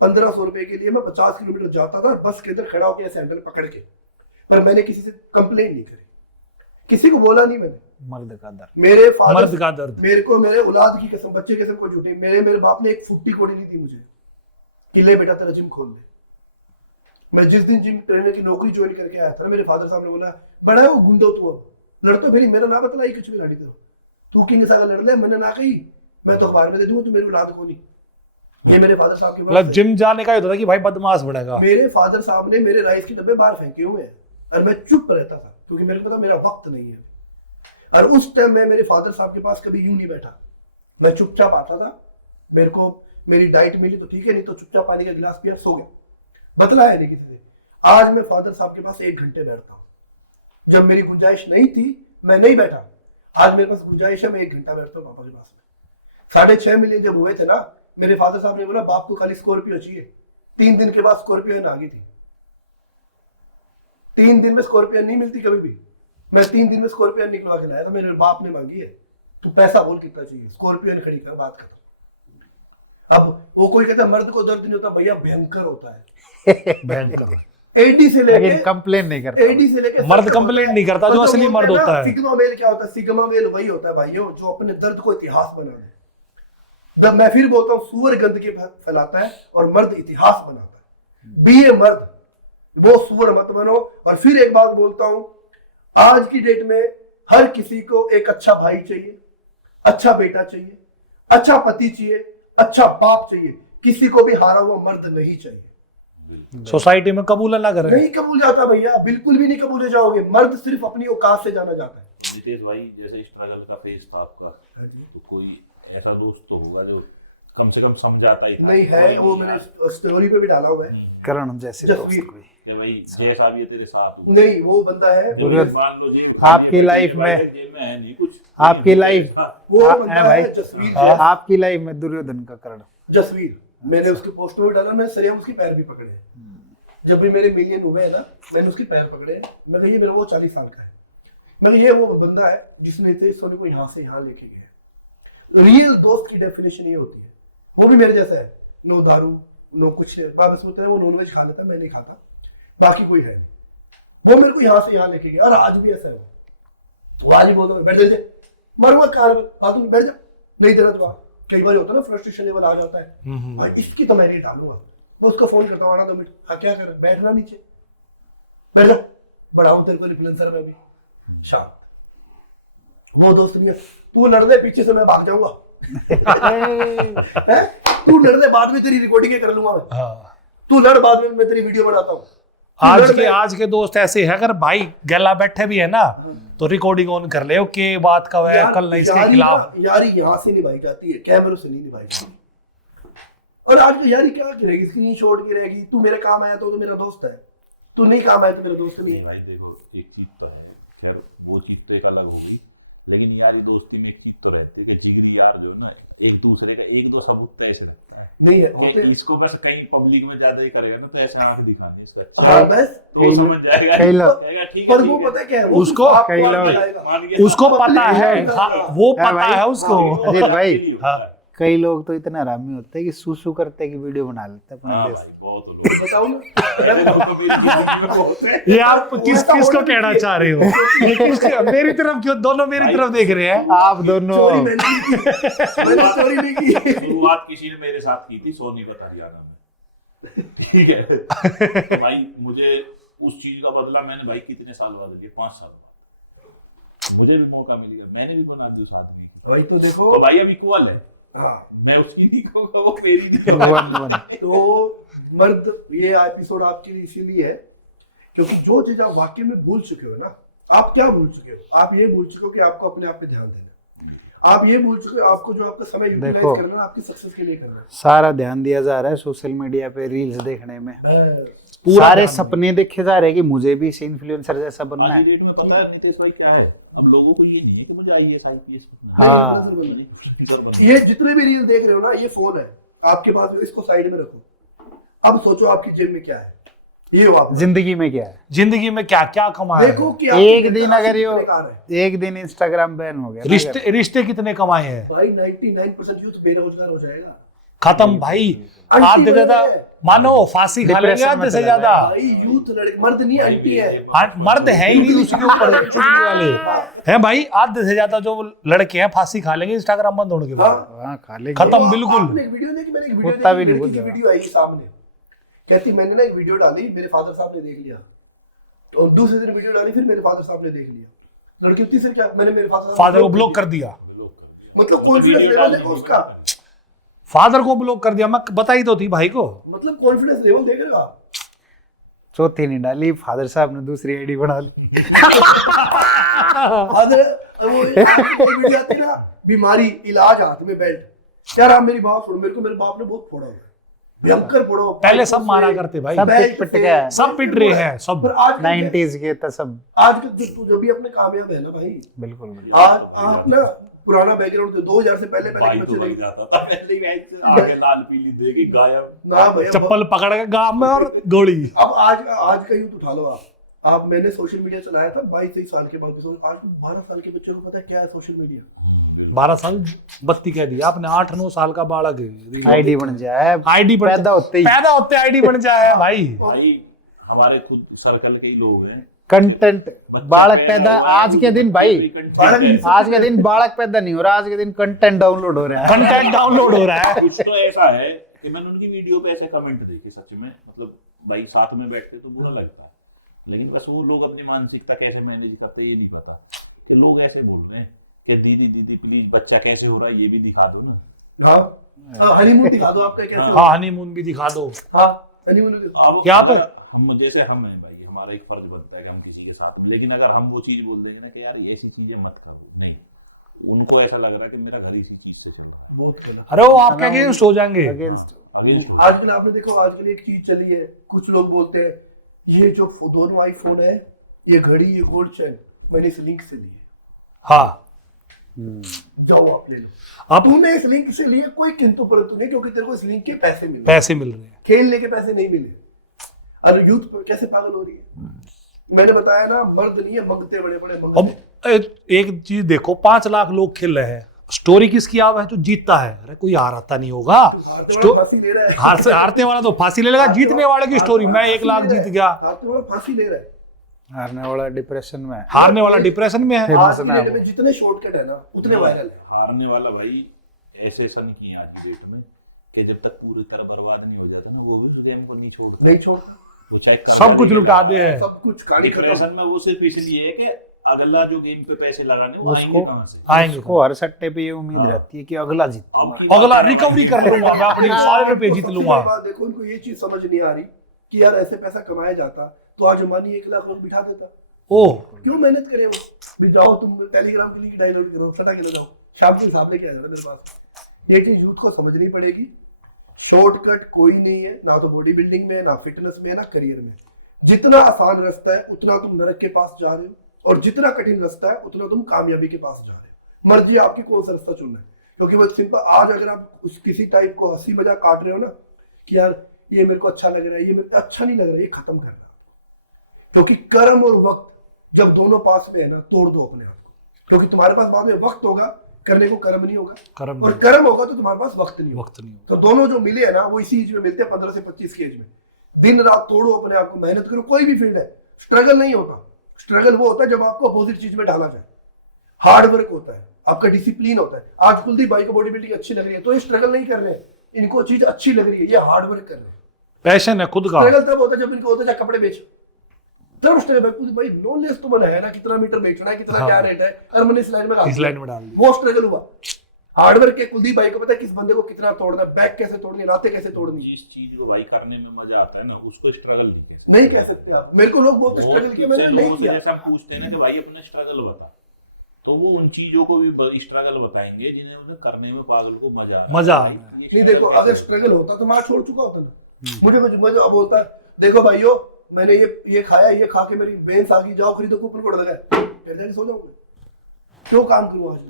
1500 रुपए के लिए मैं 50 किलोमीटर जाता था बस के अंदर खड़ा होकर ऐसे हैंडल पकड़ के, पर मैंने किसी से कंप्लेन नहीं करी, किसी को बोला नहीं मैंने। मर्द का दर्द। मेरे मर्द फादर का दर्द। मेरे को मेरे औलाद की कसम, बच्चे की कसम को झूठे, मेरे बाप ने एक फुट्टी कोड़ी नहीं दी मुझे कि ले बेटा तेरा जिम खोल दे। मैं जिस दिन जिम ट्रेनर की नौकरी ज्वाइन करके आया था ना, मेरे फादर साहब ने बोला बड़ा है वो गुंडो तू, अब लड़ तो फिर मेरा ना बतलाई कुछ भी लाड़ी तेरा, तू किंग सागा लड़ ले। मैंने ना कही, मैं तो अखबार में दे दूंगा, तू मेरी औलाद को नहीं। ये मेरे फादर साहब की मतलब जिम जाने का ये होता था कि भाई बदमाश बढ़ेगा। मेरे फादर साहब ने मेरे राइस के डब्बे बाहर फेंके हुए हैं और मैं चुप रहता था क्योंकि मेरे को पता मेरा वक्त नहीं है। और उस टाइम मैं मेरे फादर साहब के पास कभी यूं नहीं बैठा, मैं चुपचाप आता था, मेरे को मेरी डाइट मिली तो ठीक है, नहीं तो चुपचाप पानी का गिलास पिया सो गया, बतलाया नहीं किसी से। आज मैं फादर साहब के पास 1 घंटे बैठता हूँ। जब मेरी गुंजाइश नहीं थी मैं नहीं बैठा, आज मेरे पास गुंजाइश है, मैं 1 घंटा बैठता हूँ पापा के पास में। 6.5 मिलियन जब हुए थे ना, मेरे फादर साहब ने बोला बाप को खाली स्कॉर्पियो चाहिए। 3 दिन के बाद स्कॉर्पियो आ गई थी। 3 दिन में स्कॉर्पियो नहीं मिलती कभी भी, मैं 3 दिन में स्कॉर्पियो निकलवा के लाया था, मेरे बाप ने मांगी है, तू पैसा बोल कितना चाहिए, स्कॉर्पियो खड़ी कर, बात खत्म। अब वो कोई कहता है मर्द को दर्द नहीं होता, भैया भयंकर होता है। भयंकर। एडी से लेके लेकिन कंप्लेन नहीं करता। एडी से लेके मर्द कंप्लेंट नहीं करता, जो असली मर्द होता है। सिग्मा मेल क्या होता है? सिग्मा मेल वही होता है भाइयों जो अपने दर्द को इतिहास बना दे। जब मैं फिर बोलता हूँ, सुअर गंदगी फैलाता है और मर्द इतिहास बनाता है। बी ए मर्द, वो सुअर मत बनो। और फिर एक बात बोलता हूँ, आज की डेट में हर किसी को एक अच्छा भाई चाहिए, अच्छा बेटा चाहिए, अच्छा पति चाहिए, अच्छा बाप चाहिए। किसी को भी हारा हुआ मर्द नहीं चाहिए। सोसाइटी में कबूल ना करें। नहीं कबूल जाता भैया, बिल्कुल भी नहीं कबूले जाओगे। मर्द सिर्फ अपनी औकात से जाना जाता है। नितेश भाई, जैसे स्ट्रगल का फेज था आपका, तो कोई ऐसा दोस्त तो होगा जो कम से कम समझाता ही था। नहीं है, वो मैंने स्टोरी पे भी डाला हुआ है। करण जैसे दोस्त जसवीर। कोई। कि भाई जैसा भी है तेरे साथ हो। नहीं, वो बंदा है, जब मान लो जेब आपकी लाइफ में जेब में है नहीं कुछ, आपकी लाइफ वो हाँ, बंदा भाई। है जसवीर। आपकी लाइफ में दुर्योधन का करण। जसवीर, मैंने उसके पोस्ट में भी डाला, मैं सरेआम उसके पैर भी पकड़े हैं। जब भी मेरे मिलियन हुए हैं ना, मैंने उसके पैर पकड़े हैं। मैं कहा ये मेरा वो 40 साल का है। मैं कहा ये वो बंदा है जिसने इस सोनी को यहाँ से यहाँ लेके गया। रियल दोस्त की डेफिनेशन ये होती है। वो भी मेरे जैसा है, नो दारू नो कुछ, वापस बोलते हैं वो नॉनवेज खा लेता है, मैं नहीं खाता, बाकी कोई है नहीं। वो मेरे को यहाँ से यहाँ लेके गया और आज भी ऐसा है। वो आज भी बोलता है बैठ जा, मरूंगा कार में, बाथरूम में बैठ जा, नहीं देना तो। कई बार होता है ना, फ्रस्ट्रेशन लेवल आ जाता है, भाई इसकी तो मैं नहीं डालूंगा। मैं उसको फोन करता हूँ, आना 2 मिनट, हाँ क्या कर, बैठना नीचे, बैठ जा, बढ़ाऊं तेरे को रिफ्लुएंसर में भी, शांत। वो दोस्त नहीं है, तू लड़ दे पीछे से मैं भाग जाऊंगा। तू लड़ दे, बाद में तेरी रिकॉर्डिंग कर लूंगा मैं। हाँ। तू लड़, बाद में मैं तेरी वीडियो बनाता हूँ। आज के दोस्त ऐसे है, अगर भाई गला बैठे भी है ना तो रिकॉर्डिंग ऑन कर ले के बात का वह कल नहीं इसके खिलाफ। यारी यहाँ से निभाई जाती है, कैमरों से नहीं निभाई जाती। और आज की यारी क्या की रहेगी, स्क्रीन शॉट की रहेगी। तू मेरे काम आया तो मेरा दोस्त है, तू नहीं काम आया तो मेरा दोस्त नहीं है। भाई देखो, एक चीज तो है, खैर वो चीज तो एक अलग होगी, लेकिन यारी दोस्ती में एक चीज तो रहती है, जिगरी यार जो है ना, एक दूसरे का एक दो सबूत तय से रखता है। नहीं है कि इसको बस कहीं पब्लिक में ज्यादा ही करेगा ना, तो ऐसे आंख दिखानी इसका। हाँ बस, तो वो समझ जाएगा, कई लोग- कहेगा ठीक है, पर वो ठीक है। पता है क्या है, उसको कई लोग- मान गया, उसको पता है, हाँ, हाँ, वो हाँ, पता भाई। है उसको। अजीत भाई, हाँ कई लोग तो इतना हरामी होते हैं कि सूसू करते कि वीडियो बना लेते हैं अपने हाँ देश। भाई, बहुत लोग बताओ ना। ऐसे लोग तो मेरी जिंदगी में बहुत हैं। ये आप किसको कहना चाह रहे हो? ये मेरी तरफ क्यों? दोनों मेरी तरफ देख रहे हैं। आप दोनों चोरी मैंने नहीं की, मैंने चोरी नहीं की। शुरुआत किसी ने मेरे साथ की थी, सोनीपत हरियाणा में, ठीक है। तो भाई मुझे उस चीज का बदला मैंने भाई कितने साल बाद लिया, 5 साल बाद मुझे भी मौका मिल गया, मैंने भी बना दी उस आदमी की। वही तो देखो। तो भाई अब इक्वल है, हाँ मैं उसकी नहीं कहूँगा, वो मेरी नहीं कहूँगा। तो मर्द, ये एपिसोड आपके लिए इसीलिए है क्योंकि जो चीज आप वाकई में भूल चुके हो ना, आप क्या भूल चुके हो? आप ये भूल चुके हो कि आपको अपने आप पे ध्यान देना, आप ये भूल चुके हो आपको जो आपका समय यूटिलाइज देखो, करना है, आपकी सक्सेस के लिए करना है। सारा ध्यान दिया जा रहा है सोशल मीडिया पे रील्स देखने में, बस। सारे सपने देखे जा रहे हैं कि मुझे भी इस इन्फ्लुएंसर जैसा बनना आज है। की डेट में पता है नितेश भाई क्या है, अब लोगों को ये नहीं है कि मुझे IAS IPS हाँ। ये जितने भी रील देख रहे हो ना, ये फोन है आपके पास, इसको साइड में रखो। अब सोचो आपकी जेब में क्या है, ये हो आप। जिंदगी में क्या है, जिंदगी में क्या क्या कमाया है? देखो कि आपकी एक दिन कितना अगर बेकार है। एक दिन इंस्टाग्राम बैन हो गया ना, रिश्ते रिश्ते कितने कमाए हैं? भाई 99% यूथ बेरोजगार हो जाएगा खत्म भाई। आंटी आधे बन ज्यादा रहे हैं। मानो फांसी खा लेंगे डिप्रेशन में आधे से चला ज्यादा। भाई यूथ लड़के, मर्द नहीं आंटी है। मर्द है ही नहीं उसके ऊपर चुटकी वाले हैं भाई। आधे से ज्यादा जो लड़के हैं फांसी खा लेंगे इंस्टाग्राम बंद होने के बाद। हाँ खा लेंगे। खत्म तो बिल्कुल। आपने एक वीडियो देखी, मैंने एक वीडियो कुत्ता भी देखी, नहीं लड़की की बोल रहा। वीडियो आई सामने, कहती मैंने ना एक वीडियो डाली, मेरे फादर साहब ने देख लिया, तो दूसरे दिन वीडियो डाली, फिर मेरे फादर साहब ने देख लिया। लड़की उत्ती से क्या, मैंने मेरे फादर को ब्लॉक कर दिया। मतलब कॉन्फिडेंस लेवल देखो उसका, फादर को ब्लॉक कर दिया। मैं बताई तो थी भाई को। मतलब कॉन्फिडेंस लेवल देख रहे हो आप। चौथी नहीं डाली, फादर साहब ने दूसरी आईडी बना ली। फादर वो वीडियो आती ना, बीमारी इलाज हाथ में बेल्ट। यार आप मेरी बात सुनो, मेरे बाप ने बहुत फोड़ा हुआ है, भयंकर फोड़ा हुआ। पहले सब मारा करते भाई, सब बेल्ट पिट से, गया है। सब पिट रहे हैं सब। पर आज 90s के तो सब आज जो भी अपने कामयाब है ना भाई, बिल्कुल बिल्कुल। आज आप ना पुराना बैकग्राउंड 2000 से पहले भाई के तो बच्चे लग नहीं। जाता था पहले ही, ऐसे आगे लाल पीली देगी गायब। ना भैया, चप्पल पकड़ के गांव में और गोली। अब आज का यूथ उठा लो आप मैंने सोशल मीडिया चलाया था 22-23 साल के बाद, आज 12 साल के बच्चे को पता है क्या है सोशल मीडिया। 12 साल 32 कह दिया आपने। 8-9 साल का बालक आईडी बन जाए, आईडी पैदा होते ही आईडी बन जाए भाई। भाई हमारे खुद सर्कल के ही लोग हैं, कंटेंट बालक पैदा हुआ है, आज के दिन भाई, content आज के दिन बालक पैदा नहीं हो रहा, आज के दिन कंटेंट डाउनलोड हो रहा है। कंटेंट डाउनलोड हो रहा है। कुछ तो ऐसा है कि मैंने उनकी वीडियो पे ऐसे कमेंट देखे, सच में मतलब भाई साथ में बैठते तो बुरा लगता है, लेकिन बस वो लोग अपनी मानसिकता कैसे मैनेज करते ये नहीं पता, कि लोग ऐसे बोल रहे हैं कि दीदी दीदी प्लीज बच्चा कैसे हो रहा है ये भी दिखा दो ना। हाँ हनीमून दिखा दो आपका कैसे हो। हाँ हनीमून भी दिखा दो। हाँ हनीमून अब यहाँ पे हम जैसे हम हैं भाई, हमारा एक फर्ज बनता है कि हम किसी के साथ, लेकिन अगर हम वो चीज बोल देंगे ना कि यार ऐसी चीजें मत करो, नहीं, उनको ऐसा लग रहा है कि मेरा घर इसी चीज से चला। बहुत गलत। अरे वो आपके अगेंस्ट हो जाएंगे। अगेंस्ट Against- आजकल आपने देखो, आजकल एक चीज चली है, कुछ लोग बोलते हैं ये जो दोनों आईफोन है, ये घड़ी, ये गोल्ड चेन मैंने इस लिंक से ली है, हाँ जाओ आप ले लो। अब तूने इस लिंक से लिए, कोई किंतु परंतु नहीं, क्योंकि तेरे को इस लिंक के पैसे मिले, पैसे मिल रहे हैं। खेलने के पैसे नहीं मिले। अरे यूथ कैसे पागल हो रही है। मैंने बताया ना, मर्द नहीं है, मंगते बड़े बड़े अब मंगते। एक चीज देखो, 5 लाख लोग खेल रहे हैं, स्टोरी किसकी आव है? जो जीतता है। अरे कोई हारता नहीं होगा। हारते वाला फांसी ले रहा है। हारते वाला तो फांसी ले लेगा, जीतने वाले की स्टोरी, मैं 1 लाख जीत गया। हारते वाला फांसी ले रहा है। हारने वाला डिप्रेशन में है। हारने वाला डिप्रेशन में है। आज की डेट में जितने शॉर्टकट है ना, उतने वायरल है। हारने वाला भाई ऐसे सन की आज की डेट में कि जब तक पूरी तरह बर्बाद नहीं हो जाता ना, वो भी उस गेम को नहीं छोड़ता। नहीं छोड़ता, वो चाहे सब कुछ लुटा दे है। सब कुछ कहानी खत्म। डिप्रेशन में वो सिर्फ इसलिए है कि अगला जो गेम पे पैसे लगाने वो उसको आएंगे कहाँ से। आएंगे उसको हर सट्टे पे ये उम्मीद रहती है कि अगला जीतूंगा। आपकी अगला रिकवरी कर लूंगा मैं, अपनी सारे रुपए जीत सबसे लूंगा। बड़ी बात देखो, उनको ये चीज समझ नहीं आ रही कि यार ऐसे पैसा कमाया जाता तो आज अंबानी 1 लाख लोग बिठा देता। ओह क्यों मेहनत करे वो? भी जाओ तुम टेलीग्राम के लिंक डाउनलोड करो, सटा के ले जाओ, शाम के हिसाब लेके आ जाना मेरे पास। ये चीज यूथ को समझनी पड़ेगी। शॉर्टकट कोई नहीं है, ना तो बॉडी बिल्डिंग में, ना फिटनेस में, ना करियर में। जितना आसान रास्ता है उतना तुम नरक के पास जा रहे हो, और जितना कठिन रास्ता है उतना तुम कामयाबी के पास जा रहे हो। मर्जी आपकी कौन सा रास्ता चुनना है, क्योंकि वो सिंपल। आज अगर आप किसी टाइप को हंसी मजाक काट रहे हो ना कि यार ये मेरे को अच्छा लग रहा है, ये मेरे को अच्छा नहीं लग रहा है, ये खत्म करना। क्योंकि कर्म और वक्त जब दोनों पास में है ना, तोड़ दो अपने आप को। क्योंकि तुम्हारे पास बाद में वक्त होगा करने को, कर्म नहीं होगा, कर्म और नहीं। कर्म होगा तो तुम्हारे पास वक्त नहीं होगा। वक्त नहीं तो दोनों जो मिले है ना, वो इसी एज में मिलते हैं, 15 से 25 की एज में। दिन रात तोड़ो अपने आप को, मेहनत करो। कोई भी फील्ड है, स्ट्रगल नहीं होता। स्ट्रगल वो होता है जब आपको अपोजिट चीज में डाला जाए। हार्ड वर्क होता है, आपका डिसिप्लिन होता है। आज कुलदीप भाई को बॉडी बिल्डिंग अच्छी लग रही है तो ये स्ट्रगल नहीं कर रहे हैं, इनको चीज अच्छी लग रही है, ये हार्ड वर्क कर रहे हैं। पैशन है खुद का। स्ट्रगल तब होता है जब इनको होता है कपड़े बेचो, धर्म स्ट्रगल भाई नॉलेज तो बनाया ना, कितना मीटर बेचना है, कितना क्या रेट है, और मैंने स्लाइड में इस लाइन में डाल दिया। वो स्ट्रगल हुआ। हार्डवर्क के कुलदीप भाई को पता है किस बंदे को कितना तोड़ना है, बैक कैसे तोड़नी है, रातें कैसे तोड़नी है। जिस चीज को भाई करने में मजा आता है ना, उसको स्ट्रगल नहीं कह सकते। नहीं कह सकते आप। मेरे को लोग बोलते स्ट्रगल किया, मैंने नहीं किया। जैसे हम पूछते हैं ना कि भाई अपना स्ट्रगल बता, तो वो उन चीजों को भी स्ट्रगल बताएंगे जिन्हें उन्हें करने में पागल को मजा आता है। मजा आ रहा है। नहीं देखो, अगर स्ट्रगल होता तो मैं आज छोड़ चुका होता ना। मुझे अब होता है, देखो भाइयों मैंने ये खाया, ये खा के मेरी बेंस आ गई, जाओ खरीदो कूपन कोड लगाए, फिर जाके सो जाऊंगा। क्यों काम करूं आज?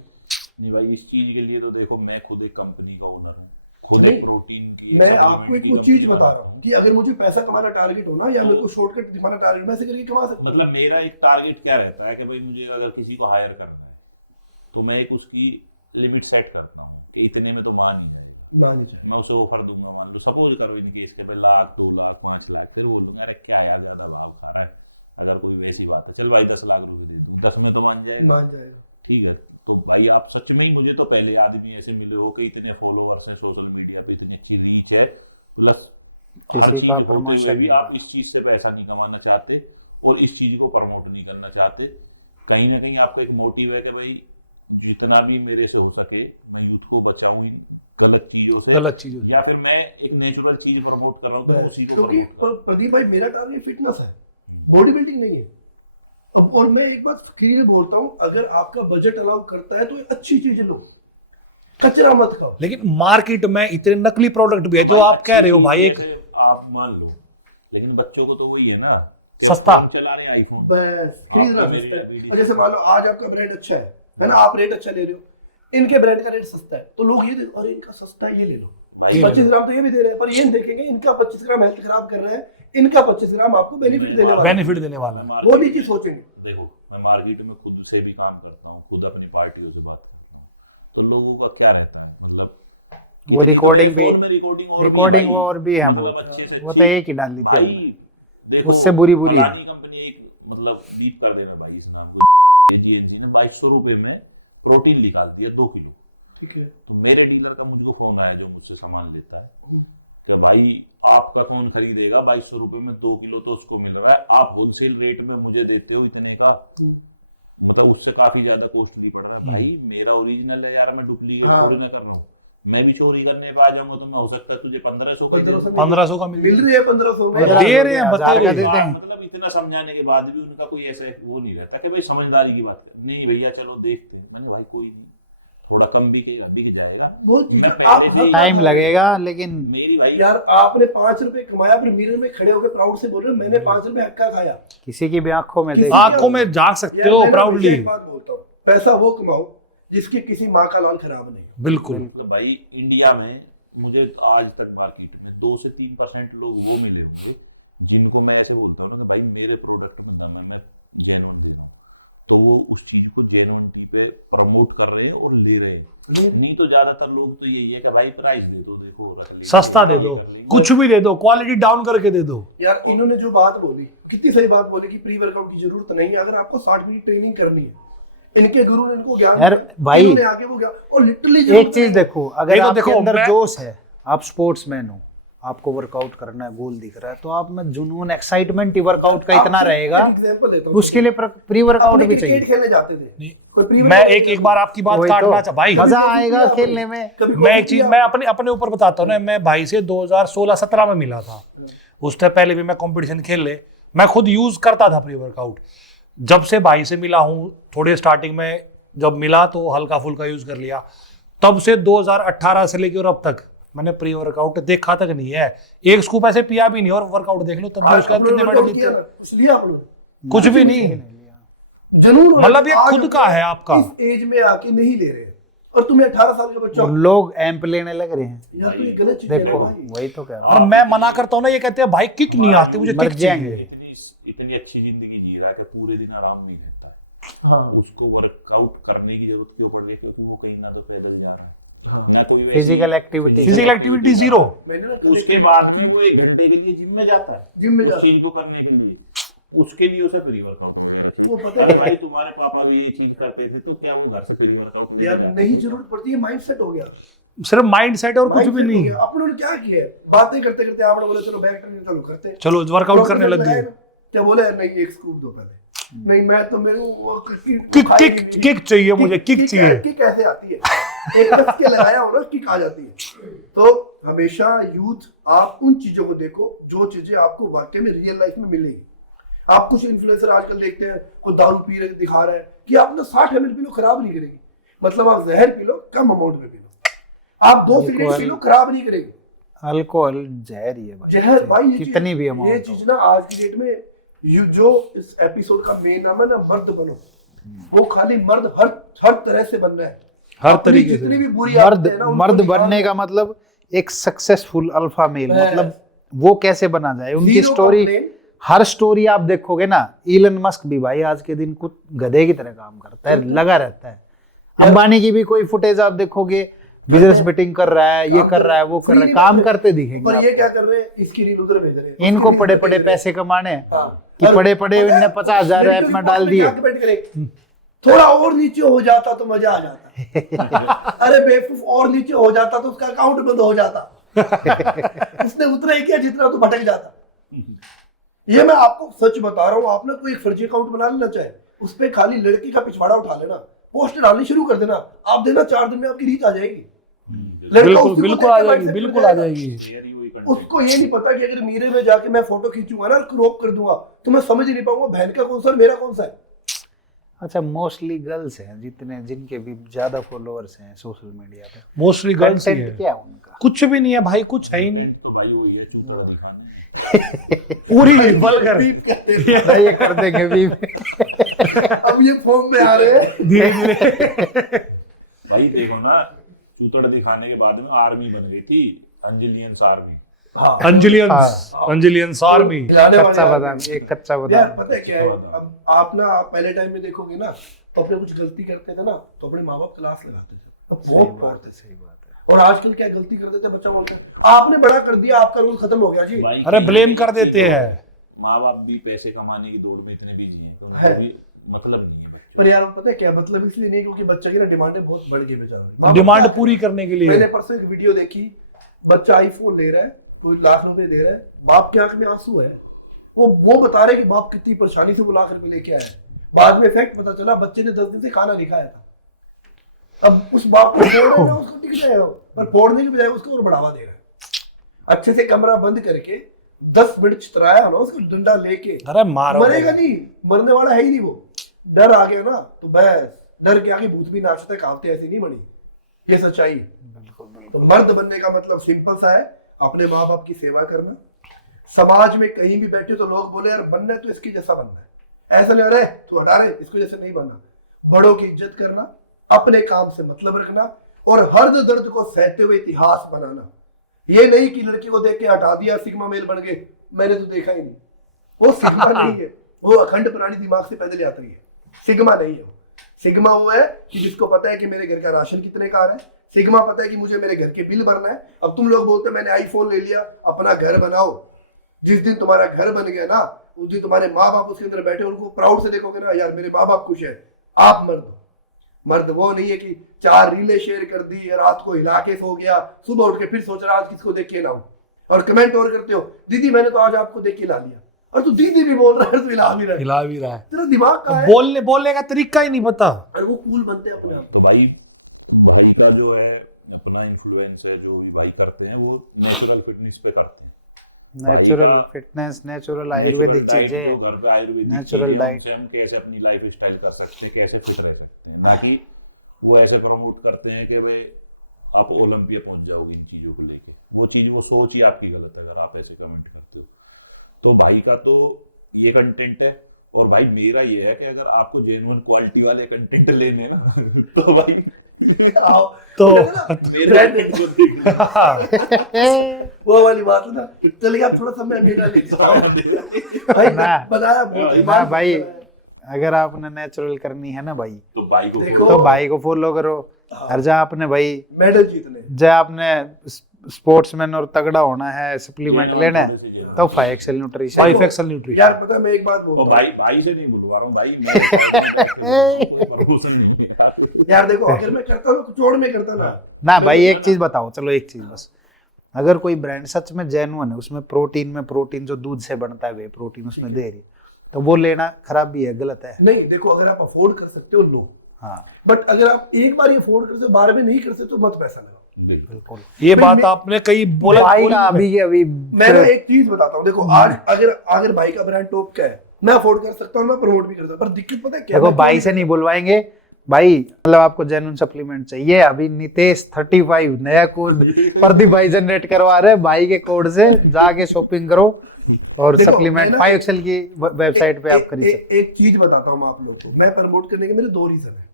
नहीं भाई, इस चीज के लिए तो देखो मैं खुद एक कंपनी का ओनर हूँ, खुद एक प्रोटीन की, मैं आपको एक चीज बता रहा हूँ कि अगर मुझे पैसा कमाना टारगेट हो ना, या मेरे को शॉर्टकट दिखाना टारगेट, मैं ऐसे करके कमा सकता हूँ। मतलब मेरा एक टारगेट क्या रहता है कि भाई मुझे अगर किसी को हायर करना है तो मैं एक उसकी लिमिट सेट करता हूँ कि इतने में तो मान ही जाए, मैं उसे ऑफर दूंगा। मान लो सपोज करो इन केस के 1 लाख 2 लाख 5 लाख, फिर बोलूंगा अरे क्या है ज्यादा भाव खा रहा है, अगर कोई वैसी बात है चल भाई 10 लाख रुपए दे दूं, 10 में तो मान जाएगा। ठीक है, तो भाई आप सच में ही, मुझे तो पहले आदमी ऐसे मिले हो कि इतने फॉलोअर्स है सोशल मीडिया पे, इतनी अच्छी रीच है, प्लस किसी का प्रमोशन भी आप इस चीज से पैसा नहीं कमाना चाहते और इस चीज को प्रमोट नहीं करना चाहते। कहीं ना कहीं आपको एक मोटिव है कि भाई जितना भी मेरे से हो सके मैं यूथ को बचाऊं इन गलत चीजों से, या फिर मैं एक नेचुरल चीज प्रमोट कर रहा हूँ तो उसी को। क्योंकि प्रदीप भाई मेरा टारगेट फिटनेस है, बॉडी बिल्डिंग नहीं है। अब और मैं एक बात क्लियर बोलता हूँ, अगर आपका बजट अलाउ करता है तो अच्छी चीज लो, कचरा मत खाओ। लेकिन मार्केट में इतने नकली प्रोडक्ट भी है जो आप कह रहे हो भाई, एक आप मान लो, लेकिन बच्चों को तो वही है ना, सस्ता चला रहे आईफोन, बस खरीदना सस्ता है। और जैसे मान लो आज आपका ब्रांड अच्छा है ना, आप रेट अच्छा ले रहे हो, इनके ब्रांड का रेट सस्ता है तो लोग ये देखो अरे इनका सस्ता है, ये ले लो। 25 ग्राम तो ये भी दे रहे हैं, पर ये नहीं देखेंगे इनका 25 ग्राम हेल्थ खराब कर रहे हैं, इनका 25 ग्राम आपको बेनिफिट देने वाला है। वो नीचे सोचेंगे। देखो मैं मार्केट में खुद से भी काम करता हूँ, खुद अपनी पार्टियों से बात, तो लोगों का क्या रहता है, मतलब वो रिकॉर्डिंग वो और भी है, वो तो एक ही डाल दी थी, उससे बुरी कंपनी एक मतलब बीप कर देना भाई इस नाम को, जीएनजी ने 2200 रुपए में प्रोटीन निकाल दिया 2 किलो। ठीक है, तो मेरे डीलर का मुझको फोन आया जो मुझसे सामान लेता है कि भाई आपका कौन खरीदेगा, 2200 रुपए में 2 किलो तो उसको मिल रहा है, आप होलसेल रेट में मुझे देते हो इतने का, मतलब उससे काफी ज्यादा कॉस्टली पड़ रहा है। भाई मेरा ओरिजिनल है यार, मैं डुप्लीकेट थोड़ी ना कर रहा हूँ, मैं भी चोरी करने पे आ जाऊंगा तो मैं हो सकता है तुझे 1500 का मिल रही है, 1500 में दे रहे हैं, बता रहे हैं। मतलब इतना समझाने के बाद भी उनका कोई ऐसा वो नहीं रहता कि भाई समझदारी की बात है, नहीं भैया चलो देखते हैं। मैंने भाई कोई नहीं, थोड़ा कम बिक जाएगा, वो टाइम लगेगा, लेकिन मेरी भाई यार आपने 5 रुपए कमाया, फिर मिरर में खड़े होकर प्राउड से बोल रहे हो मैंने 5 रुपए हक्का खाया। किसी की भी आंखों में झांक सकते हो प्राउडली। एक बात बोलता हूँ, पैसा वो कमाओ जिसकी किसी माँ का लाल खराब नहीं। बिल्कुल। तो भाई इंडिया में मुझे आज तक मार्केट में 2 से 3% लोग वो मिले होंगे जिनको मैं ऐसे बोलता हूँ ना भाई मेरे प्रोडक्ट में दम है, मैं जेन्युइन दे रहा हूँ, तो वो उस चीज को जेन्युइनिटी पे प्रमोट कर रहे हैं और ले रहे हैं। नहीं तो ज्यादातर लोग तो यही है कि भाई प्राइस दे दो, देखो सस्ता दे दो, कुछ भी दे दो, क्वालिटी डाउन करके दे दो। यार इन्होंने जो बात बोली कितनी सही बात बोली कि प्री वर्कआउट की जरूरत नहीं है, अगर आपको 60 मिनट ट्रेनिंग करनी है, इनके गुरु ने इनको ज्ञान यार भाई इन्होंने आगे वो ज्ञान, और लिटरली एक चीज देखो, अगर आपके अंदर जोश है, आप स्पोर्ट्समैन हो, आपको वर्कआउट करना है, गोल दिख रहा है, तो आप में जुनून एक्साइटमेंट ही वर्कआउट का इतना रहेगा, उसके लिए प्री वर्कआउट भी चाहिए। क्रिकेट खेलने जाते थे, मैं एक बार आपकी बात काटना चाह भाई, मजा आएगा खेलने में। मैं एक चीज मैं अपने ऊपर बताता हूँ ना, मैं भाई से 2016-17 में मिला था, उससे पहले भी मैं कंपटीशन खेल ले, मैं खुद यूज करता था प्री वर्कआउट। जब से भाई से मिला हूँ, थोड़े स्टार्टिंग में जब मिला तो हल्का फुल्का यूज कर लिया, तब से 2018 से लेकर अब तक मैंने प्री वर्कआउट देखा तक नहीं है, एक स्कूप ऐसे पिया भी नहीं, और वर्कआउट देख लो तब भी उसका कितने मेडल जीते, कुछ भी नहीं। जनून मतलब ये खुद का है आपका, इस एज में आके नहीं ले रहे, और तुम्हें 18 साल का बच्चा, लोग एम्प लेने लग रहे हैं यार, तो ये गलत चीज है देखो, भाई। वही तो कह रहा और मैं मना करता हूँ ना, ये कहते हैं भाई किक नहीं आती, मुझे किक चाहिए। इतनी अच्छी जिंदगी जी रहा है कि पूरे दिन आराम नहीं लेता है, हाँ, उसको वर्कआउट करने की जरूरत क्यों पड़ रही है, क्योंकि वो कहीं ना तो पैदल जा रहा है, ना कोई फिजिकल एक्टिविटी जीरो। उसके बाद में वो 1 घंटे के लिए जिम में जाता है, जिम में उस चीज को करने के लिए, उसके लिए उसे प्री वर्कआउट वगैरह चाहिए। अरे भाई तुम्हारे पापा भी ये चीज करते थे, तो क्या वो घर से प्री वर्कआउट यार नहीं, जरूरत पड़ती है, माइंडसेट हो गया, सिर्फ माइंडसेट और कुछ भी नहीं। अपनों ने क्या किया, बातें करते करते आपने बोला चलो बैक ट्रेनिंग चलो करते हैं, चलो वर्कआउट करने लग गए, क्या बोले, नहीं एक स्कूप दो पहले, नहीं मैं तो मेरे वो किक चाहिए मुझे, किक चाहिए। किक कैसे आती है, एक कस के लगाया हो ना, किक आ जाती है। तो हमेशा यूथ आप उन चीजों को देखो जो चीजें आपको वाकई में रियल लाइफ में मिलेगी। आप कुछ इन्फ्लुएंसर आजकल देखते हैं, कोई दारू पी रहे दिखा रहा है कि आप ना 60 ml पी लो खराब नहीं करेगी, मतलब आप जहर पी लो कम अमाउंट में पी लो, आप 2 सिगरेट पी लो खराब नहीं करेगी। अल्कोहल जहर ही है भाई, जहर भाई, कितनी भी ये अमाउंट चीज ना आज की डेट में जो इस एपिसोड का मेन नाम है ना, मर्द बनो, वो खाली मर्द हर तरह से बनना है, हर अपनी तरीके से। जितनी भी बुरी मर्द आदतें हैं ना, उनको मर्द निकाल बनने दो। का मतलब एक सक्सेसफुल अल्फा मेल, बस। मतलब वो कैसे बना जाए, उनकी Zero स्टोरी, complaint। हर स्टोरी आप देखोगे ना, इलन मस्क भी भाई आज के दिन कुछ गधे की तरह काम करता है, लगा रहता है। अंबानी की भी कोई फुटेज आप देखोगे, बिजनेस मीटिंग कर रहा है, ये कर रहा है, वो कर रहा है, काम करते दिखेंगे पर ये आपको। क्या कर रहे हैं, इसकी रील उधर भेज रहे हैं, इनको उसकी पड़े रील पड़े भेज रहे हैं। पैसे कमाने हैं हाँ। कि और पड़े पड़े पता है, इनने 50,000 ऐप में डाल दिए। क्या कमेंट करें, थोड़ा और नीचे हो जाता तो मजा आ जाता। अरे बेवकूफ, और नीचे हो जाता तो उसका अकाउंट बंद हो जाता। उसने उतना ही किया जितना तो भटक जाता। ये मैं आपको सच बता रहा हूँ, आप ना कोई एक फर्जी अकाउंट बना लेना चाहे, उस पे खाली लड़की का पिछवाड़ा उठा लेना, पोस्ट डालनी शुरू कर देना, आप देना 4 दिन में आपकी रीच आ जाएगी। लड़का बिल्कुल उसी को बिल्कुल देख आ के जाएगी, mindset बिल्कुल में आ जाएगा। जाएगी। शेयर ही वही कंटेंट। उसको ये नहीं पता कि अगर मीरे में जाके मैं फोटो खींचूंगा ना, क्रॉप कर दूंगा, तो मैं समझ ही नहीं पाऊंगा बहन का कौन सा और मेरा कौन सा है। अच्छा, मोस्टली गर्ल्स हैं जिनके भी ज्यादा फॉलोअर्स हैं सोशल मीडिया पे, मोस्टली गर्ल्स ही कंटेंट है, क्या है उनका? कुछ भी नहीं है भाई, कुछ है ही नहीं, तो भाई वही है, चूतर दिखाने। पूरी वल्गर। नहीं, ये कर देंगे भी। अब ये फॉर्म में आ रहे हैं। धीरे धीरे। भाई देखो ना, चूतर दिखाने के बाद में आर्मी बन गई थी, अंजलियंस आर्मी। हाँ। अंजलियंस आर्मी। हिलाने वाले कच्चा आदमी। बादाम, एक कच्चा यार बादाम। पता है क्या है, अब आप ना, आप पहले टाइम में देखोगे ना, तो अपने कुछ गलती करते थे ना, तो अपने माँ बाप क्लास लगाते थे, अब सही बहुत बात है, सही बात है। और आजकल क्या गलती कर देते हैं, बच्चा बोलते हैं आपने बड़ा कर दिया, आपका रूल खत्म हो गया जी। भाई अरे ब्लेम कर देते हैं। माँ बाप भी पैसे कमाने की दौड़ में इतने बिजी हैं, तो है। उनको भी मतलब नहीं है बच्चों पर यार पता है क्या मतलब, इसलिए नहीं क्योंकि बच्चे की ना डिमांडें बहुत बढ़ गई बेचारा। डिमांड पूरी करने के लिए। मैंने परसों एक वीडियो देखी, बच्चा आईफोन ले रहा है, कोई लाख रुपए दे रहा है, बाप की आंख में आंसू है, वो बता रहे कि बाप कितनी परेशानी से वो लाख रुपए लेके आया है। बाद में फैक्ट पता चला बच्चे ने 10 दिन से खाना नहीं खाया था। अब उस बाप को फोड़ रहे ना, उसको टिक जाएगा, पर फोड़ने की बजाय उसको और बढ़ावा दे रहा है। अच्छे से कमरा बंद करके 10 मिनट चितराया ना, उसको डंडा लेके, अरे मारो, मरेगा नहीं, मरने वाला है ही नहीं वो। डर आ गया ना तो बस, डर के आगे भूत भी नाचते, कहावतें ऐसी नहीं बनी, ये सच्चाई है। तो मर्द बनने का मतलब सिंपल सा है, अपने माँ बाप की सेवा करना। समाज में कहीं भी बैठे तो लोग बोले यार बनना है तो इसकी जैसा बनना है, ऐसा नहीं हो रहा है तू हटा रहे, इसको जैसे नहीं बनना। बड़ों की इज्जत करना, अपने काम से मतलब रखना, और हर दर्द को सहते हुए इतिहास बनाना। ये नहीं कि लड़की को देख के हटा दिया, सिग्मा मेल बन गए, मैंने तो देखा ही नहीं, वो सिग्मा नहीं है, वो अखंड प्राणी दिमाग से पैदल यात्री है, सिग्मा नहीं है। सिग्मा वो है कि जिसको पता है कि मेरे घर का राशन कितने का आ रहा है, सिग्मा पता है कि मुझे मेरे घर के बिल भरना है। अब तुम लोग बोलते मैंने आईफोन ले लिया, अपना घर बनाओ, जिस दिन तुम्हारा घर बन गया ना, उस दिन तुम्हारे माँ बाप उसके अंदर बैठे, उनको प्राउड से देखोगे ना, यार मेरे माँ बाप खुश है। आप मर्द हो, मर्द वो नहीं है कि 4 रीलें शेयर कर दी, रात को हिला के सो गया, सुबह उठ के फिर सोच रहा आज किसको देख के लाऊं, और कमेंट और करते हो दीदी मैंने तो आज आपको देख के ला लिया, और तू दीदी भी बोल रहा है, तू हिला भी रहा है, हिला भी रहा है। तेरा दिमाग कहाँ है? बोलने का तरीका ही नहीं पता। और वो कूल बनते हैं अपने आप। तो भाई का जो है अपना इन्फ्लुएंस है, जो भी भाई करते हैं वो नेचुरल फिटनेस पे करते हैं। नेचुरल फिटनेस, नेचुरल आयुर्वेदिक चीजें, घर पे आयुर्वेदिक नेचुरल चीजें, डाइट। उनसे हम कैसे अपनी लाइफ स्टाइल कर सकते हैं, कैसे फिट रह सकते हैं, ना कि वो ऐसे प्रमोट करते हैं कि भाई आप ओलंपिया पहुंच जाओगे इन चीजों को लेके। वो चीज, वो सोच ही आपकी गलत है अगर आप ऐसे कमेंट करते हो। तो भाई का तो ये कंटेंट है, और भाई मेरा ये है कि अगर आपको जेन्युइन क्वालिटी वाले कंटेंट लेने ना तो भाई आओ, तो मेरे कंटेंट को देखना। वो वाली बात है ना, चलिए आप थोड़ा सा मैं मेरा ले लेता हूं। भाई ना। बनाया बहुत ना दिमाग भाई, बनाया। अगर आपने नेचुरल करनी है ना भाई, तो भाई को देखो, तो भाई को फॉलो करो। और जब आपने भाई, मेडल जीतने, जब आपने स्पोर्ट्समैन और तगड़ा होना है, सप्लीमेंट लेना है, तो 5XL न्यूट्रिशन। 5XL nutrition. यार पता है मैं एक बात तो बोलता हूँ भाई से नहीं बुलवा रहा हूँ भाई, मैं प्रमोशन नहीं है यार। यार, देखो अगर मैं करता ना, जोड़ में करता ना भाई एक चीज बताओ, चलो एक चीज बस, अगर कोई ब्रांड सच में जेन्युइन है, उसमें प्रोटीन जो दूध से बनता है वे प्रोटीन उसमें दे रही है, तो वो लेना खराब भी है, गलत है। नहीं देखो, अगर आप अफोर्ड कर सकते हो लो, हाँ बट अगर आप एक बार ही अफोर्ड कर सकते हो, बार में नहीं कर सकते तो मत पैसा लगाओ। बिल्कुल। ये बात आपने कई बोला। भाई का अभी मैं ना एक चीज बताता हूँ, देखो आज अगर भाई का ब्रांड टॉप का है, मैं अफोर्ड कर सकता हूँ, मैं प्रमोट भी कर सकता हूँ, पर दिक्कत पता है क्या? देखो मैं भाई से नहीं बुलवाएंगे भाई, मतलब आपको जेन्युइन सप्लीमेंट चाहिए, अभी नितेश 35 नया कोड प्रदीप भाई जनरेट करवा रहे हैं, भाई के कोड से जाके शॉपिंग करो और देखो, सप्लीमेंट मैं ना- 5 एक्सेल की वेबसाइट पे आप खरीद सकते एक चीज बताता हूँ मैं आप लोग को, मैं प्रमोट करने के मेरे 2 रीजन है।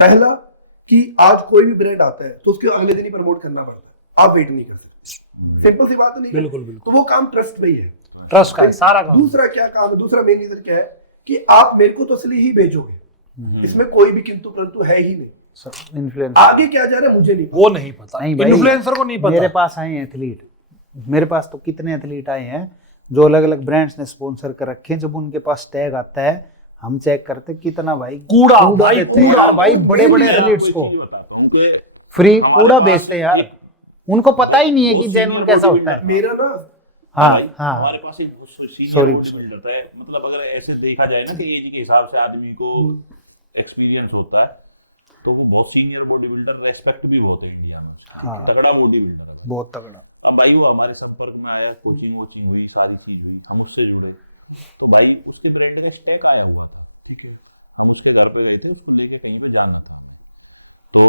पहला कि आज कोई भी ब्रांड आता है तो उसके अगले दिन ही प्रमोट करना पड़ता है, आप वेट नहीं कर सकते, सिंपल सी बात नहीं। बिल्कुल, बिल्कुल। तो वो काम ट्रस्ट पे ही है, ट्रस्ट का है सारा काम। दूसरा क्या काम है, दूसरा मेन रीजन क्या है कि आप मेरे को तो असली ही बेचोगे, इसमें कोई भी किंतु परंतु है ही नहीं। इन्फ्लुएंस आगे क्या जा रहा है मुझे नहीं पता। वो नहीं पता, नहीं भाई, इन्फ्लुएंसर को नहीं मेरे पता। पास आए हैं एथलीट, मेरे पास तो कितने एथलीट आए हैं जो अलग अलग ब्रांड्स ने स्पॉन्सर कर रखे हैं, जब उनके पास टैग आता है हम चेक करते कितना भाई कूड़ा भाई, देते हैं कूड़ा यार भाई, बड़े बड़े मैं एथलीट्स को बताता हूँ कि फ्री हमारे कूड़ा पास बेचते हैं यार, एक- उनको पता ही नहीं है वो कि senior जेन्युइन कैसा होता है। मेरा ना हाँ भाई, हाँ हमारे पास एक senior Sorry, bodybuilder रहता है, मतलब अगर ऐसे देखा जाए ना कि एज के हिसाब से आदमी को एक्सपीरियंस होता है, तो वो बहुत सीनियर बॉडी बिल्डर, रेस्पेक्ट भी बहुत है इंडिया में, हाँ। तगड़ा बॉडी बिल्डर है। बहुत तगड़ा। अब भाई वो हमारे संपर्क में आया, कोचिंग वोचिंग हुई, सारी चीज हुई, हम उससे जुड़े, तो भाई उसके ब्रांड का स्टैक आया हुआ था, ठीक है, हम उसके घर पे गए थे, उसको लेके कहीं पे जाना था, तो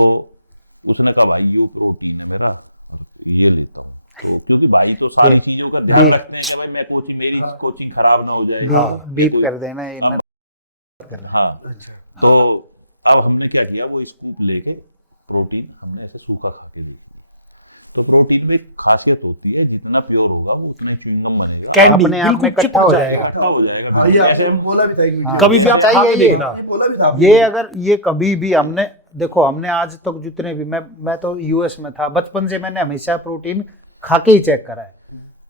उसने कहा भाई ये प्रोटीन है मेरा, ये लेता, तो क्योंकि भाई तो सारी चीजों का ध्यान रखते हैं कि भाई मैं कोचिंग, मेरी कोचिंग खराब ना हो जाए, बीप कर देना ये ना कर रहे हैं। हाँ। तो अब हमने क्या किया, वो स्कूप लेके प्रोटीन हमने ऐसे सूखा खा के लिया। तो प्रोटीन में एक खासियत होती है, जितना प्योर होगा वो उतना ही च्युइंगम बनेगा, कैंडी अपने आप में बिल्कुल इकट्ठा चिपक हो जाएगा। जाएगा। अच्छा हो जाएगा। भाई ऐसे आपने हम बोला भी था एक हाँ। कभी भी आप सच्चाई खा है के ये। देखना। ये बोला भी था ये अगर ये कभी भी हमने देखो, हमने आज तक जितने भी मैं तो यूएस में था, बचपन से मैंने हमेशा प्रोटीन खा के ही चेक करा है।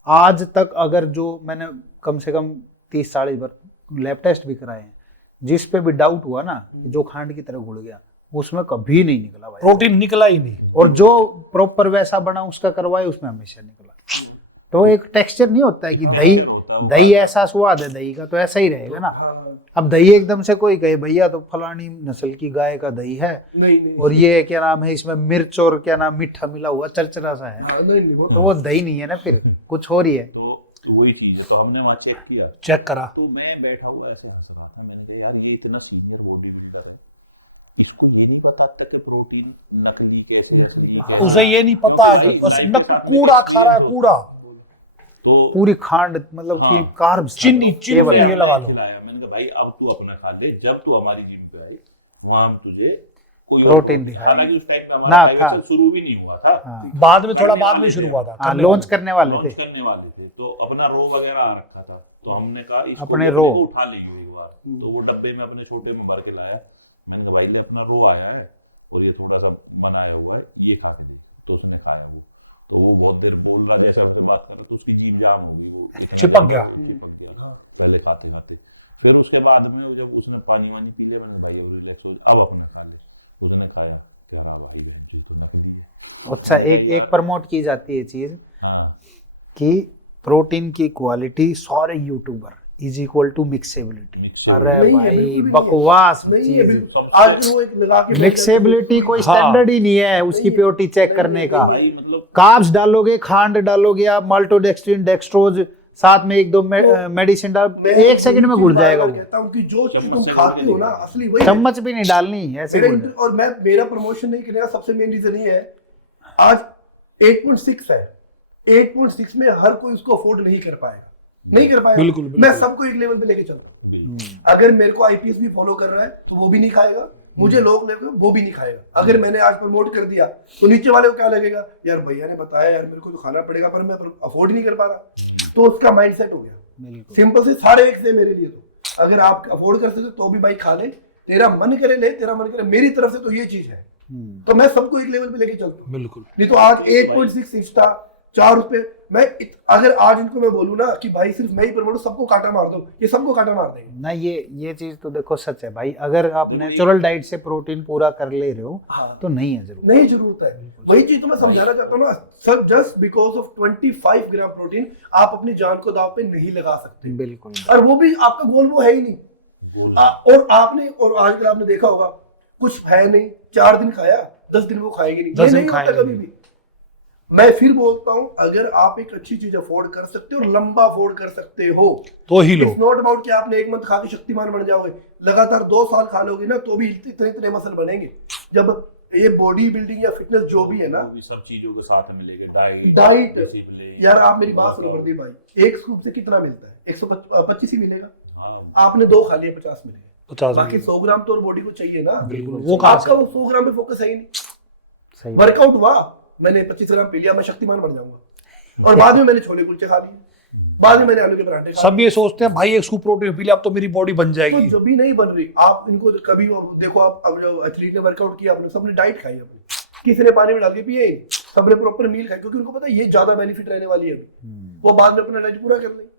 आज तक अगर जो मैंने कम से कम 30-40 बार लैब टेस्ट भी कराए हैं, जिस पे भी डाउट हुआ ना कि जो खांड की तरह घुल गया, उसमें कभी नहीं निकला भाई। प्रोटीन निकला ही नहीं। और जो प्रॉपर वैसा बना उसका करवाए, उसमें हमेशा निकला। तो एक टेक्सचर नहीं होता है कि दही ऐसा स्वाद है दही का, तो ऐसा ही रहेगा ना। अब दही एकदम से कोई कहे भैया तो फलानी नस्ल की गाय का दही है, नहीं और ये क्या नाम है, इसमें मिर्च और क्या नाम मीठा मिला हुआ चरचरा सा है, नहीं वो तो वो दही नहीं है ना, फिर कुछ हो रही है। तो वही चीज है, तो हमने वहाँ चेक किया, चेक करा, तो मैं बैठा हुआ ऐसे हंस रहा था, मैंने कहा यार ये इतना सीनियर बॉडी बिल्डर है, इसको ये नहीं पता तक कि प्रोटीन नकली कैसे असली है। उसे ये नहीं पता कि बस कूड़ा खा रहा है, कूड़ा तो पूरी खांड मतलब कि हाँ। कार्ब्स, चीनी ये लगा लो। मैंने कहा भाई अब तू अपना खा ले, जब तू हमारी जिम पे आई वहां हम तुझे कोई प्रोटीन दिखाएंगे। हालांकि उस टाइम पे ना हमारा था। डाइवर्सन शुरू भी नहीं हुआ था, हाँ, बाद में थोड़ा बाद में शुरू हुआ था, हाँ लॉन्च करने वाले लॉन्च थे। करने वाले थे, तो अपना रो वगैरह आ रखा था, तो हमने कहा इसको अपने भी रो। को उठा लेंगे एक बार, तो वो डब्बे में अपने छोटे में भर के लाया, मैंने कहा भाई ले अपना रो आया है और ये थोड़ा सा बनाया हुआ है, ये खा के देख, तो उसने खाया वो, तो वो बहुत देर बोल रहा जैसे आपसे बात कर रहा, तो उसकी जीभ जाम हो गई, वो चिपक गया। पहले खाते खाते, फिर उसके बाद में जब उसने पानी वानी पी लिया, मैंने भाई रिलैक्स हो, अब अपने खा ले, उसने खाया, कह रहा भाई अच्छा, एक प्रमोट की जाती है चीज हाँ कि प्रोटीन की क्वालिटी सारे यूट्यूबर इज इक्वल टू मिक्सेबिलिटी। अरे नहीं है, भाई बिल्कुल भी नहीं है। बकवास नहीं है, चीज। बिल्कुल। आज वो एक लगा के मिक्सेबिलिटी कोई हाँ। स्टैंडर्ड ही नहीं है उसकी प्योरिटी चेक करने का। भाई मतलब कार्ब्स डालोगे, खांड डालोगे आप, माल्टोडेक्सट्रिन, डेक्सट्रोज, साथ में एक दो मेडिसिन डाल, मैं एक सेकंड में घुल जाएगा वो। कहता हूँ कि जो चीज चम्मच तुम से खाते हो ना असली वही है। चम्मच भी नहीं डालनी ऐसे मेरा घुल इंटर- और मैं मेरा प्रमोशन नहीं करने का सबसे मेन रीजन ये है, आज 8.6 है, 8.6 में हर कोई उसको अफोर्ड नहीं कर पाएगा, नहीं कर पाएगा। बिल्कुल, बिल्कुल। मैं सबको एक लेवल पे लेके चलता हूँ। अगर मेरे को आईपीएस भी फॉलो कर रहा है तो वो भी नहीं खाएगा, मुझे लोग लेकर वो भी नहीं खाएगा। अगर मैंने आज प्रमोट कर दिया तो नीचे वाले को क्या लगेगा, यार भैया ने बताया यार मेरे को तो खाना पड़ेगा, पर मैं अफोर्ड नहीं कर पा रहा, तो उसका माइंडसेट हो गया। बिल्कुल। सिंपल से सारे एक से मेरे लिए, तो अगर आप अफोर्ड कर सकते तो भी भाई खा ले, तेरा मन करे ले, तेरा मन करे, मेरी तरफ से तो ये चीज है। तो मैं सबको एक लेवल पे लेके चलता हूँ। बिल्कुल। नहीं तो आज 8.6 इंस्टा ₹4 अगर आज इनको मैं बोलूँ ना कि भाई सिर्फ मैं ही प्रमोट हूं, सबको काटा मार दो, ये सबको काटा मार देंगे। ना ये चीज तो देखो सच है भाई, अगर आप नेचुरल डाइट से प्रोटीन पूरा कर ले रहे हो तो नहीं है जरूरत। नहीं जरूरत है, वही चीज तो मैं समझाना चाहता हूँ ना sir, just because of 25 gram protein आप अपनी जान को दांव पे नहीं लगा सकते। बिल्कुल। और वो भी आपका गोल वो है ही नहीं। और आजकल आपने देखा होगा कुछ है नहीं, 4 दिन खाया 10 दिन वो खाएगी नहीं, 10 ये दिन नहीं होता खाएगी कभी भी। मैं फिर बोलता हूँ, अगर आप एक अच्छी चीज अफोर्ड कर सकते हो और लंबा अफोर्ड कर सकते हो तो ही लो। इट्स नॉट अबाउट कि आपने 1 मंथ खा के शक्तिमान बन जाओगे, लगातार 2 साल खा लोगे ना तो भी इतने मसल बनेंगे। जब ये बॉडी बिल्डिंग या फिटनेस जो भी है ना, वो भी सब चीजों के साथ मिलेगा। डाइट discipline, यार आप मेरी बात सुनो प्रदीप भाई, एक स्कूप से कितना मिलता है? 125 ही मिलेगा। हाँ, आपने 2 खा लिए 50 मिलेगा, 50 बाकी 100 ग्राम तो बॉडी को चाहिए ना। बिल्कुल, वो कहाँ आपका वो 100 ग्राम पे फोकस है ही नहीं। सही वर्कआउट हुआ, मैंने 25 ग्राम पी लिया, मैं शक्तिमान बन जाऊंगा, और बाद में मैंने छोले कुलचे खा लिए, बाद में मैंने आलू के पराठे खा सब ये सोचते हैं भाई एक स्कूप प्रोटीन पी लिया अब तो मेरी बॉडी बन लिए। तो जाएगी। जब भी नहीं बन रही, आप इनको कभी देखो, आप अब जो एथलीट ने वर्कआउट किया, अपने सबने डाइट खाई अपनी, किसी ने पानी में डाल के पिए, सबने प्रॉपर मील खाई, क्योंकि उनको पता है ये ज्यादा बेनिफिट रहने वाली है अभी, वो बाद में अपना डाइट पूरा कर लेंगे।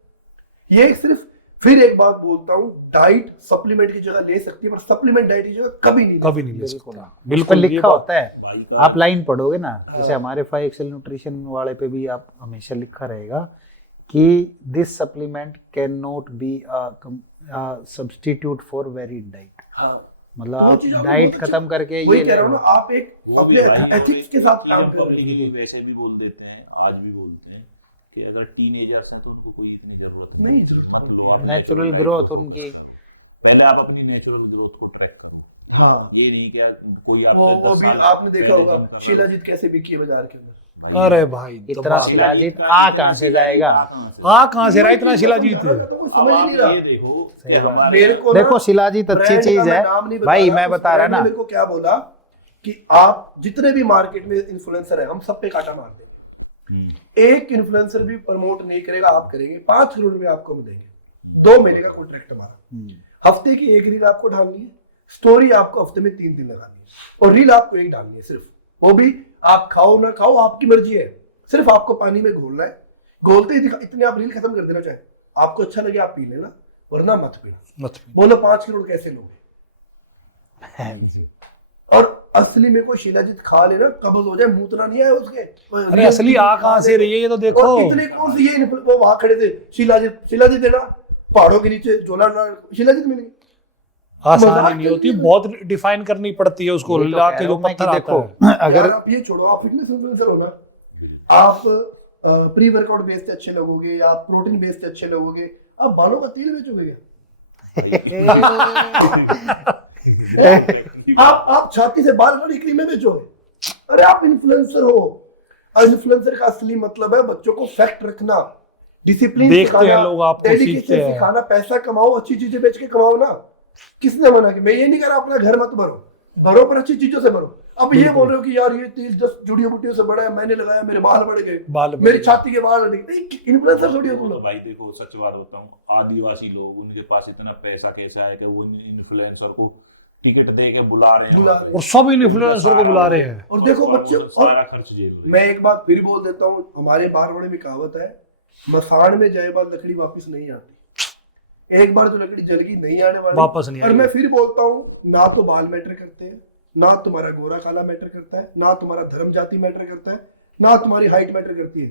ये सिर्फ फिर एक बात बोलता हूँ, डाइट सप्लीमेंट की जगह ले सकती है, पर सप्लीमेंट डाइट की जगह कभी नहीं। कभी नहीं ले बिल्कुल। सकता। बिल्कुल बिल्कुल ये लिखा बात- होता है, भाई का आप लाइन पढ़ोगे ना, जैसे हमारे 5 एक्सेल न्यूट्रिशन वाले पे भी आप हमेशा लिखा रहेगा कि this supplement can not be a substitute for varied diet. हाँ, मतलब वो आप चीज़ आपने डाइट बहुत खत्म करके वही ये कह ले रहा हूँ ना, लो। आप एक वो भी अपने भाई एथिक्स के साथ काम कर रहे publicly हो। वैसे भी बोल देते हैं, आज भी बोलते हैं कि अगर टीनेजर्स हैं तो उनको कोई इतनी जरूरत नहीं जरूरत मत लो, आप नेचुरल natural ग्रोथ growth उनकी। पहले आप अपनी नेचुरल ग्रोथ को ट्रैक करो। हाँ, ये नहीं क्या कोई वो आपसे भी 10 साल आपने देखा पहले होगा कम कर- शिलाजीत कैसे बिकी है बाजार के अंदर। अरे भाई इतना दिमाग- शिलाजीत आ कहाँ से जाएगा? हाँ कहाँ से रहा इतना शिलाजीत? तो कोई अब समझ ही आप नहीं रहा। ये देखो कि सही बात। हमारे मेरे को ना देखो शिलाजीत अच्छी ब्रांड चीज का मैं है नाम नहीं बता भाई, रहा, मैं उस बता रहा ब्रांड ने ना। मेरे को क्या बोला कि आप जितने भी मार्केट में इन्फ्लुएंसर है, हम सब पे काटा मार देंगे। एक इन्फ्लुएंसर भी प्रमोट नहीं करेगा, आप करेंगे, 5 करोड़ रुपए आपको हम देंगे। 2 महीने का कॉन्ट्रैक्ट हमारा, हफ्ते की 1 रील आपको डालनी है, स्टोरी आपको हफ्ते में 3 दिन लगानी है, और रील आपको 1 डालनी है सिर्फ। वो भी आप खाओ ना खाओ आपकी मर्जी है, सिर्फ आपको पानी में घोलना है, घोलते ही इतने आप रील खत्म कर देना चाहे, आपको अच्छा लगे आप पी लेना, वरना मत पीना। मत पी। बोलो 5 करोड़ कैसे लोगे? और असली में कोई शिलाजीत खा लेना, कब्ज हो जाए, मूतना नहीं आए उसके। अरे असली आ कहाँ से रही है ये तो देखो। और इतने कौन सी ये वो वहां खड़े थे, शिलाजीत देना, पहाड़ों के नीचे झोला शिलाजीत मिली। आसानी मजाक नहीं कर होती, रही है। बहुत डिफाइन करनी पड़ती है उसको, ये तो ला कह के रहा जो हूं मैं कि पत्थर आता देखो, है। अगर यार आप ये छोड़ो, आप फिटनेस इन्फ्लुएंसर हो ना, आप प्री वर्कआउट बेस से अच्छे लगोगे, या प्रोटीन बेस से अच्छे लगोगे, आप बालों का तेल बेचोगे क्या? आप छाती से बाल बड़ी क्रीमें बेचोगे? अरे आप इन्फ्लुएंसर हो, और इन्फ्लुएंसर का असली मतलब है बच्चों को फैक्ट रखना, डिसिप्लिन देखते हैं लोग, आपको सीखते हैं। सिखाना, पैसा कमाओ, अच्छी चीजें बेच के कमाओ ना। किसने मना कि मैं ये नहीं कह रहा अपना घर मत भरो पर अच्छी चीजों से भरो। अब ये बोल रहे हो कि यार ये तेल 10 जुड़ियों बुटियों से बड़ा है, मैंने लगाया मेरे बाल बढ़ गए, बाल बढ़ मेरी गए। छाती के बाल बढ़ गए, इन्फ्लुएंसर थोड़ी हो तुम तो लोग। भाई देखो सच बात होता हूँ, आदिवासी लोग उनके पास इतना पैसा कैसा है कि वो इन्फ्लुएंसर को टिकट दे के बुला रहे बुला हैं, रहे और सब इन्फ्लुएंसर को बुला रहे हैं। और देखो बच्चे, सारा खर्च जेब में। मैं एक बात फिर बोल देता हूँ, हमारे बारवाड़े में कहावत है, मसान में जाए बाद लकड़ी वापस नहीं आती। एक बार तो लकड़ी जल गई, नहीं आने वाली, वापस नहीं और आएगी। मैं फिर बोलता हूँ, ना तो बाल मैटर करते हैं, ना तुम्हारा गोरा काला मैटर करता है, ना तुम्हारा धर्म जाति मैटर करता है, ना तुम्हारी हाइट मैटर करती है।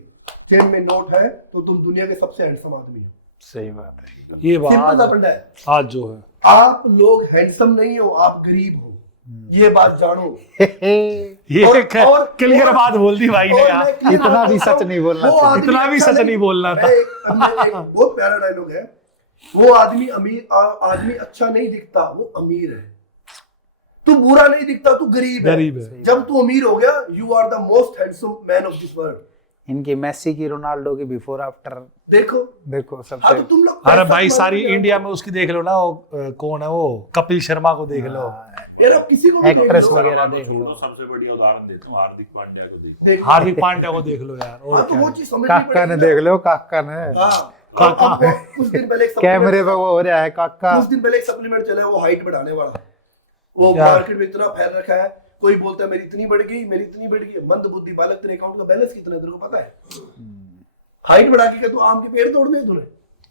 चेन में नोट है तो तुम दुनिया के सबसे हैंडसम आदमी हो। सही बात है। ये सिंपल सा बात फंडा है। आज जो है, आप लोग हैंडसम नहीं हो, आप गरीब हो, ये बात जानो। ये और- क्लियर बात बोल दी भाई ने और यार। मैं clear इतना बात भी बोलता सच हूँ, नहीं बोलना वो चाहिए। आदमी इतना भी अच्छा सच नहीं बोलना था। एक बहुत प्यारा डायलॉग है, वो आदमी आदमी अच्छा नहीं दिखता, वो अमीर है। तू बुरा नहीं दिखता, तू गरीब है। जब तू अमीर हो गया, you are the most handsome man of this world. इनकी मेसी की रोनाल्डो की बिफोर आफ्टर देखो देखो हाँ, सबसे। तो तुम लोग अरे पैसा भाई कमाने सारी के लिए इंडिया में उसकी देख लो ना, वो कौन है वो, कपिल शर्मा को देख लो। यार आप किसी को भी देख एक्ट्रेस लो। वगैरह तो देख लो। छोड़ो, सबसे बढ़िया उदाहरण देता हूँ, हार्दिक पांड्या को देखो। देख- हार्दिक पांड्या को देख लो यार। हाँ, और तो क्या वो है? चीज समझनी काका ने पड़ेगी देख लो, काका ने ना। हाँ, काका। अब वो कुछ दिन पहले एक कैमरे पे वो हो रहा है काका। कुछ दिन पहले एक सप्लीमेंट चला है, वो हाइट बढ़ाने वाला, वो क्या? मार्केट में इतना फैल रखा है, कोई बोलता है मेरी इतनी बढ़ गई, मेरी इतनी बढ़ गई। मंद बुद्धि बालक, तेरे अकाउंट का बैलेंस कितना है तेरे को पता है? हाइट बढ़ा के क्या तू आम के पेड़ तोड़ने तूने?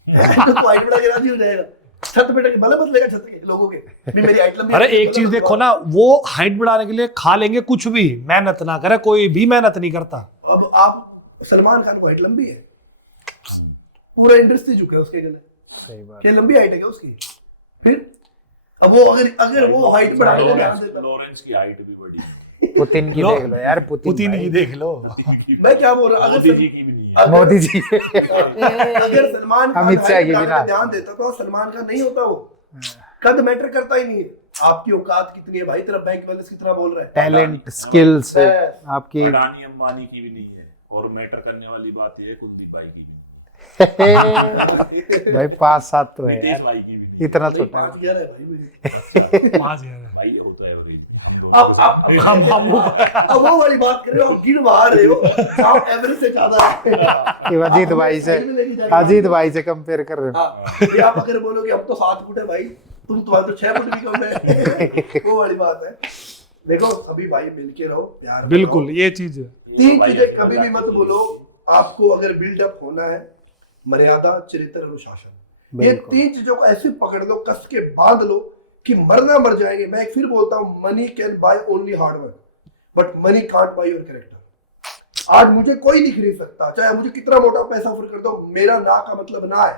तो तू हाइट बढ़ा के राजी हो जाएगा? छत पे भले बदलेगा छत के लोगों के भी मेरी हाइट लंबी। अरे एक चीज देखो ना, वो हाइट बढ़ाने के लिए खा लेंगे कुछ भी, मेहनत ना करे, कोई भी मेहनत नहीं करता। अब आप सलमान खान को हाइट लंबी है, पूरा इंडस्ट्री झुका है उसके गले। सही बात। क्या लंबी हाइट है क्या उसकी? फिर अब वो अगर वो हाइट बढ़ाने का ध्यान देता, लॉरेंस की हाइट भी बड़ी है। पुतिन की देख लो यार, पुतिन भाई। की देख लो। मैं क्या बोल रहा हूँ, मोदी जी की भी नहीं है। मोदी जी अगर सलमान खान अमित शाह हाइट की भी बढ़ाने ना। पे ध्यान देता तो सलमान खान नहीं होता। वो कद मैटर करता ही नहीं है। आपकी औकात कितनी है भाई, तेरा बैंक बैलेंस कितना बोल रहा है, टैलेंट, स्किल्स आपकी। अडानी अंबानी की भी नहीं है, और मैटर करने वाली बात ये है कुलदीप भाई की भी, भाई 5-7 तो है नितेश यार, भाई की भी नहीं। इतना नहीं, छोटा 5,000 है भाई मुझे। 5,000 है। भाई होता है एवरेज। अब वो वाली बात कर रहे हो, गिन बाहर रहे हो, आप एवरेज से ज्यादा है। ये अजीत भाई से कंपेयर कर रहे हो। हाँ, ये आप अगर बोलोगे हम तो 7 फुट है भाई, तुम्हारे तो 6 फुट भी कम है। वो वाली बात है। देखो सभी भाई मिलके रहो, प्यार में बिल्कुल, रहो। ये चीज है। 3 चीजें कभी भी मत बोलो। आपको अगर बिल्डअप होना है, मर्यादा, चरित्र, अनुशासन, ये 3 चीजों को ऐसे पकड़ लो, कस के बांध लो कि मरना मर जाएंगे। मैं एक फिर बोलता हूँ, money can by only hard work, but money can't by your character. आज मुझे कोई नहीं खरीद सकता, चाहे मुझे कितना मोटा पैसा ऑफर कर दो, मेरा ना का मतलब ना है।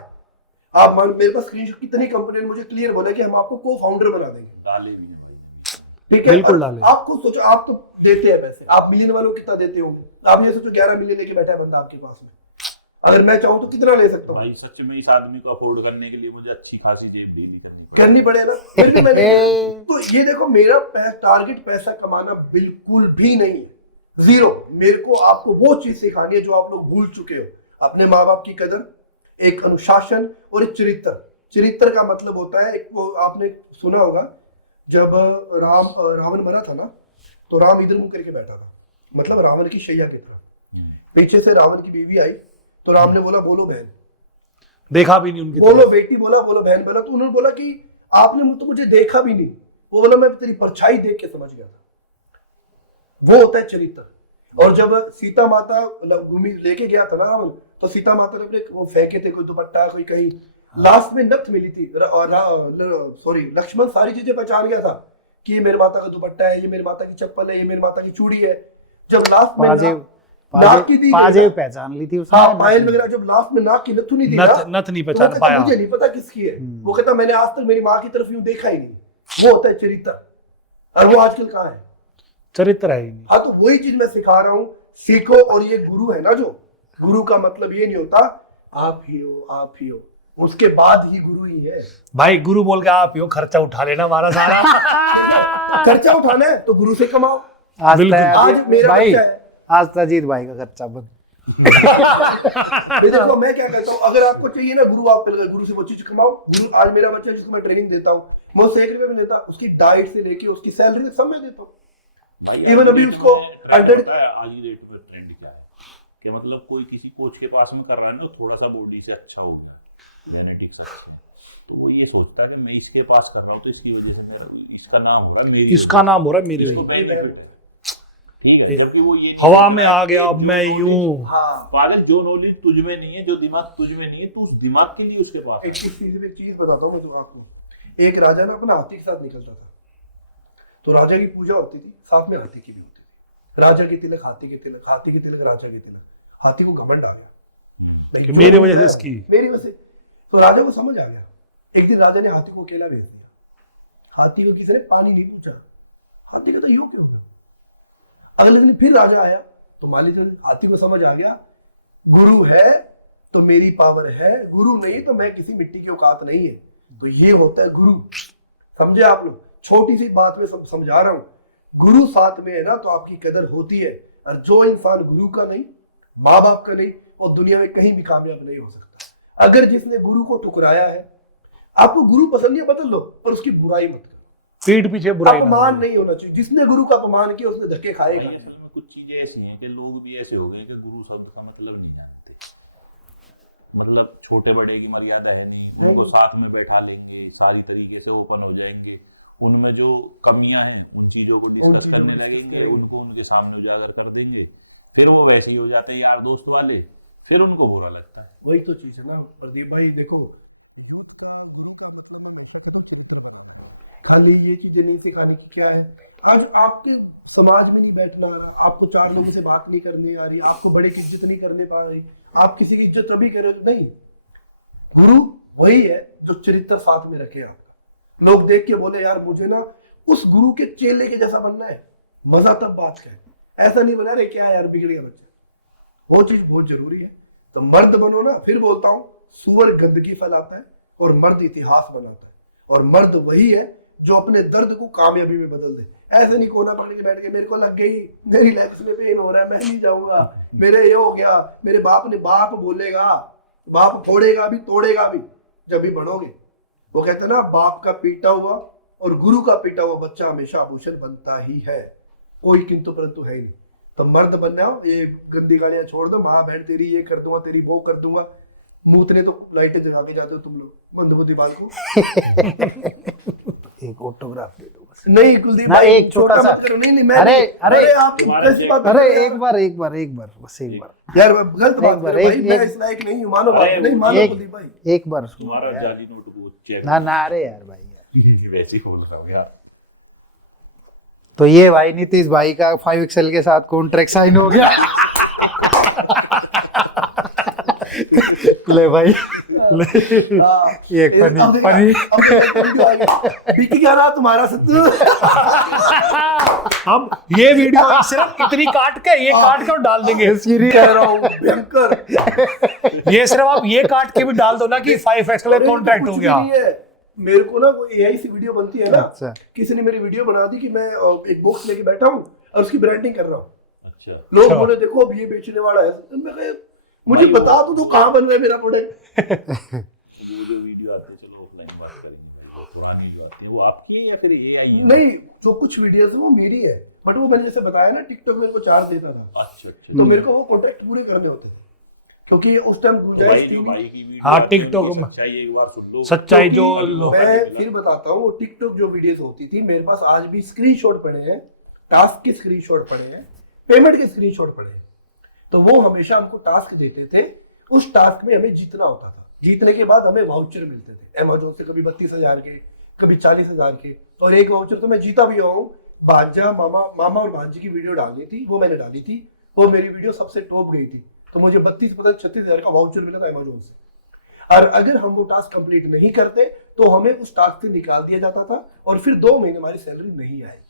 आप मेरे पास स्क्रीनशॉट, कितनी कंपनी ने मुझे क्लियर बोला कि हम आपको को फाउंडर बना देंगे, डाले भी नहीं भाई। ठीक है? बिल्कुल डाले। आपको सोचो, आप तो देते हैं पैसे, आप मिलियन वालों को कितना देते होंगे? आप ये सोचो 11 मिलियन लेके बैठा है बंदा आपके पास में, अगर मैं चाहूँ तो कितना ले सकता हूँ? भाई सच में इस आदमी को अफोर्ड करने के लिए मुझे अच्छी खासी जेब डील करनी पड़ेगा। फिर भी मैंने तो ये देखो, मेरा टारगेट पैसा कमाना बिल्कुल भी नहीं है, 0। मेरे को आपको वो चीज सिखानी है जो आप लोग भूल चुके हो, अपने माँ बाप की कदर, एक अनुशासन और एक चरित्र। चरित्र का मतलब होता है, एक वो आपने सुना होगा, जब रावण मरा था ना, तो राम इधर मुंह करके बैठा था, मतलब रावण की शैया की तरफ। पीछे से रावण की बीवी आई, तो राम ने बोला बोलो बहन, देखा भी नहीं उनकी बोलो बेटी, बोला बोलो बहन, बोला। तो उन्होंने बोला कि आपने तो मुझे देखा भी नहीं। वो बोला मैं तेरी परछाई देख के समझ गया था। वो होता है चरित्र। और जब सीता माता घूमी लेके गया था ना रावण, तो सीता माता ने अपने वो फेंके थे, कोई दुपट्टा, कोई कहीं, लास्ट में नथ मिली थी। सॉरी, लक्ष्मण सारी चीजें पहचान गया था कि ये मेरी माता का दुपट्टा है, ये मेरी माता की चप्पल है, ये मेरी माता की चूड़ी है। जब लास्ट में नाक की दी, पाजे पहचान ली थी उसने। हाँ, पायल वगैरह, जब लास्ट में नाक की नथु नहीं दी ना, नथ नहीं तो वो पहचान कहता, पाया। मुझे नहीं पता किसकी है। वो कहता मैंने आज तक मेरी माँ की तरफ यूं देखा ही नहीं। वो होता है चरित्र। और वो आजकल कहाँ है? चरित्र है ही नहीं। हाँ, तो वही चीज मैं सिखा रहा हूँ, सीखो। और ये गुरु है ना, जो गुरु का मतलब ये नहीं होता आप ही हो, आप ही हो, उसके बाद ही गुरु ही है। भाई गुरु बोल के आप यो खर्चा उठा लेना हमारा सारा। खर्चा उठाना है तो गुरु से कमाओ। आज बिल्कुल। आज मेरा भाई, बच्चा है, आज तो अजीत भाई का खर्चा बंद। देखो मैं क्या कहता हूँ, अगर आपको चाहिए ना गुरु, आप पहले गुरु से वो चीज कमाओ। गुरु, आज मेरा बच्चा जिसको मैं ट्रेनिंग देता हूँ, मैं उससे 1 रुपए में लेता, उसकी डाइट से लेके उसकी सैलरी तक सब मैं देता हूँ। इवन अभी उसको आज की डेट में ट्रेंड क्या है कि मतलब कोई किसी कोच के पास में कर रहा है ना, तो थोड़ा सा बॉडी से अच्छा हो गया, जेनेटिक्स अच्छा है, तो वो ये सोचता है कि मैं इसके पास कर रहा हूँ तो इसकी वजह से मेरा इसका नाम हो रहा है, मेरी इसका नाम हो रहा है मेरे इसको benefit है। ठीक है, जबकि वो ये हवा में आ गया, अब मैं यूं। हाँ, पागल, जो नॉलेज तुझ में नहीं है, जो दिमाग तुझ में नहीं है, तू उस दिमाग के लिए उसके पास एक चीज बताता हूँ मैं तो आपको। एक राजा ना अपना हाथी के साथ निकलता था, तो राजा की पूजा होती थी, साथ में हाथी की भी होती थी। राजा की तिलक, हाथी की तिलक, हाथी की तिलक, राजा की तिलक। हाथी को घमंड आ गया कि मेरी वजह से इसकी, मेरी वजह से। तो राजा को समझ आ गया। एक दिन राजा ने हाथी को अकेला भेज दिया। हाथी को किसी ने पानी नहीं पूछा। हाथी कहता यूं क्यों? अगले दिन फिर राजा आया, तो मालिक ने, हाथी को समझ आ गया, गुरु है तो मेरी पावर है, गुरु नहीं तो मैं किसी मिट्टी की औकात नहीं है। तो ये होता है गुरु। समझे आप लोग? छोटी सी बात में समझा रहा हूं। गुरु साथ में है ना, तो आपकी कदर होती है। और जो इंसान गुरु का नहीं, माँ बाप का नहीं, वो दुनिया में कहीं भी कामयाब नहीं हो सकता। अगर जिसने गुरु को ठुकराया है, आपको गुरु पसंद नहीं, बदल लो, पर उसकी बुराई मत करो। पीठ पीछे बुराई ना अपमान करो। नहीं होना चाहिए। जिसने गुरु का अपमान किया उसने धक्के खाएगा। भाई, असल में कुछ चीजें ऐसी हैं कि लोग भी ऐसे हो गए कि गुरु शब्द का मतलब नहीं जानते। मतलब छोटे बड़े की मर्यादा है नहीं, उनको साथ में बैठा लेंगे, सारी तरीके से ओपन हो जाएंगे, उनमें जो कमियां हैं उन चीजों को डिस्कस करने लगेंगे, उनको उनके सामने उजागर कर देंगे, फिर वो वैसे ही हो जाते हैं यार दोस्त वाले, फिर उनको बुरा लगता है। वही तो चीज है ना प्रदीप भाई, देखो खाली ये चीजें नहीं सिखाने की क्या है, आज आपके समाज में नहीं बैठना आ रहा, आपको 4 लोगों से बात नहीं करने आ रही, आपको बड़े की इज्जत नहीं करने पा रही, आप किसी की इज्जत तभी कर रहे हो। नहीं, गुरु वही है जो चरित्र साथ में रखे आपका, लोग देख के बोले यार मुझे ना उस गुरु के चेले के जैसा बनना है, मजा तब बात का है, ऐसा नहीं बना रहे क्या यार बिगड़ गया बच्चा, वो चीज बहुत जरूरी है। तो मर्द बनो ना, फिर बोलता हूँ, सुअर गंदगी फैलाता है और मर्द इतिहास बनाता है, और मर्द वही है जो अपने दर्द को कामयाबी में बदल दे। ऐसे नहीं कोना पकड़ के बैठ के मेरे को लग गई, मेरी लाइफ में पेन हो रहा है, मैं नहीं जाऊंगा, मेरे ये हो गया, मेरे बाप ने, बाप बोलेगा, बाप फोड़ेगा भी तोड़ेगा भी जब भी बढ़ोगे। वो कहते हैं ना, बाप का पीटा हुआ और गुरु का पीटा हुआ बच्चा हमेशा आभूषण बनता ही है, कोई किंतु परंतु है ही नहीं। तो मर्द बन जाओ, ये गंदी गालियां छोड़ दो, माँ बहन तेरी ये कर दूंगा, तेरी वो कर दूंगा, मूतने तो लाइटें जगा के जाते हो तुम लोग मंदबुद्धि बाल को। एक ऑटोग्राफ दे दो बस। नहीं कुलदीप ना, भाई, एक छोटा सा। मत करो। नहीं मैं, अरे आप ऐसी बात, अरे एक बार बस एक बार यार गलत बात बार, कर भाई, एक- मैं इस लायक नहीं हूँ, मानो बात नहीं, मानो कुलदीप भाई। एक बार सुनो तुम्हारा यार। जाली नोट वो चेक ना अरे यार भाई यार। वैसे ही बोल रहा हूँ यार। तो ये भाई नीतीश भाई का 5XL के साथ कॉन्ट्रैक्ट साइन हो गया। ले भाई ले, ये फनी पीकी क्या रहा तुम्हारा सिद्धू। हम ये वीडियो सिर्फ इतनी काट के, ये काट के और डाल देंगे। सीरी कह रहा हूँ भयंकर। ये सिर्फ आप ये काट के भी डाल दो ना कि 5XL का कॉन्ट्रैक्ट हो गया। मेरे को ना कोई एआई सी वीडियो बनती है ना, अच्छा। किसी ने मेरी वीडियो बना दी कि मैं एक बॉक्स लेके बैठा हूँ और उसकी ब्रांडिंग कर रहा हूँ, अच्छा लोग बोले देखो अब ये बेचने वाला है, तो मैं कहा, मुझे बता तो कहाँ बन रहा है मेरा प्रोडक्ट। वो जो वीडियो आते हैं, चलो ऑफलाइन बात करेंगे, वो पुरानी जो आती है वो आपकी है या फिर एआई है? नहीं, जो कुछ वीडियोस वो मेरी है, बट वो मैंने जैसे बताया ना, टिकटॉक मेरे को चार्ज देता था, अच्छा तो मेरे को वो कॉन्टेक्ट पूरे करने होते थे, क्योंकि उस टाइम गुंजाइश थी नहीं। हाँ, टिकटॉक में सच्चाई एक बार सुन लो, सच्चाई जो मैं फिर बताता हूँ, टिकटॉक जो वीडियोस होती थी, मेरे पास आज भी स्क्रीनशॉट पड़े हैं, टास्क के स्क्रीनशॉट पड़े हैं, पेमेंट के स्क्रीनशॉट पड़े हैं। तो वो हमेशा हमको टास्क देते थे, उस टास्क में हमें जीतना होता था, जीतने के बाद हमें वाउचर मिलते थे अमेजोन से, कभी 32,000 के, कभी 40,000 के। और एक वाउचर तो मैं जीता भी हूँ, भांजा मामा और भांजी की वीडियो डालनी थी, वो मैंने डाली थी, वो मेरी वीडियो सबसे टॉप गई थी, तो मुझे 36,000 का वाउचर मिला था अमेजोन से। और अगर हम वो टास्क कंप्लीट नहीं करते तो हमें उस टास्क से निकाल दिया जाता था, और फिर 2 महीने हमारी सैलरी नहीं आएगी।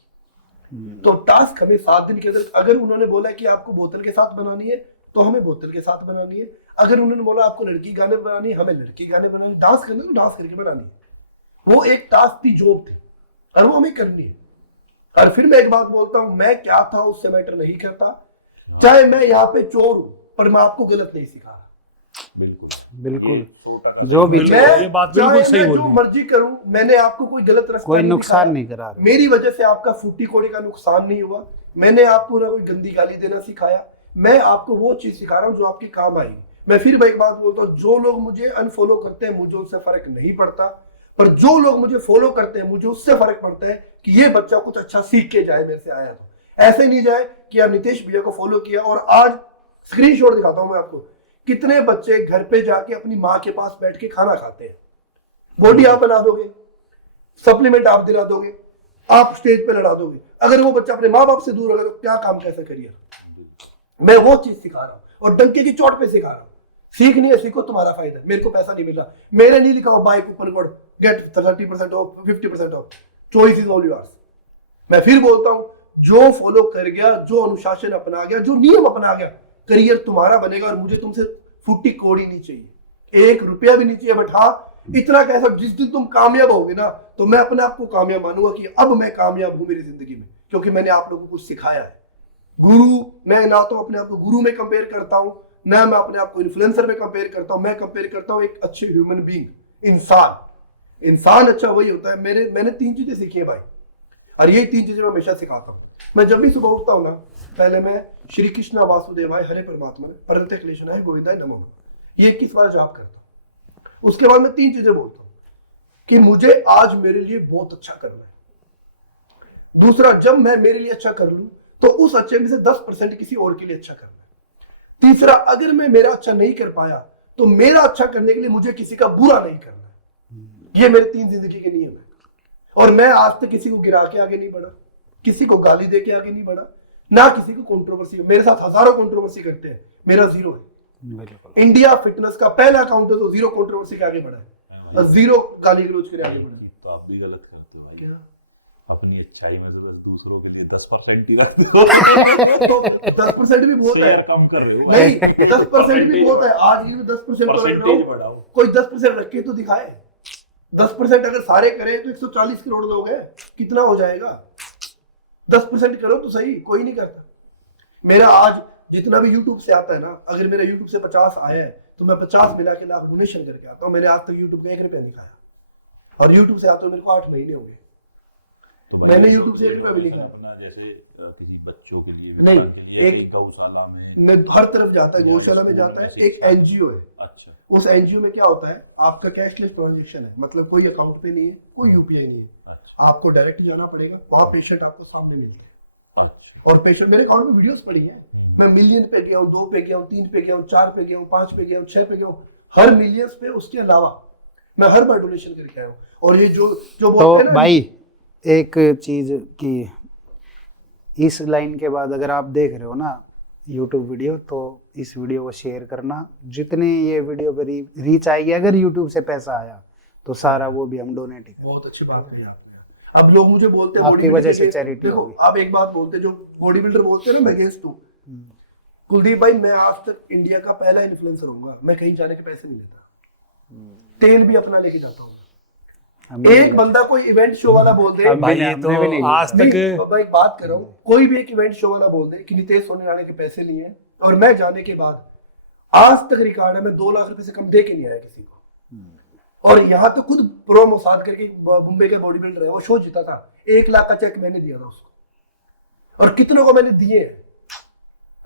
तो टास्क हमें 7 दिन के अंदर, अगर उन्होंने बोला कि आपको बोतल के साथ बनानी है तो हमें बोतल के साथ बनानी है, अगर उन्होंने बोला आपको लड़की गाने बनानी है, हमें लड़की गाने बनानी, डांस करना तो डांस करके बनानी है। वो एक टास्क थी, जॉब थी, और वो हमें करनी है। और फिर मैं एक बात बोलता हूँ, मैं क्या था उससे मैटर नहीं करता, चाहे मैं यहाँ पे चोर हूँ, पर मैं आपको गलत नहीं सिखा रहा। बिल्कुल जो भी ये बात बिल्कुल सही बोल जो रही है। मर्जी करूं, मैंने आपको कोई गलत रास्ता कोई नहीं नुकसान दिखाया। नहीं करा रहा। मेरी वजह से आपका फूटी कोड़ी का नुकसान नहीं हुआ, मैंने आपको ना कोई गंदी गाली देना सिखाया, मैं आपको वो चीज सिखा रहा हूँ जो आपके काम आएगी। मैं फिर एक बात बोलता हूँ, जो लोग मुझे अनफॉलो करते हैं मुझे उससे फर्क नहीं पड़ता, पर जो लोग मुझे फॉलो करते हैं मुझे उससे फर्क पड़ता है कि ये बच्चा कुछ अच्छा सीख के जाए, मेरे से आया तो ऐसे नहीं जाए कि आप नितेश भैया को फॉलो किया और आज स्क्रीनशॉट दिखाता हूं मैं आपको, कितने बच्चे घर पे जाके अपनी माँ के पास बैठ के खाना खाते हैं। बॉडी आप बना दोगे, सप्लीमेंट आप दिला दोगे, आप स्टेज पे लड़ा दोगे, अगर वो बच्चा अपने माँ बाप से दूर होगा तो क्या काम कैसा करियर। मैं वो चीज सिखा रहा हूँ और डंके की चोट पे सिखा रहा हूँ। सीखनी है सीखो, तुम्हारा फायदा है, मेरे को पैसा नहीं मिल रहा, मेरे नहीं लिखा हो buy coupon code get 30% off 50% off, choice is all yours. मैं फिर बोलता हूँ, जो फॉलो कर गया, जो अनुशासन अपना गया, जो नियम अपना गया, करियर तुम्हारा बनेगा। और मुझे तुमसे फुट्टी कोड़ी नहीं चाहिए, 1 रुपया भी नहीं चाहिए, बट हाँ इतना कैसा, जिस दिन तुम कामयाब होगे ना तो मैं अपने आप को कामयाब मानूंगा कि अब मैं कामयाब हूं मेरी जिंदगी में, क्योंकि मैंने आप लोगों को कुछ सिखाया है। गुरु, मैं ना तो अपने आप को गुरु में कंपेयर करता हूं, ना मैं अपने आप को इन्फ्लुएंसर में कंपेयर करता हूं, मैं कंपेयर करता हूं एक अच्छे ह्यूमन बीइंग, इंसान अच्छा वही होता है। मैंने 3 चीजें सीखी है भाई, और यही 3 चीजें मैं हमेशा सिखाता हूँ। मैं जब भी सुबह उठता हूँ ना, पहले मैं श्री कृष्णा वासुदेवाय हरे परमात्मा परंते क्लेशनाय गोविंदाय नमः, ये 21 बार जाप करता हूँ। उसके बाद मैं 3 चीजें बोलता हूँ कि मुझे आज मेरे लिए बहुत अच्छा करना है, दूसरा, जब मैं मेरे लिए अच्छा कर लूं तो उस अच्छे में से 10% किसी और के लिए अच्छा करना है। तीसरा, अगर मैं मेरा अच्छा नहीं कर पाया तो मेरा अच्छा करने के लिए मुझे किसी का बुरा नहीं करना है। ये मेरे 3 जिंदगी के नियम है। और मैं आज तक किसी को गिरा के आगे नहीं बढ़ा, किसी को गाली दे के आगे नहीं बढ़ा, ना किसी को कंट्रोवर्सी। मेरे साथ हजारों कंट्रोवर्सी करते हैं, मेरा 0 है। बिल्कुल। इंडिया फिटनेस का पहला अकाउंट है तो 0 कंट्रोवर्सी के आगे बढ़ा है और 0 गाली गलौज के आगे बढ़ा है। तो आप भी गलत करते हो भाई। क्या? अपनी अच्छाई में तो दूसरों के लिए 10% ही रखते हो। तो 10% भी बहुत है। शेयर कम कर रहे हो। नहीं, 10% भी बहुत है। आज ये 10% तो रख रहा परसेंटेज हूं। बढ़ाओ। कोई 10% रख के तो दिखाए। 10% अगर सारे करें तो 140 करोड़ लोग हैं, कितना हो जाएगा? 10% करो तो सही, कोई नहीं करता। मेरा आज जितना भी YouTube से आता है ना, अगर मेरा YouTube से 50 आया है तो मैं 50 मिला के लाख डोनेशन करके आता हूँ। मैंने आज तक YouTube का 1 रुपया नहीं खाया, और YouTube से आता हूँ मेरे को 8 महीने हो गए। तो भाई मैंने ये YouTube से 1 रुपया भी नहीं खाया। अपना जैसे किसी बच्चों के लिए नहीं, के लिए एक एक गौशाला में मैं हर तरफ जाता है, गौशाला में जाता है। एक NGO है, अच्छा उस NGO में क्या होता है, आपका कैशलेस ट्रांजेक्शन है, मतलब कोई अकाउंट पे नहीं है, कोई UPI नहीं है, अच्छा आपको डायरेक्ट जाना पड़ेगा। वहां पेशेंट आपको सामने मिलते हैं, अच्छा और पेशेंट, मेरे अकाउंट में वीडियोस पड़ी हैं। मैं मिलियन पे गया हूँ, 2 पे गया हूँ, 3 पे गया हूँ, 4 पे गया हूँ, 5 पे गया हूँ, 6 पे गया हूँ, हर मिलियंस पे। उसके अलावा मैं हर बार डोनेशन करके आया हूँ। और ये जो जो बोलते हैं तो ना, भाई एक चीज की, इस लाइन के बाद अगर आप देख रहे हो ना YouTube वीडियो, तो इस वीडियो को शेयर करना। जितने ये वीडियो पे रीच आएगी, अगर YouTube से पैसा आया तो सारा वो भी हम डोनेट ही करेंगे। बहुत अच्छी बात कही आपने। अब लोग मुझे बोलते हैं आपकी body वजह builder से के- charity देखो, होगी। आप एक बात बोलते हैं, जो बॉडी बिल्डर बोलते हैं ना, मैं अगेंस्ट हूँ। कुलदीप भाई, मैं आज तक इंडिया का पहला इन्फ्लुएंसर होऊंगा। मैं कहीं जाने के पैसे नहीं लेता, तेल भी अपना लेके जाता हूँ। एक बंदा कोई इवेंट शो वाला बोल दे, हम- भाई हमने ये भी तो नहीं आज नहीं, तक बाबा एक बात कर रहा हूँ, कोई भी एक इवेंट शो वाला बोल दे कि नितेश सोनी राणे के पैसे लिए हैं, और मैं जाने के बाद आज तक रिकॉर्ड है, मैं 2 लाख रुपए से कम दे के नहीं आया किसी को। और यहाँ तो खुद प्रो मोसाद करके मुंबई का बॉडी बिल्डर है, वो शो जीता था, 1 लाख का चेक मैंने दिया था उसको, और कितनों को मैंने दिए हैं।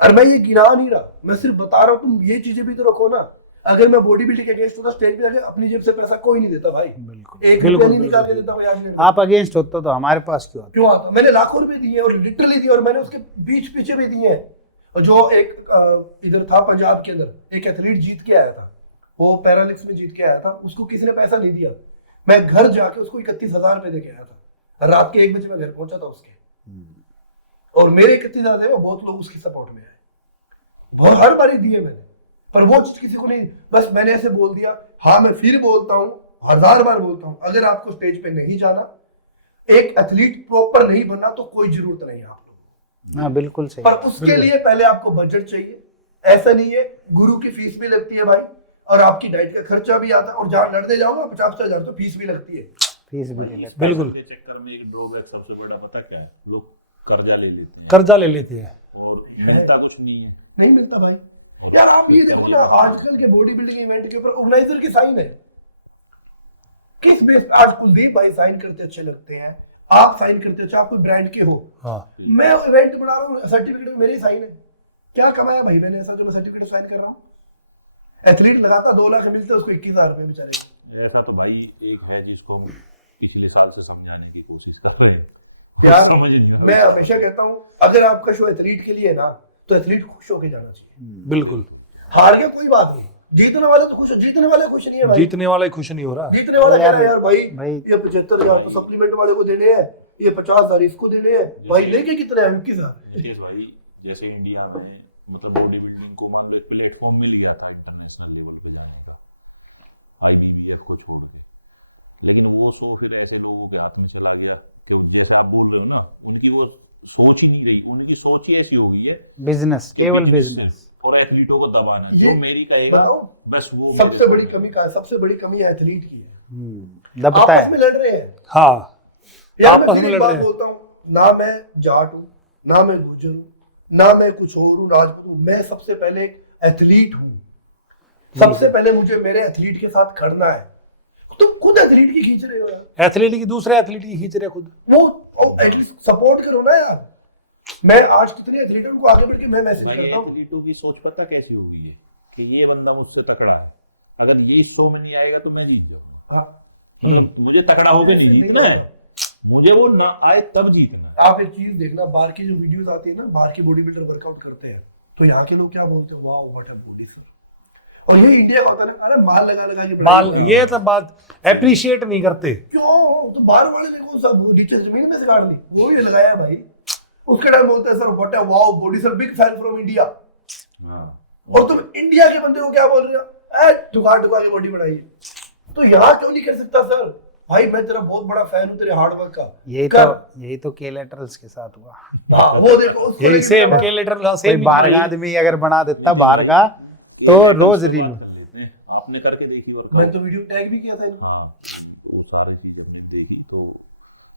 और मैं ये गिरा नहीं रहा, मैं सिर्फ बता रहा हूँ, तुम ये चीजें भी तो रखो ना। अगर मैं बॉडी बिल्डिंग के अगेंस्ट होता, स्टेज पे जाके अपनी जेब से पैसा कोई नहीं देता भाई, बिल्कुल। 1 बिल्कुल, रुपया नहीं निकाल के बिल्कुल। देता भाई आज मेरे। आप अगेंस्ट होते तो हमारे पास क्यों आते? क्यों आता? मैंने लाखों रुपए दिए और लिटरली दिए, और मैंने उसके बीच पीछे भी दिए हैं। और जो एक इधर था पंजाब के अंदर, एक एथलीट जीत के आया था, वो पैरालिम्पिक्स में जीत के आया था, उसको किसी ने पैसा नहीं दिया। मैं घर जाके उसको 31,000 रुपए दे के आया था। रात के 1 बजे मैं घर पहुंचा था उसके, और मेरे 31,000 थे, वो बहुत लोग उसकी सपोर्ट में आए, बहुत हर बारी दिए मैंने। पर वो चीज किसी को नहीं, बस मैंने ऐसे बोल दिया। हाँ, मैं फिर बोलता हूँ, 1000 बार बोलता हूँ, अगर आपको स्टेज पे नहीं जाना, एक एथलीट प्रॉपर नहीं बनना, तो कोई जरूरत नहीं है आप लोग। हाँ बिल्कुल सही। पर उसके लिए पहले आपको बजट चाहिए। ऐसा नहीं है, गुरु की फीस भी लगती है भाई, और आपकी डाइट का खर्चा भी आता है, और जहाँ लड़ने जाओगे 50,000 तो फीस भी लगती है। फीस भी नहीं लगता। बिल्कुल। के चक्कर में एक ड्रॉबैक सबसे बड़ा पता क्या है, लोग कर्जा ले लेते हैं कर्जा ले लेते हैं। और मिलता कुछ नहीं है। नहीं मिलता भाई। यार आप ये देखो ना, आजकल के बॉडी बिल्डिंग इवेंट के ऊपर ऑर्गेनाइजर की साइन है। किस बेस पे आज कुलदीप भाई साइन करते अच्छे लगते हैं, आप साइन करते अच्छे, आप कोई ब्रांड के हो, हाँ मैं इवेंट बना रहा हूँ, सर्टिफिकेट मेरी साइन है। क्या कमाया भाई मैंने ऐसा जो मैं सर्टिफिकेट साइन कर रहा हूँ? एथलीट लगाता 2 लाख मिलते, उसको 21,000 रुपए बेचारे। ऐसा तो भाई एक है जिसको हम पिछले साल से समझाने की कोशिश कर रहे हैं, यार समझ नहीं रहा। मैं हमेशा कहता हूँ, अगर आपका शो एथलीट के लिए है ना, तो एथलीट खुश होके जाना चाहिए। बिल्कुल। हार गया कोई बात नहीं, जीतने वाले तो खुश हो, जीतने वाले खुश नहीं है भाई। जीतने वाला ही खुश नहीं हो रहा। जीतने वाला कह रहा है यार भाई, भाई ये 75,000 तो सप्लीमेंट वाले को देने हैं, ये 50,000 इसको देने हैं, भाई लेके कितने हैं? 21,000। नितेश भाई, जैसे इंडिया में मतलब बॉडी बिल्डिंग को मान लो एक प्लेटफॉर्म मिल गया था इंटरनेशनल लेवल पे जाने का, IBBF को छोड़ के, लेकिन वो शो फिर ऐसे लोगों के हाथ में चला गया कि जैसे आप बोल रहे हो ना, उनकी वो सोच ही नहीं रही, उनकी सोच ही ऐसी हो गई है बिजनेस, केवल बिजनेस। और एथलीटों को दबाना, ये जो मेरी कहेगा बताओ, बस वो सबसे बड़ी कमी का, सबसे बड़ी कमी है एथलीट की है, दबता आपस है। में लड़ रहे हैं। हाँ यार मैं आपस फिर में एक लड़ बात रहे हैं। बोलता हूँ, ना मैं जाट हूँ, ना मैं गुजर हूँ, ना मैं कुछ और हूँ, राजपूत हूँ, मैं सबसे पहले एक एथलीट हूँ। सबसे पहले मुझे मेरे एथलीट के साथ खड़ना है। तुम खुद एथलीट की खींच रहे हो यार, एथलीट की दूसरे एथलीट की खींच रहे खुद। वो एटलीस्ट सपोर्ट करो ना यार। मैं आज कितने एथलीटों को आगे बढ़ के मैं मैसेज भाई करता हूँ। एथलीटों की सोच पता कैसी हो गई है कि ये बंदा मुझसे तकड़ा है, अगर ये इस शो में नहीं आएगा तो मैं जीत जाऊंगा, हाँ, मुझे तकड़ा होकर नहीं जीतना है। मुझे वो ना आए तब जीतना है। आप एक चीज देखना, बाहर की जो वीडियोस आती है ना, बाहर के बॉडी बिल्डर वर्कआउट करते हैं तो यहाँ के लोग क्या बोलते हैं, वाह व्हाट अ बॉडी सर। और ये इंडिया का होता है ना, अरे माल लगा लगा के माल, बढ़ाई ये सब बात अप्रिशिएट नहीं करते। क्यों, तो बाहर वाले ने कौन सा नीचे जमीन में से काट ली, वो ये लगाया भाई, उसके टाइम बोलते हैं sir what a wow body sir, big fan from India. हाँ। और तुम इंडिया के बंदे को क्या बोल रहे हो, ठुका ठुका के बॉडी बढ़ाई। तो यहाँ क्यों नहीं कर सकता सर, भाई मैं तेरा बहुत बड़ा फैन हूँ तेरे हार्डवर्क का। यही तो केलेटरल्स के साथ हुआ। हाँ, वो देखो उसको यही लेके सेम क्या- के लेटर कोई सेम बाहर का आदमी अगर बना देता बाहर का तो रोज रील। आपने करके देखी और मैं तो वीडियो टैग भी किया था इनको। हाँ, वो सारी चीज हमने देखी तो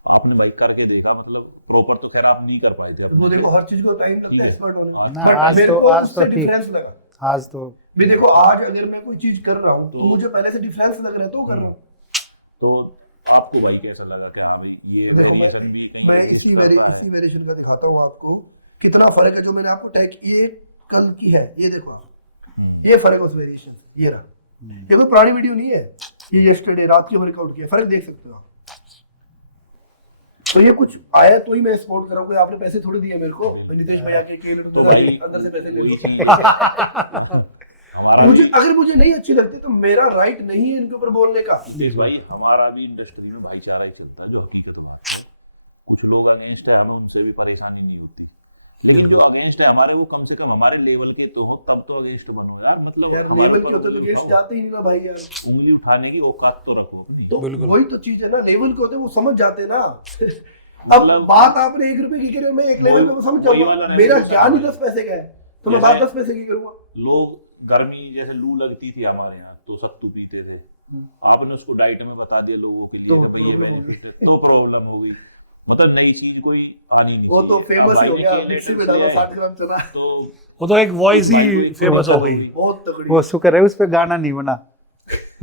आपने भाई करके देखा, मतलब प्रॉपर तो खैर आप नहीं कर पाए थे। वो देखो हर चीज को टाइम लगता ठीक है है। एक्सपर्ट होने में। ना, But आज मेरे तो- को आज उससे तो ठीक। difference लगा। आज तो भी देखो आज अगर मैं कोई चीज कर रहा हूँ तो तो- मुझे पहले से डिफरेंस लग रहा है तो कर रहा हूँ। तो आपको भाई कैसा लगा कि हाँ भाई ये देखो वेरिएशन भी कहीं मैं इसी वेरिएशन का दिखाता हूँ आपको कितना फर्क है। जो मैंने आपको टैग, ये कल की है, ये देखो आप, ये फर्क है उस वेरिएशन से, ये रहा। ये कोई पुरानी वीडियो नहीं है, ये यस्टरडे रात के वर्कआउट किया, फर्क देख सकते हो आप। तो ये कुछ आया तो ही मैं सपोर्ट कर रहा हूँ, कोई आपने पैसे थोड़ी दिए मेरे को, नितेश भैया के तो भाई अंदर से पैसे ले वही लो। चीज हमारा मुझे अगर मुझे नहीं अच्छी लगती तो मेरा राइट नहीं है इनके ऊपर बोलने का। नितेश भाई हमारा भी इंडस्ट्री में भाईचारा ही चलता है, जो हकीकत बात है। कुछ लोग अगेंस्ट है, हमें उनसे भी परेशानी नहीं होती, लेकिन जो अगेंस्ट है हमारे, वो कम से कम हमारे लेवल के तो हो, तब तो अगेंस्ट बनो यार। मतलब यार हमारे लेवल ऊपर के होते तो उंगली गेस्ट उठाओ, जाते ही नहीं ना भाई यार। उंगली उठाने की औकात तो रखो अपनी। तो बिल्कुल। वही तो चीज है ना, लेवल के होते वो समझ जाते ना। अब मतलब- बात आपने 1 रुपए की करी, मैं 1 लेवल पे वो समझ वही जाऊंगा, वाला मेरा नहीं, ज्ञान ही 10 पैसे का है तो मैं जैसे- बात 10 पैसे की करूंगा। लोग गर्मी जैसे लू लगती थी हमारे यहाँ तो सत्तू पीते थे, आपने उसको डाइट में बता दिया लोगों के लिए तो तो भाई ये problem benefit है, तो प्रॉब्लम हो गई। मतलब नई चीज कोई आनी नहीं वो तो चाहिए। फेमस अब ही हो भाई गया, ने मिक्सी में केलेटर डालो से 60 ग्राम चना, तो वो तो एक वॉइस भाई ही कोई फेमस हो गई। बहुत तगड़ी। वो शुक्र है उस पे गाना नहीं बना,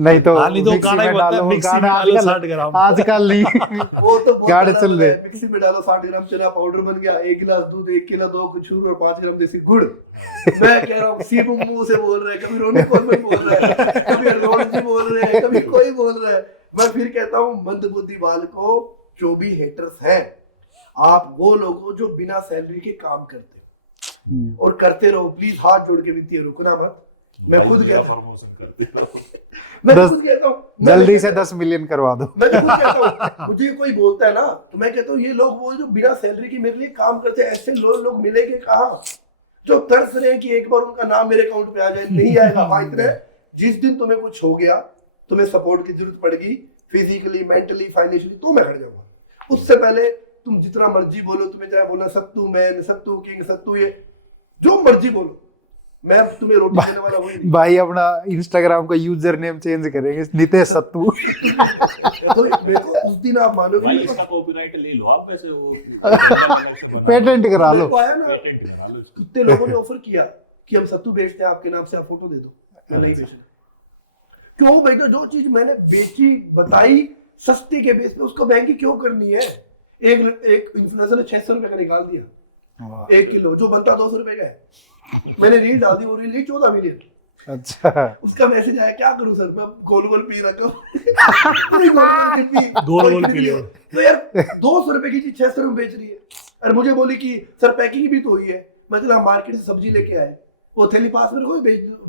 नहीं तो हाँ, नहीं तो मिक्सी गाना ही में बनता है, डालो, मिक्सी में गाना डालो आजकल- 60 ग्राम। आजकल नहीं। वो तो बहुत गाढ़े बड़ा चल बड़ा है, रहे। मिक्सी में डालो 60 ग्राम चना पाउडर बन गया, 1 गिलास दूध, 1 किलो 2 कुचूर और 5 ग्राम देसी गुड़। मैं कह रहा हूँ सीप मुंह से बोल रहा है, कभी रोनी कॉर्नर बोल रहा है, कभी अरनोल्ड जी बोल रहे हैं, कभी कोई बोल रहा है। मैं फिर कहता हूँ मंदबुद्धि बालको, जो भी हेटर्स हैं, आप वो लोगों जो बिना सैलरी के काम करते हैं और करते रहो, प्लीज हाथ जोड़ के वित्तीय रुकना मत। मैं खुद कहता हूँ, प्रमोशन करते रहो। मैं दस- खुद कहता हूँ, जल्दी से 10 मिलियन करवा दो। मैं तो खुद कहता हूँ, मुझे कोई बोलता है ना तो मैं कहता हूँ ये लोग वो जो बिना सैलरी के मेरे लिए काम करते हैं, ऐसे लोग मिलेंगे कहाँ जो तरस रहे हैं कि एक बार उनका नाम मेरे अकाउंट पे आ जाए। नहीं आएगा भाई, इतने जिस दिन तुम्हें कुछ हो गया, तुम्हें सपोर्ट की जरूरत पड़ेगी फिजिकली, मेंटली, फाइनेंशियली, तो मैं खड़ जाऊंगा। उससे पहले तुम जितना मर्जी बोलो, तुम्हें चाहे बोलना सत्तू मैन, सत्तू किंग, सत्तू ये जो मर्जी बोलो, मैं तुम्हें रोटी देने वाला वही नहीं। भाई अपना इंस्टाग्राम का यूजर नेम चेंज करेंगे, नितेश सत्तू। तो मेरे को उस दिन आप मानोगे भाई मेरे को- इसका कॉपीराइट ले लो आप, वैसे वो पेटेंट करा लो। मेरे को आया ना, पेटेंट करा लो इसको। कितने लोगों ने ऑफर किया कि हम सत्तू बेचते हैं, आपके नाम से आप फोटो दे दो, या नहीं बेचना। क्यों भाई, तो जो चीज मैंने बेची बताई सस्ते के बेस पे, उसको महंगी क्यों करनी है। एक इन्फ्लुएंसर ने 600 रुपए का निकाल दिया 1 किलो, जो बनता 200 रुपए का है। मैंने रील डाल दी, वो रील 14 मिलियन। अच्छा, उसका मैसेज आया, क्या करूं सर, मैं गोल गोल पी रखा गोल गोल पी लो। तो यार 200 रुपए की चीज 600 में बेच रही है। और मुझे बोली कि सर पैकिंग भी तो हुई है। मैं चला मार्केट से सब्जी लेके आए, वो थैली पास में रखो,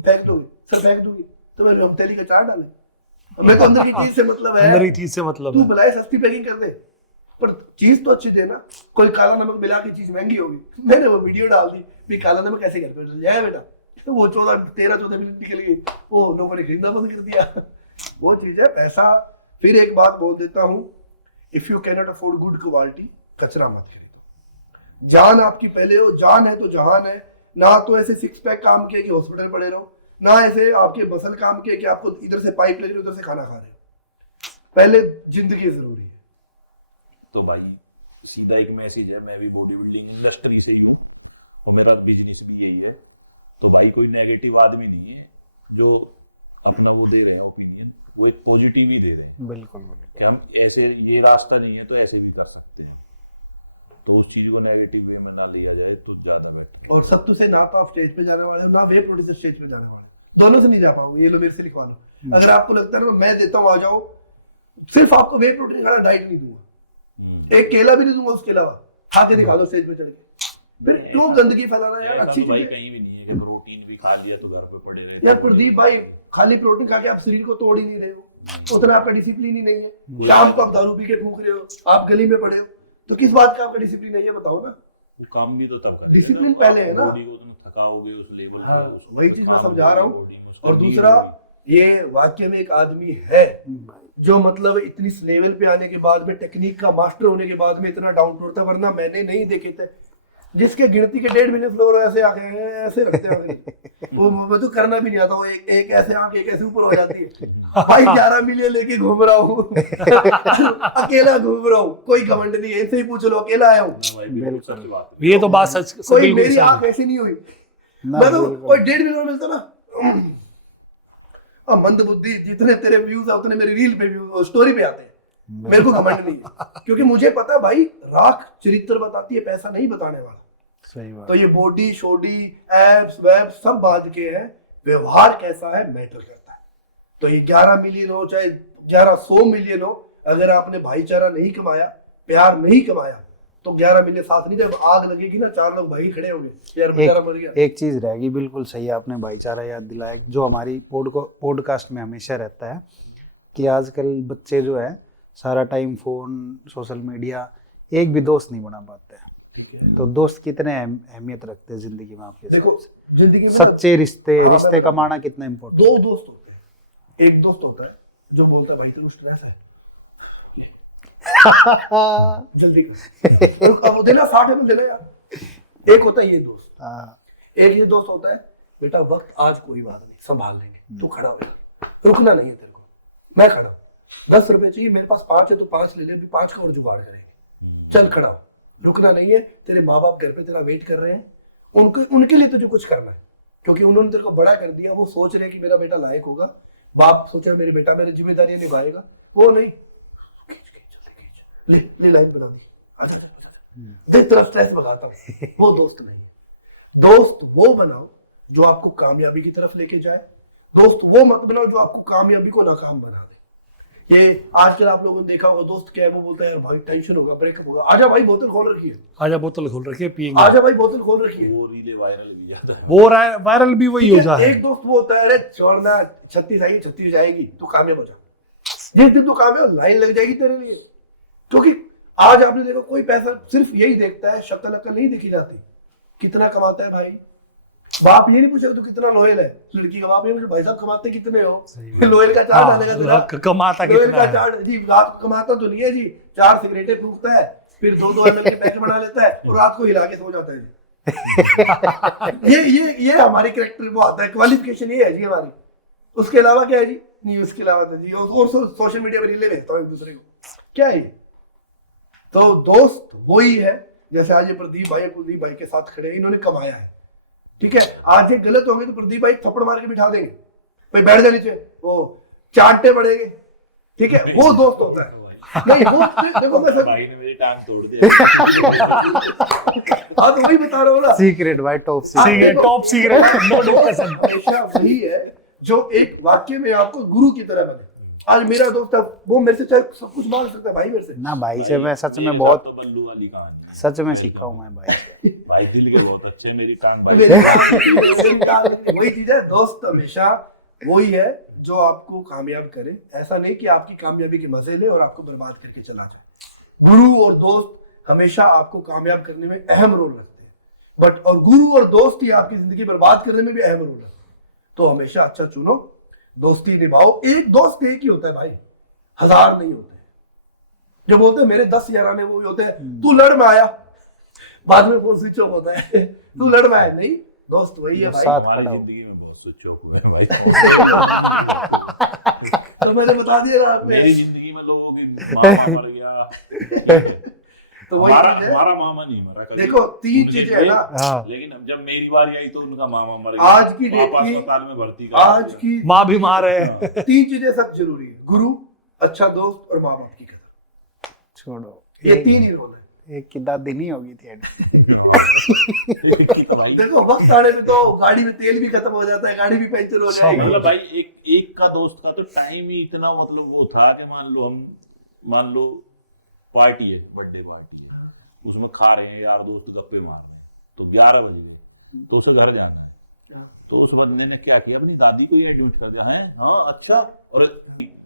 फेंक दोगे सर, फेंक दूंगी तो मैंने हम थैली का 4 डाले। मैं तो अंदर की चीज से मतलब है, अंदर ही चीज से मतलब तू है। भलाई सस्ती पैकिंग कर दे पर चीज तो अच्छी देना। कोई काला नमक मिला के चीज महंगी होगी। मैंने वो वीडियो डाल दी भी काला नमक कैसे घर पे जाए बेटा, तो वो 13-14 मिनट निकल गई, वो लोगों ने खरीदना बंद कर दिया। वो चीज है पैसा। फिर एक बात बोल देता हूँ, if you cannot afford good quality, कचरा मत खरीदो। जान आपकी पहले हो, जान है तो जहान है। ना तो ऐसे 6 पैक काम किया कि हॉस्पिटल पड़े रहो, ना ऐसे आपके मसल काम किया कि आपको इधर से पाइप लग रही है उधर से खाना खा रहे हो। पहले जिंदगी जरूरी है। तो भाई सीधा एक मैसेज है, मैं भी बॉडी बिल्डिंग इंडस्ट्री से ही हूँ और मेरा बिजनेस भी यही है। तो भाई कोई नेगेटिव आदमी नहीं है जो अपना वो दे रहे हैं ओपिनियन, वो एक पॉजिटिव ही दे रहे हैं बिल्कुल कि हम ऐसे, ये रास्ता नहीं है तो ऐसे भी कर सकते हैं। तो उस चीज को नेगेटिव वे में ना लिया जाए तो ज्यादा बेटर। और सब तुझसे ना तो आप स्टेज पे जाने वाले हो, ना वे प्रोड्यूसर स्टेज पे जाने वाले, दोनों से नहीं जा पाओगे। ये लो मेरे से लिखवा लो। अगर आपको लगता है ना मैं देता हूँ आ जाओ, सिर्फ आपको वे प्रोटीन खाना, डाइट नहीं दूंगा। एक केला भी नहीं दूंगा उसके अलावा, खा के दिखा दो स्टेज पे चढ़ के। फिर क्यों गंदगी फैलाना यार, अच्छी भाई चीज है। कहीं भी नहीं है कि प्रोटीन भी खा लिया तो घर पे पड़े रहे। यार प्रदीप भाई, खाली प्रोटीन खा के आप शरीर को तोड़ ही नहीं रहे हो, उतना आपका डिसिप्लिन ही नहीं है। शाम को आप दारू पी के ठूक रहे हो, आप गली में पड़े हो, तो किस बात का आपका डिसिप्लिन नहीं है बताओ ना। वो काम भी तो तब करेगा डिसिप्लिन ना, पहले है ना। बॉडी को तुम थकाओगे उस लेवल हाँ, पे, उस वही चीज मैं काम समझा रहा हूँ। बॉडी में उसका और नीड दूसरा, होगी। ये वाकई में एक आदमी है जो मतलब इतनी लेवल पे आने के बाद में, टेक्निक का मास्टर होने के बाद में इतना डाउन टू अर्थ था, वरना मैंने नहीं देखे थे जिसके गिनती के 1.5 मिलियन फ्लोर ऐसे आंखें ऐसे रखते हैं। वो तो करना भी नहीं आता, वो एक ऐसे आंख एक ऐसे ऊपर हो जाती है। भाई 11 मिलियन लेके घूम रहा हूँ अकेला घूम रहा हूँ, कोई घमंड नहीं है, इनसे ही पूछ लो, अकेला आया हूँ। ना भाई, बिल्कुल सच बात है। ये तो बात सच कोई बिल्कुल मेरी सही आंख है। ऐसी नहीं हुई। ना, मैं तो बिल्कुल। कोई 1.5 मिलियन मिलता ना, अब मंद बुद्धि जितने तेरे व्यूज है उतने मेरी रील पे व्यूज, स्टोरी पे आते हैं। मेरे को घमंड नहीं है, क्योंकि मुझे पता है भाई, राख चरित्र बताती है, पैसा नहीं बताने वाला। सही बात। तो ये बॉडी शोडी एब्स वेब सब बात के हैं, व्यवहार कैसा है मैटर करता है। तो ये 11 मिलियन हो चाहे 1100 मिलियन हो, अगर आपने भाईचारा नहीं कमाया, प्यार नहीं कमाया, तो 11 मिलियन साथ नहीं, जब आग लगेगी ना 4 लोग भाई खड़े होंगे, यार बेचारा मर गया। एक चीज रहेगी, बिल्कुल सही आपने भाईचारा याद दिलाया, जो हमारी पॉडकास्ट में हमेशा रहता है कि आजकल बच्चे जो है सारा टाइम फोन, सोशल मीडिया, एक भी दोस्त नहीं बना पाते हैं। तो दोस्त कितने अहमियत रखते हैं जिंदगी में आपके देखो हिसाब से? जिंदगी में सच्चे रिश्ते, हाँ, रिश्ते कमाना कितना इम्पोर्टेंट? 2 दोस्त होते हैं। एक दोस्त होता है जो बोलता है भाई तेरे स्ट्रेस है, जल्दी कर अब देना 60 में देना यार। एक होता है ये दोस्त, एक ये दोस्त होता है बेटा वक्त आज कोई बात नहीं, संभाल लेंगे, तू खड़ा हो, रुकना नहीं है तेरे को, मैं खड़ा हूँ, 10 रुपए चाहिए मेरे पास 5 है तो 5 ले ले, अभी 5 का और जुगाड़ करेंगे, चल खड़ा हो, रुकना नहीं है। तेरे माँ बाप घर पे तेरा वेट कर रहे हैं, उनके लिए तुझे कुछ करना है, क्योंकि उन्होंने तेरे को बड़ा कर दिया। वो सोच रहे हैं कि मेरा बेटा लायक होगा, बाप सोचा मेरे बेटा मेरी जिम्मेदारी निभाएगा, वो नहीं, ले लाइन बना दी, अच्छा देख तेरा स्ट्रेस भगाता हूँ। वो दोस्त नहीं। दोस्त वो बनाओ जो आपको कामयाबी की तरफ लेके जाए, दोस्त वो मत बनाओ जो आपको कामयाबी को नाकाम बना दे। ये आजकल आप लोगों ने देखा होगा, दोस्त क्या है, वो बोलता है यार भाई टेंशन होगा, ब्रेकअप होगा, आजा भाई बोतल खोल रखी है, आजा बोतल खोल रखी है, पियेंगे। आजा भाई बोतल खोल रखी है। वो रीले वायरल भी ज्यादा है। वो वायरल भी वही हो जा है। एक दोस्त वो होता है, अरे छोड़ना 36 आई 36 जाएगी, तू कामयाब हो जा, जिस दिन तू कामयाब लाइन लग जाएगी तेरे लिए। क्योंकि आज आपने देखो कोई पैसा सिर्फ यही देखता है, शक्ल अक्ल नहीं देखी जाती, कितना कमाता है भाई। बाप ये नहीं पूछा तू कितना लोयल है, लड़की का बाप ये पूछा भाई साहब कमाते कितने हो, लोयल का चार्ट आने का तेरा, कमाता लोयल कितना का है? चार्ट जी, रात को कमाता तो नहीं है जी, 4 सिगरेटें फूकता है, फिर 2-2 ml के पैकेट बना लेता है और रात को हिला के सो जाता है जी। ये हमारी कैरेक्टर वो आता है, क्वालिफिकेशन ये है जी हमारी। उसके अलावा क्या है जी? नहीं उसके अलावा तो जी और सोशल मीडिया पर रीलें भेजता हूँ एक दूसरे को, क्या है ये? तो दोस्त वही है, जैसे आज ये प्रदीप भाई कुलदीप भाई के साथ खड़े हैं, इन्होंने कमाया है, ठीक है। आज ये गलत होंगे तो प्रदीप भाई थप्पड़ मार के बिठा देंगे, भाई बैठ जा नीचे, वो चाटने पड़ेंगे, ठीक है। वो दोस्त होता है। नहीं वो देखो मैं भाई ने मेरी टांग तोड़ दिया। हाँ तो वही बता रहा हूँ ना, सीक्रेट भाई, top secret, top secret, no discussion. हमेशा वही है जो एक वाक्य में आपको गुरु की तरह बने। आज मेरा दोस्त है, वो मेरे से चाहे सब कुछ मांग सकता है भाई, मेरे से ना भाई से मैं सच में मेरे बहुत साथ तो बल्लू वाली कहानी है। सच में सीखा हूँ मैं भाई से। भाई दिल के बहुत अच्छे, मेरी टांग भाई वही चीज है, दोस्त हमेशा वही है जो आपको कामयाब करे, ऐसा नहीं कि आपकी कामयाबी के मजे ले और आपको बर्बाद करके चला जाए। गुरु और दोस्त हमेशा आपको कामयाब करने में अहम रोल रखते हैं, बट और गुरु और दोस्त ही आपकी जिंदगी बर्बाद करने में भी अहम रोल रखते हैं। तो हमेशा अच्छा चुनो, दोस्ती निभाओ। एक दोस्त एक ही होता है भाई, 1000 नहीं होते। जो बोलते हैं मेरे 10 याराने वो भी होते हैं, तू लड़ में आया, बाद में फोन स्विच ऑफ होता है, तू लड़ में आया, नहीं दोस्त वही है भाई। साथ हमारी खड़ा हो। जिंदगी में बहुत स्विच ऑफ हुए हैं भाई। तो मैंने बता दिया ना आपने, मेरी जिंदगी में लोगों की मामा मर गया, तो वही हमारा चीज है। हमारा मामा नहीं मरा कभी। देखो 3 उनके चीजें है ना, हाँ। लेकिन अब जब मेरी बारी आई तो उनका मामा मर गया। आज की डेट पापा की- अस्पताल में भर्ती आज की माँ बीमार है। 3 चीजें सब जरूरी है, गुरु, अच्छा दोस्त और माँ बाप की कदर। छोड़ो, ये 3 ही रोल है। एक की दादी नहीं होगी थी। भाई देखो वक्त आने पे तो गाड़ी में तेल भी खत्म हो जाता है, गाड़ी भी पंचर हो जाएगी। मतलब भाई एक का दोस्त का तो टाइम ही इतना मतलब वो था कि मान लो पार्टी है, बर्थडे पार्टी है, उसमें खा रहे हैं यार दोस्त, गप्पे मार रहे हैं, तो 11 बजे तो उसे घर जाना है। तो उस बंदे ने क्या किया, अपनी दादी को ही एडमिट कर दिया है। हाँ अच्छा, और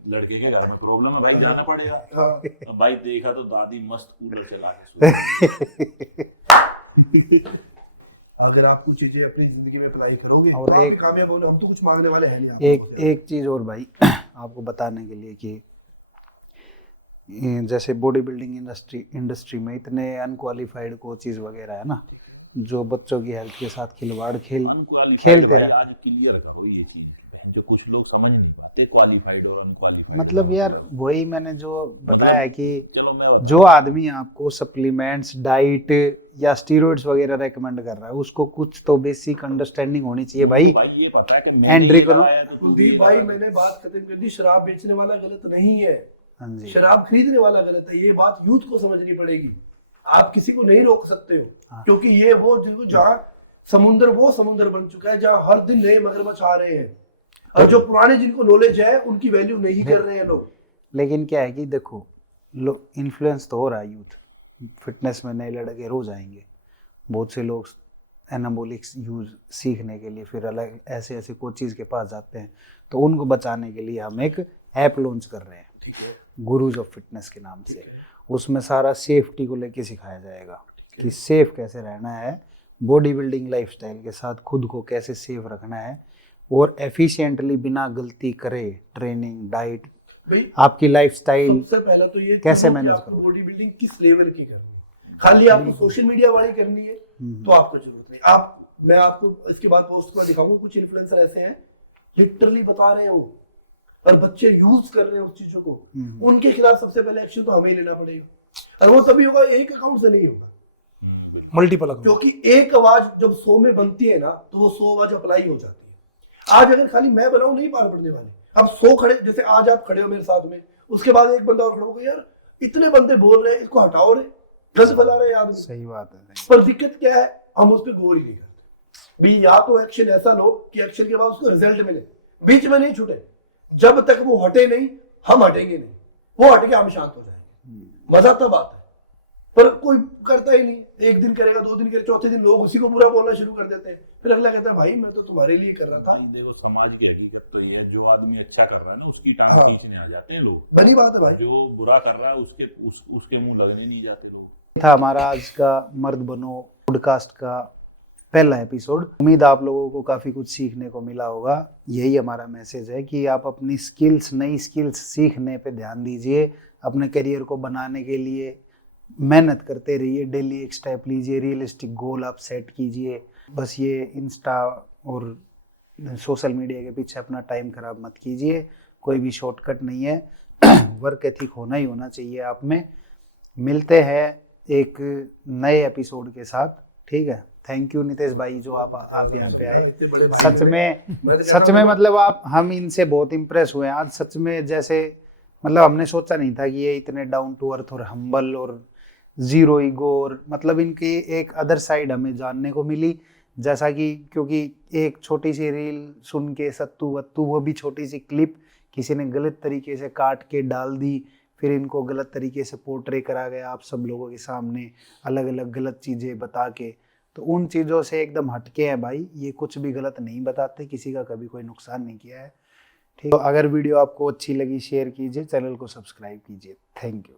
लड़के के घर में प्रॉब्लम है भाई, जाना पड़ेगा। अब भाई देखा तो दादी मस्त कूलर चला के अगर आप कुछ चीजें अपनी जिंदगी में अप्लाई करोगे और तो आप भी एक- कामयाब होने, हम तो कुछ मांगने वाले हैं नहीं आपको। एक चीज़ और भाई आपको बताने के लिए कि ये जैसे बॉडी बिल्डिंग इंडस्ट्री में इतने अनक्वालिफाइड कोचेज वगैरह है ना, जो बच्चों की हेल्थ के साथ खिलवाड़ खेलते रहते। आज क्लियर करो ये चीज, जो कुछ लोग समझ नहीं पाते क्वालिफाइड और अनक्वालिफाइड। मतलब यार वही मैंने जो बताया है कि चलो मैं बताता जो आदमी आपको सप्लीमेंट्स, डाइट या स्टीरॉइड्स वगैरह रेकमेंड कर रहा है, उसको कुछ तो बेसिक अंडरस्टैंडिंग होनी चाहिए भाई। हूं। भाई ये पता है कि मैंने एंड्री ये करो। लगाया तो तुम भी कुलदीप ये भाई लगाओ। मैंने बात खत्म कर दी, शराब बेचने वाला गलत नहीं है, हाँ जी, शराब खरीदने वाला गलत है। ये बात यूथ को समझनी पड़ेगी। आप किसी को नहीं रोक सकते हो, हाँ। क्योंकि ये वो जहाँ समुंदर बन चुका है, जहाँ हर दिन नए मगरमच्छ आ रहे हैं, और जो पुराने जिनको नॉलेज है उनकी वैल्यू नहीं कर रहे हैं लोग। लेकिन क्या है कि देखो इन्फ्लुएंस तो हो रहा है यूथ, फिटनेस में नए लड़के रोज आएंगे, बहुत से लोग एनाबॉलिक्स यूज सीखने के लिए फिर अलग ऐसे ऐसे कोचेज के पास जाते हैं। तो उनको बचाने के लिए हम एक ऐप लॉन्च कर रहे हैं, ठीक है, गुरुज ऑफ फिटनेस के नाम से। उसमें सारा सेफ्टी को लेके सिखाया जाएगा कि सेफ कैसे रहना है, बॉडी बिल्डिंग लाइफस्टाइल के साथ खुद को कैसे सेफ रखना है, और एफिशिएंटली बिना गलती करे ट्रेनिंग, डाइट, भाई आपकी लाइफस्टाइल सबसे पहला तो ये कैसे चुनो कि मैनेज आपको करोगे? बॉडी बिल्डिंग किस लेवल की करनी है। खाली आपको सोशल मीडिया वाली करनी है तो आपको जरूरत नहीं। मैं आपको इसके बाद पोस्ट पर दिखाऊंगा, कुछ इन्फ्लुएंसर ऐसे हैं लिटरली बता रहे हैं वो, और बच्चे यूज कर रहे हैं उस चीजों को। उनके खिलाफ सबसे पहले एक्शन तो हमें ही लेना पड़ेगा, और वो तभी होगा, एक अकाउंट से नहीं होगा। Multiple account. क्योंकि एक आवाज जब 100 में बनती है ना, तो वो 100 आवाज अप्लाई हो जाती है। आज अगर खाली मैं बनाऊं नहीं पार पड़ने वाले, अब 100 खड़े, जैसे आज आप खड़े हो मेरे साथ में, उसके बाद एक बंदा और खड़ा होगा, यार इतने बंदे बोल रहे हैं, इसको हटाओ रे, गलत फैला रहे हैं आदमी। सही बात है। पर दिक्कत क्या है, हम उस पर गौर ही नहीं करते। भाई या तो एक्शन ऐसा लो कि एक्शन के बाद उसको रिजल्ट मिले, बीच में नहीं छूटे। जब तक वो हटे नहीं, हम हटेंगे नहीं। वो हट के हम शांत हो जाएंगे। मजा तब आता है, पर कोई करता ही नहीं। एक दिन करेगा, 2 दिन करेगा, चौथे दिन लोग उसी को बुरा बोलना शुरू कर देते हैं। फिर अगला कहता है भाई मैं तो तुम्हारे लिए कर रहा था। भाई देखो, समाज की हकीकत तो ये है, जो आदमी अच्छा कर रहा है ना उसकी टांग हाँ। खींचने आ जाते हैं लोग। बनी बात है भाई। जो बुरा कर रहा है उसके मुंह लगने नहीं जाते लोग। था हमारा आज का मर्द बनो पॉडकास्ट का पहला एपिसोड। उम्मीद आप लोगों को काफ़ी कुछ सीखने को मिला होगा। यही हमारा मैसेज है कि आप अपनी स्किल्स, नई स्किल्स सीखने पे ध्यान दीजिए, अपने करियर को बनाने के लिए मेहनत करते रहिए, डेली एक स्टेप लीजिए, रियलिस्टिक गोल आप सेट कीजिए। बस ये इंस्टा और सोशल मीडिया के पीछे अपना टाइम खराब मत कीजिए, कोई भी शॉर्टकट नहीं है। वर्क एथिक होना ही होना चाहिए आप में। मिलते हैं एक नए एपिसोड के साथ, ठीक है। थैंक यू नितेश भाई जो आप यहाँ पे आए। इतने बड़े भाई सच हैं। में मैं तो कहता सच में हूँ, मतलब हम इनसे बहुत इम्प्रेस हुए आज सच में। जैसे मतलब हमने सोचा नहीं था कि ये इतने डाउन टू अर्थ और हम्बल और जीरो ईगो, और मतलब इनकी एक अदर साइड हमें जानने को मिली। जैसा कि क्योंकि एक छोटी सी रील सुन के सत्तू वत्तू, वो भी छोटी सी क्लिप किसी ने गलत तरीके से काट के डाल दी, फिर इनको गलत तरीके से पोर्ट्रे करा गया आप सब लोगों के सामने, अलग अलग गलत चीज़ें बता के। तो उन चीज़ों से एकदम हटके हैं भाई, ये कुछ भी गलत नहीं बताते, किसी का कभी कोई नुकसान नहीं किया है, ठीक। तो अगर वीडियो आपको अच्छी लगी शेयर कीजिए, चैनल को सब्सक्राइब कीजिए। Thank you.